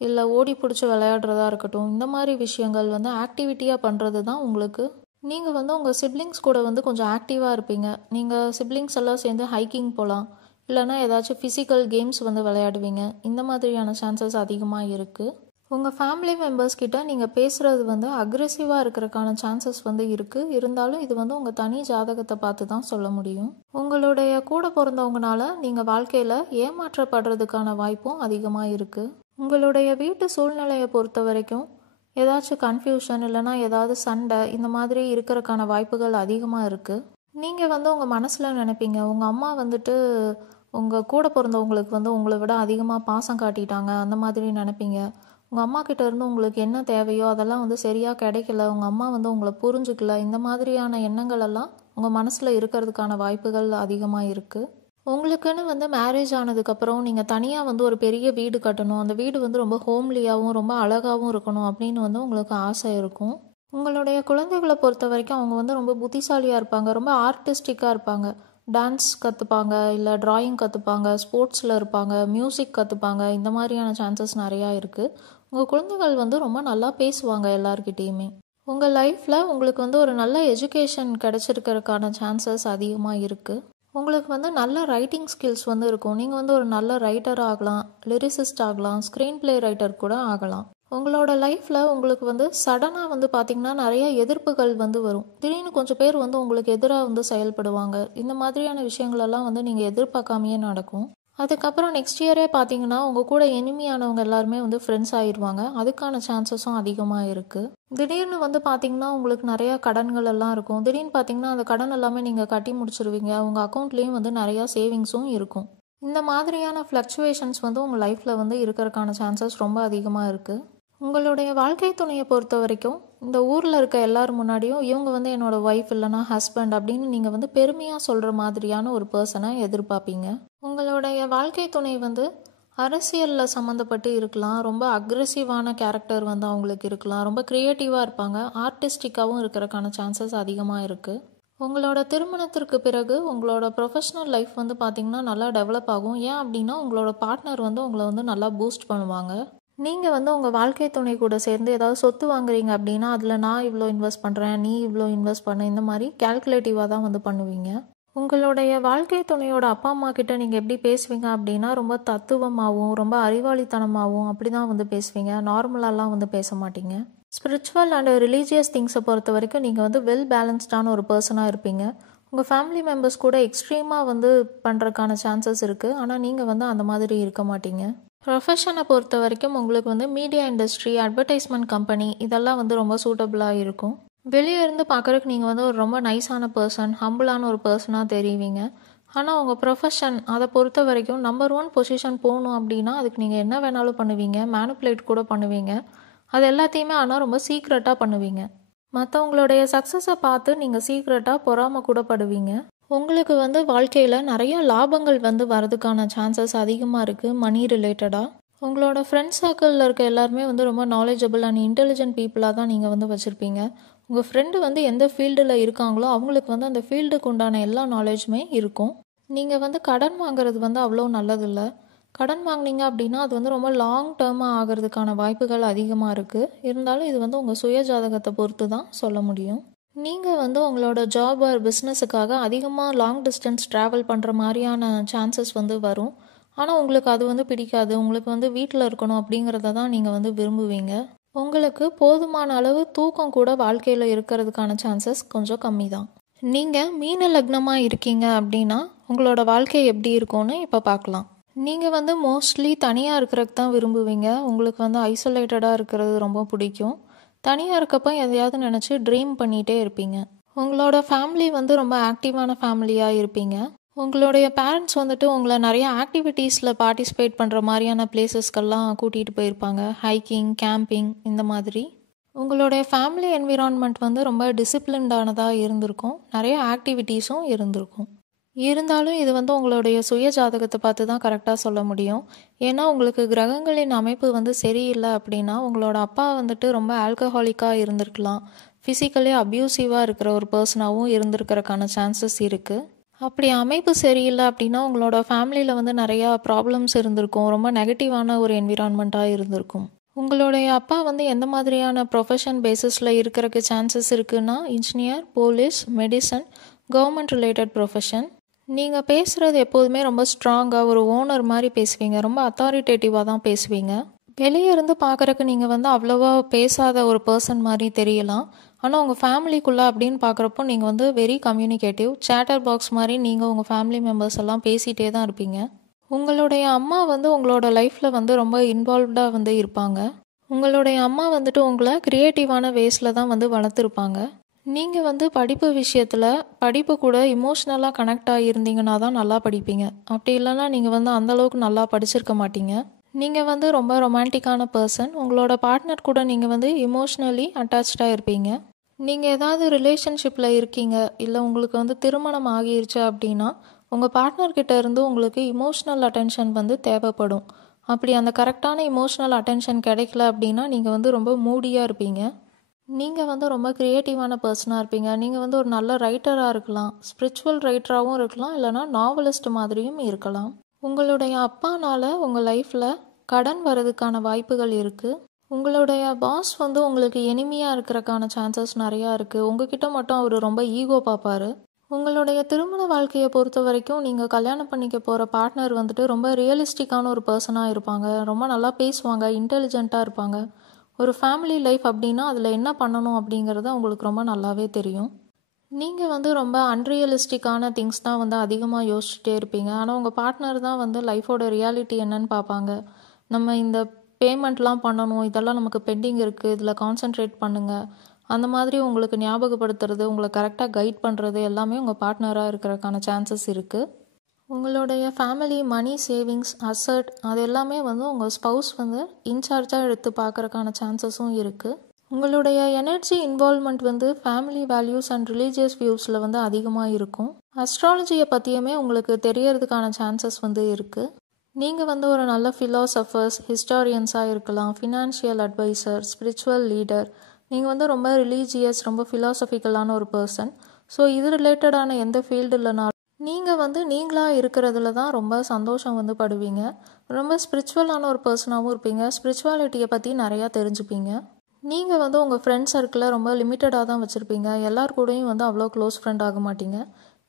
இல்லை ஓடி பிடிச்சி விளையாடுறதா இருக்கட்டும், இந்த மாதிரி விஷயங்கள் வந்து ஆக்டிவிட்டியாக பண்ணுறது தான் உங்களுக்கு. நீங்கள் வந்து உங்கள் சிப்ளிங்ஸ் கூட வந்து கொஞ்சம் ஆக்டிவாக இருப்பீங்க. நீங்கள் சிப்ளிங்ஸ் எல்லாம் சேர்ந்து ஹைக்கிங் போகலாம், இல்லைனா ஏதாச்சும் ஃபிசிக்கல் கேம்ஸ் வந்து விளையாடுவீங்க. இந்த மாதிரியான சான்சஸ் அதிகமாக இருக்குது. உங்கள் ஃபேமிலி மெம்பர்ஸ் கிட்ட நீங்கள் பேசுகிறது வந்து அக்ரெசிவாக இருக்கிறதுக்கான சான்சஸ் வந்து இருக்குது. இருந்தாலும் இது வந்து உங்கள் தனி ஜாதகத்தை பார்த்து தான் சொல்ல முடியும். உங்களுடைய கூட பிறந்தவங்கனால நீங்கள் வாழ்க்கையில் ஏமாற்றப்படுறதுக்கான வாய்ப்பும் அதிகமாக இருக்குது. உங்களுடைய வீட்டு சூழ்நிலையை பொறுத்த வரைக்கும் ஏதாச்சும் கன்ஃபியூஷன் இல்லைனா ஏதாவது சண்டை இந்த மாதிரி இருக்கிறதுக்கான வாய்ப்புகள் அதிகமாக இருக்குது. நீங்கள் வந்து உங்கள் மனசில் நினைப்பீங்க, உங்கள் அம்மா வந்துட்டு உங்கள் கூட பிறந்தவங்களுக்கு வந்து உங்களை விட அதிகமாக பாசம் காட்டிட்டாங்க அந்த மாதிரி நினைப்பீங்க. உங்கள் அம்மா கிட்ட இருந்து உங்களுக்கு என்ன தேவையோ அதெல்லாம் வந்து சரியாக கிடைக்கல, உங்கள் அம்மா வந்து உங்களை புரிஞ்சுக்கல, இந்த மாதிரியான எண்ணங்கள் எல்லாம் உங்கள் மனசில் இருக்கிறதுக்கான வாய்ப்புகள் அதிகமாக இருக்குது. உங்களுக்குன்னு வந்து மேரேஜ் ஆனதுக்கப்புறம் நீங்கள் தனியாக வந்து ஒரு பெரிய வீடு கட்டணும், அந்த வீடு வந்து ரொம்ப ஹோம்லியாகவும் ரொம்ப அழகாகவும் இருக்கணும் அப்படின்னு வந்து உங்களுக்கு ஆசை இருக்கும். உங்களுடைய குழந்தைகளை பொறுத்த வரைக்கும் அவங்க வந்து ரொம்ப புத்திசாலியாக இருப்பாங்க, ரொம்ப ஆர்டிஸ்டிக்காக இருப்பாங்க. டான்ஸ் கற்றுப்பாங்க, இல்லை டிராயிங் கற்றுப்பாங்க, ஸ்போர்ட்ஸில் இருப்பாங்க, மியூசிக் கற்றுப்பாங்க. இந்த மாதிரியான சான்சஸ் நிறையா இருக்குது. உங்கள் குழந்தைகள் வந்து ரொம்ப நல்லா பேசுவாங்க எல்லார்கிட்டேயுமே. உங்கள் லைஃப்பில் உங்களுக்கு வந்து ஒரு நல்ல எஜுகேஷன் கிடச்சிருக்கிறதுக்கான சான்சஸ் அதிகமாக இருக்குது. உங்களுக்கு வந்து நல்ல ரைட்டிங் ஸ்கில்ஸ் வந்து இருக்கும். நீங்கள் வந்து ஒரு நல்ல ரைட்டர் ஆகலாம், லிரிசிஸ்ட் ஆகலாம், ஸ்க்ரீன் பிளே ரைட்டர் கூட ஆகலாம். உங்களோட லைஃப்பில் உங்களுக்கு வந்து சடனாக வந்து பார்த்திங்கன்னா நிறைய எதிர்ப்புகள் வந்து வரும். திடீர்னு கொஞ்சம் பேர் வந்து உங்களுக்கு எதிராக வந்து செயல்படுவாங்க. இந்த மாதிரியான விஷயங்களெல்லாம் வந்து நீங்கள் எதிர்பார்க்காமையே நடக்கும். அதுக்கப்புறம் நெக்ஸ்ட் இயரே பார்த்தீங்கன்னா உங்கள் கூட எனிமியானவங்க எல்லாருமே வந்து ஃப்ரெண்ட்ஸ் ஆயிடுவாங்க. அதுக்கான சான்சஸும் அதிகமாக இருக்குது. திடீர்னு வந்து பார்த்தீங்கன்னா உங்களுக்கு நிறையா கடன்கள் எல்லாம் இருக்கும். திடீர்னு பார்த்தீங்கன்னா அந்த கடன் எல்லாமே நீங்கள் கட்டி முடிச்சிருவீங்க. உங்கள் அக்கௌண்ட்லேயும் வந்து நிறையா சேவிங்ஸும் இருக்கும். இந்த மாதிரியான ஃப்ளக்சுவேஷன்ஸ் வந்து உங்கள் லைஃப்பில் வந்து இருக்கிறதுக்கான சான்சஸ் ரொம்ப அதிகமாக இருக்குது. உங்களுடைய வாழ்க்கை துணையை பொறுத்த வரைக்கும் இந்த ஊரில் இருக்க எல்லார் முன்னாடியும் இவங்க வந்து என்னோட ஒய்ஃப் இல்லைனா ஹஸ்பண்ட் அப்படின்னு நீங்கள் வந்து பெருமையாக சொல்கிற மாதிரியான ஒரு பர்சனை எதிர்பார்ப்பீங்க. உங்களுடைய வாழ்க்கை துணை வந்து அரசியலில் சம்மந்தப்பட்டு இருக்கலாம், ரொம்ப அக்ரெசிவான கேரக்டர் வந்து அவங்களுக்கு இருக்கலாம், ரொம்ப க்ரியேட்டிவாக இருப்பாங்க, ஆர்டிஸ்டிக்காகவும் இருக்கிறதுக்கான சான்சஸ் அதிகமாக இருக்குது. உங்களோட திருமணத்திற்கு பிறகு உங்களோட ப்ரொஃபஷ்னல் லைஃப் வந்து பார்த்திங்கன்னா நல்லா டெவலப் ஆகும். ஏன் அப்படின்னா உங்களோட பார்ட்னர் வந்து உங்களை வந்து நல்லா பூஸ்ட் பண்ணுவாங்க. நீங்கள் வந்து உங்கள் வாழ்க்கை துணை கூட சேர்ந்து ஏதாவது சொத்து வாங்குறீங்க அப்படின்னா அதில் நான் இவ்வளோ இன்வெஸ்ட் பண்ணுறேன், நீ இவ்வளோ இன்வெஸ்ட் பண்ண, இந்த மாதிரி கேல்குலேட்டிவாக தான் வந்து பண்ணுவீங்க. உங்களுடைய வாழ்க்கை துணையோட அப்பா அம்மா கிட்ட நீங்கள் எப்படி பேசுவீங்க அப்படின்னா ரொம்ப தத்துவமாகவும் ரொம்ப அறிவாளித்தனமாகவும் அப்படி தான் வந்து பேசுவீங்க. நார்மலாலாம் வந்து பேச மாட்டீங்க. ஸ்பிரிச்சுவல் அண்ட் ரிலீஜியஸ் திங்ஸை பொறுத்த வரைக்கும் நீங்கள் வந்து வெல் பேலன்ஸ்டான ஒரு பர்சனாக இருப்பீங்க. உங்கள் ஃபேமிலி மெம்பர்ஸ் கூட எக்ஸ்ட்ரீமாக வந்து பண்ணுறதுக்கான சான்சஸ் இருக்குது. ஆனால் நீங்கள் வந்து அந்த மாதிரி இருக்க மாட்டீங்க. ப்ரொஃபஷனை பொறுத்த வரைக்கும் உங்களுக்கு வந்து மீடியா இண்டஸ்ட்ரி, அட்வர்டைஸ்மெண்ட் கம்பெனி இதெல்லாம் வந்து ரொம்ப சூட்டபுளாக இருக்கும். வெளியே இருந்து பார்க்குறதுக்கு நீங்கள் வந்து ஒரு ரொம்ப நைஸான பர்சன், ஹம்பிளான ஒரு பர்சனாக தெரிவிங்க. ஆனால் உங்கள் ப்ரொஃபஷன் அதை பொறுத்த வரைக்கும் நம்பர் 1 பொசிஷன் போகணும் அப்படின்னா அதுக்கு நீங்கள் என்ன வேணாலும் பண்ணுவீங்க, மேனிப்புலேட் கூட பண்ணுவீங்க. அது எல்லாத்தையுமே ஆனால் ரொம்ப சீக்ரெட்டாக பண்ணுவீங்க. மற்றவங்களுடைய சக்ஸஸை பார்த்து நீங்கள் சீக்ரெட்டாக பொறாமை கூட படுவீங்க. உங்களுக்கு வந்து வாழ்க்கையில் நிறைய லாபங்கள் வந்து வரதுக்கான சான்சஸ் அதிகமாக இருக்குது மணி ரிலேட்டடாக. உங்களோட ஃப்ரெண்ட்ஸ் சர்க்கிளில் இருக்க எல்லாருமே வந்து ரொம்ப நாலேஜபிள் அண்ட் இன்டெலிஜென்ட் பீப்புளாக தான் நீங்கள் வந்து வச்சுருப்பீங்க. உங்கள் ஃப்ரெண்டு வந்து எந்த ஃபீல்டில் இருக்காங்களோ அவங்களுக்கு வந்து அந்த ஃபீல்டுக்கு உண்டான எல்லா நாலேஜுமே இருக்கும். நீங்கள் வந்து கடன் வாங்குறது வந்து அவ்வளோ நல்லதில்லை. கடன் வாங்கினீங்க அப்படின்னா அது வந்து ரொம்ப லாங் டேர்மாக ஆகிறதுக்கான வாய்ப்புகள் அதிகமாக இருக்குது. இருந்தாலும் இது வந்து உங்கள் சுய ஜாதகத்தை பொறுத்து தான் சொல்ல முடியும். நீங்கள் வந்து உங்களோட ஜாப் ஆர் பிஸ்னஸுக்காக அதிகமாக லாங் டிஸ்டன்ஸ் ட்ராவல் பண்ணுற மாதிரியான சான்சஸ் வந்து வரும். ஆனால் உங்களுக்கு அது வந்து பிடிக்காது. உங்களுக்கு வந்து வீட்டில் இருக்கணும் அப்படிங்கிறத தான் நீங்கள் வந்து விரும்புவீங்க. உங்களுக்கு போதுமான அளவு தூக்கம் கூட வாழ்க்கையில் இருக்கிறதுக்கான சான்சஸ் கொஞ்சம் கம்மி தான். நீங்கள் மீன லக்னமாக இருக்கீங்க அப்படின்னா உங்களோட வாழ்க்கை எப்படி இருக்கும்னு இப்போ பார்க்கலாம். நீங்கள் வந்து மோஸ்ட்லி தனியாக இருக்கிறதுக்கு தான் விரும்புவீங்க. உங்களுக்கு வந்து ஐசோலேட்டடாக இருக்கிறது ரொம்ப பிடிக்கும். தனியாக இருக்கப்போ எதையாவது நினச்சி ட்ரீம் பண்ணிகிட்டே இருப்பீங்க. உங்களோட ஃபேமிலி வந்து ரொம்ப ஆக்டிவான ஃபேமிலியாக இருப்பீங்க. உங்களுடைய பேரண்ட்ஸ் வந்துட்டு உங்களை நிறைய ஆக்டிவிட்டீஸில் பார்ட்டிசிபேட் பண்ணுற மாதிரியான பிளேசஸ்க்கெல்லாம் கூட்டிகிட்டு போயிருப்பாங்க. ஹைக்கிங், கேம்பிங் இந்த மாதிரி. உங்களுடைய ஃபேமிலி என்விரான்மெண்ட் வந்து ரொம்ப டிசிப்ளின்டானதாக இருந்திருக்கும். நிறைய ஆக்டிவிட்டீஸும் இருந்திருக்கும். இருந்தாலும் இது வந்து உங்களுடைய சுய ஜாதகத்தை பார்த்து தான் கரெக்டாக சொல்ல முடியும். ஏன்னா உங்களுக்கு கிரகங்களின் அமைப்பு வந்து சரியில்லை அப்படின்னா உங்களோட அப்பா வந்துட்டு ரொம்ப ஆல்கஹாலிக்காக இருந்திருக்கலாம், ஃபிசிக்கலி அப்யூசிவாக இருக்கிற ஒரு பர்சனாகவும் இருந்திருக்கிறதுக்கான சான்சஸ் இருக்குது. அப்படி அமைப்பு சரியில்லை அப்படின்னா உங்களோட ஃபேமிலியில் வந்து நிறையா ப்ராப்ளம்ஸ் இருந்திருக்கும். ரொம்ப நெகட்டிவான ஒரு என்விரான்மெண்ட்டாக இருந்திருக்கும். உங்களுடைய அப்பா வந்து எந்த மாதிரியான ப்ரொஃபஷன் பேசிஸில் இருக்கிறதுக்கு சான்சஸ் இருக்குன்னா engineer, police, medicine, government related profession. நீங்கள் பேசுகிறது எப்போதுமே ரொம்ப ஸ்ட்ராங்காக ஒரு ஓனர் மாதிரி பேசுவீங்க. ரொம்ப அத்தாரிட்டேட்டிவாக தான் பேசுவீங்க. வெளியே இருந்து பார்க்குறக்கு நீங்கள் வந்து அவ்வளோவா பேசாத ஒரு பர்சன் மாதிரி தெரியலாம். ஆனால் உங்கள் ஃபேமிலிக்குள்ளே அப்படின்னு பார்க்குறப்போ நீங்கள் வந்து வெரி கம்யூனிகேட்டிவ், சேட்டர் பாக்ஸ் மாதிரி நீங்கள் உங்கள் ஃபேமிலி மெம்பர்ஸ் எல்லாம் பேசிகிட்டே தான் இருப்பீங்க. உங்களுடைய அம்மா வந்து உங்களோட லைஃப்பில் வந்து ரொம்ப இன்வால்வ்டாக வந்து இருப்பாங்க. உங்களுடைய அம்மா வந்துட்டு உங்களை க்ரியேட்டிவான வேஸில் தான் வந்து வளர்த்துருப்பாங்க. நீங்கள் வந்து படிப்பு விஷயத்தில் படிப்பு கூட இமோஷ்னலாக கனெக்ட் ஆகியிருந்தீங்கன்னா தான் நல்லா படிப்பீங்க. அப்படி இல்லைன்னா நீங்கள் வந்து அந்தளவுக்கு நல்லா படிச்சிருக்க மாட்டீங்க. நீங்கள் வந்து ரொம்ப ரொமான்டிக்கான பர்சன். உங்களோட பார்ட்னர் கூட நீங்கள் வந்து இமோஷ்னலி அட்டாச்சாக இருப்பீங்க. நீங்கள் ஏதாவது ரிலேஷன்ஷிப்பில் இருக்கீங்க, இல்லை உங்களுக்கு வந்து திருமணம் ஆகிருச்சு அப்படின்னா உங்கள் பார்ட்னர்கிட்ட இருந்து உங்களுக்கு இமோஷ்னல் அட்டென்ஷன் வந்து தேவைப்படும். அப்படி அந்த கரெக்டான இமோஷ்னல் அட்டென்ஷன் கிடைக்கல அப்படின்னா நீங்கள் வந்து ரொம்ப மூடியாக இருப்பீங்க. நீங்கள் வந்து ரொம்ப க்ரியேட்டிவான பர்சனாக இருப்பீங்க. நீங்கள் வந்து ஒரு நல்ல ரைட்டராக இருக்கலாம், ஸ்பிரிச்சுவல் ரைட்டராகவும் இருக்கலாம், இல்லைனா நாவலிஸ்ட் மாதிரியும் இருக்கலாம். உங்களுடைய அப்பானால் உங்கள் லைஃப்பில் கடன் வரதுக்கான வாய்ப்புகள் இருக்குது. உங்களுடைய பாஸ் வந்து உங்களுக்கு எனிமியாக இருக்கிறக்கான சான்சஸ் நிறையா இருக்குது. உங்ககிட்ட மட்டும் அவர் ரொம்ப ஈகோ பார்ப்பார். உங்களுடைய திருமண வாழ்க்கையை பொறுத்த வரைக்கும் நீங்கள் கல்யாணம் பண்ணிக்க போகிற பார்ட்னர் வந்துட்டு ரொம்ப ரியலிஸ்டிக்கான ஒரு பர்சனாக இருப்பாங்க. ரொம்ப நல்லா பேசுவாங்க, இன்டெலிஜென்ட்டாக இருப்பாங்க. ஒரு ஃபேமிலி லைஃப் அப்படின்னா அதில் என்ன பண்ணணும் அப்படிங்கிறது உங்களுக்கு ரொம்ப நல்லாவே தெரியும். நீங்கள் வந்து ரொம்ப அன்ரியலிஸ்டிக்கான திங்ஸ் தான் வந்து அதிகமாக யோசிச்சுட்டே இருப்பீங்க. ஆனால் உங்கள் பார்ட்னர் தான் வந்து லைஃபோட ரியாலிட்டி என்னன்னு பார்ப்பாங்க. நம்ம இந்த பேமெண்ட்லாம் பண்ணணும், இதெல்லாம் நமக்கு பெண்டிங் இருக்குது, இதில் கான்சென்ட்ரேட் பண்ணுங்கள், அந்த மாதிரி உங்களுக்கு ஞாபகப்படுத்துறது, உங்களை கரெக்டாக கைட் பண்ணுறது எல்லாமே உங்கள் பார்ட்னராக இருக்கிறதுக்கான சான்சஸ் இருக்குது. உங்களுடைய ஃபேமிலி மணி சேவிங்ஸ் அசட் அது எல்லாமே வந்து உங்கள் ஸ்பவுஸ் வந்து இன்சார்ஜாக எடுத்து பார்க்குறக்கான சான்சஸும் இருக்குது. உங்களுடைய எனர்ஜி இன்வால்வ்மெண்ட் வந்து ஃபேமிலி வேல்யூஸ் அண்ட் ரிலீஜியஸ் வியூஸில் வந்து அதிகமாக இருக்கும். அஸ்ட்ராலஜியை பற்றியுமே உங்களுக்கு தெரியறதுக்கான சான்சஸ் வந்து இருக்குது. நீங்கள் வந்து ஒரு நல்ல ஃபிலாசபர்ஸ், ஹிஸ்டாரியன்ஸாக இருக்கலாம், ஃபினான்ஷியல் அட்வைசர், ஸ்பிரிச்சுவல் லீடர். நீங்கள் வந்து ரொம்ப ரிலீஜியஸ், ரொம்ப ஃபிலாசபிக்கலான ஒரு பர்சன். ஸோ இது ரிலேட்டடான எந்த ஃபீல்டு இல்லைனாலும் நீங்கள் வந்து நீங்களாக இருக்கிறதுல தான் ரொம்ப சந்தோஷம் வந்து படுவீங்க. ரொம்ப ஸ்பிரிச்சுவலான ஒரு பர்சனாகவும் இருப்பீங்க. ஸ்பிரிச்சுவாலிட்டியை பற்றி நிறையா தெரிஞ்சுப்பீங்க. நீங்கள் வந்து உங்கள் ஃப்ரெண்ட் சர்க்கிளை ரொம்ப லிமிட்டடாக தான் வச்சுருப்பீங்க. எல்லார் கூடயும் வந்து அவ்வளோ க்ளோஸ் ஃப்ரெண்ட் ஆக மாட்டீங்க.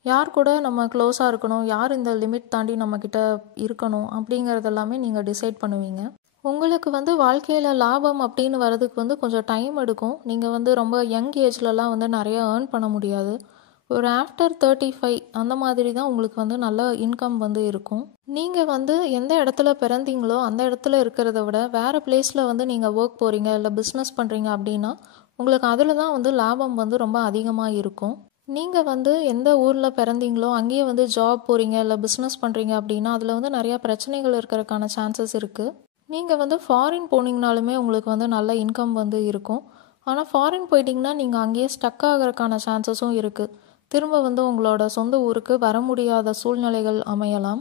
யார் கூட நம்ம க்ளோஸாக இருக்கணும், யார் இந்த லிமிட் தாண்டி நம்மக்கிட்ட இருக்கணும் அப்படிங்கிறதெல்லாமே நீங்கள் டிசைட் பண்ணுவீங்க. உங்களுக்கு வந்து வாழ்க்கையில் லாபம் அப்படின்னு வரதுக்கு வந்து கொஞ்சம் டைம் எடுக்கும். நீங்கள் வந்து ரொம்ப யங் ஏஜ்லலாம் வந்து நிறைய ஏர்ன் பண்ண முடியாது. ஒரு ஆஃப்டர் 35 அந்த மாதிரி தான் உங்களுக்கு வந்து நல்ல இன்கம் வந்து இருக்கும். நீங்கள் வந்து எந்த இடத்துல பிறந்தீங்களோ அந்த இடத்துல இருக்கிறத விட வேறு பிளேஸில் வந்து நீங்கள் ஒர்க் போகிறீங்க, இல்லை பிஸ்னஸ் பண்ணுறீங்க அப்படின்னா உங்களுக்கு அதில் தான் வந்து லாபம் வந்து ரொம்ப அதிகமாக இருக்கும். நீங்கள் வந்து எந்த ஊரில் பிறந்தீங்களோ அங்கேயே வந்து ஜாப் போகிறீங்க, இல்லை பிஸ்னஸ் பண்ணுறீங்க அப்படின்னா அதில் வந்து நிறையா பிரச்சனைகள் இருக்கிறதுக்கான சான்சஸ் இருக்குது. நீங்கள் வந்து ஃபாரின் போனீங்கனாலுமே உங்களுக்கு வந்து நல்ல இன்கம் வந்து இருக்கும். ஆனால் ஃபாரின் போயிட்டிங்கன்னா நீங்கள் அங்கேயே ஸ்டக் ஆகிறதுக்கான சான்சஸும் இருக்குது. திரும்ப வந்து உங்களோட சொந்த ஊருக்கு வர முடியாத சூழ்நிலைகள் அமையலாம்.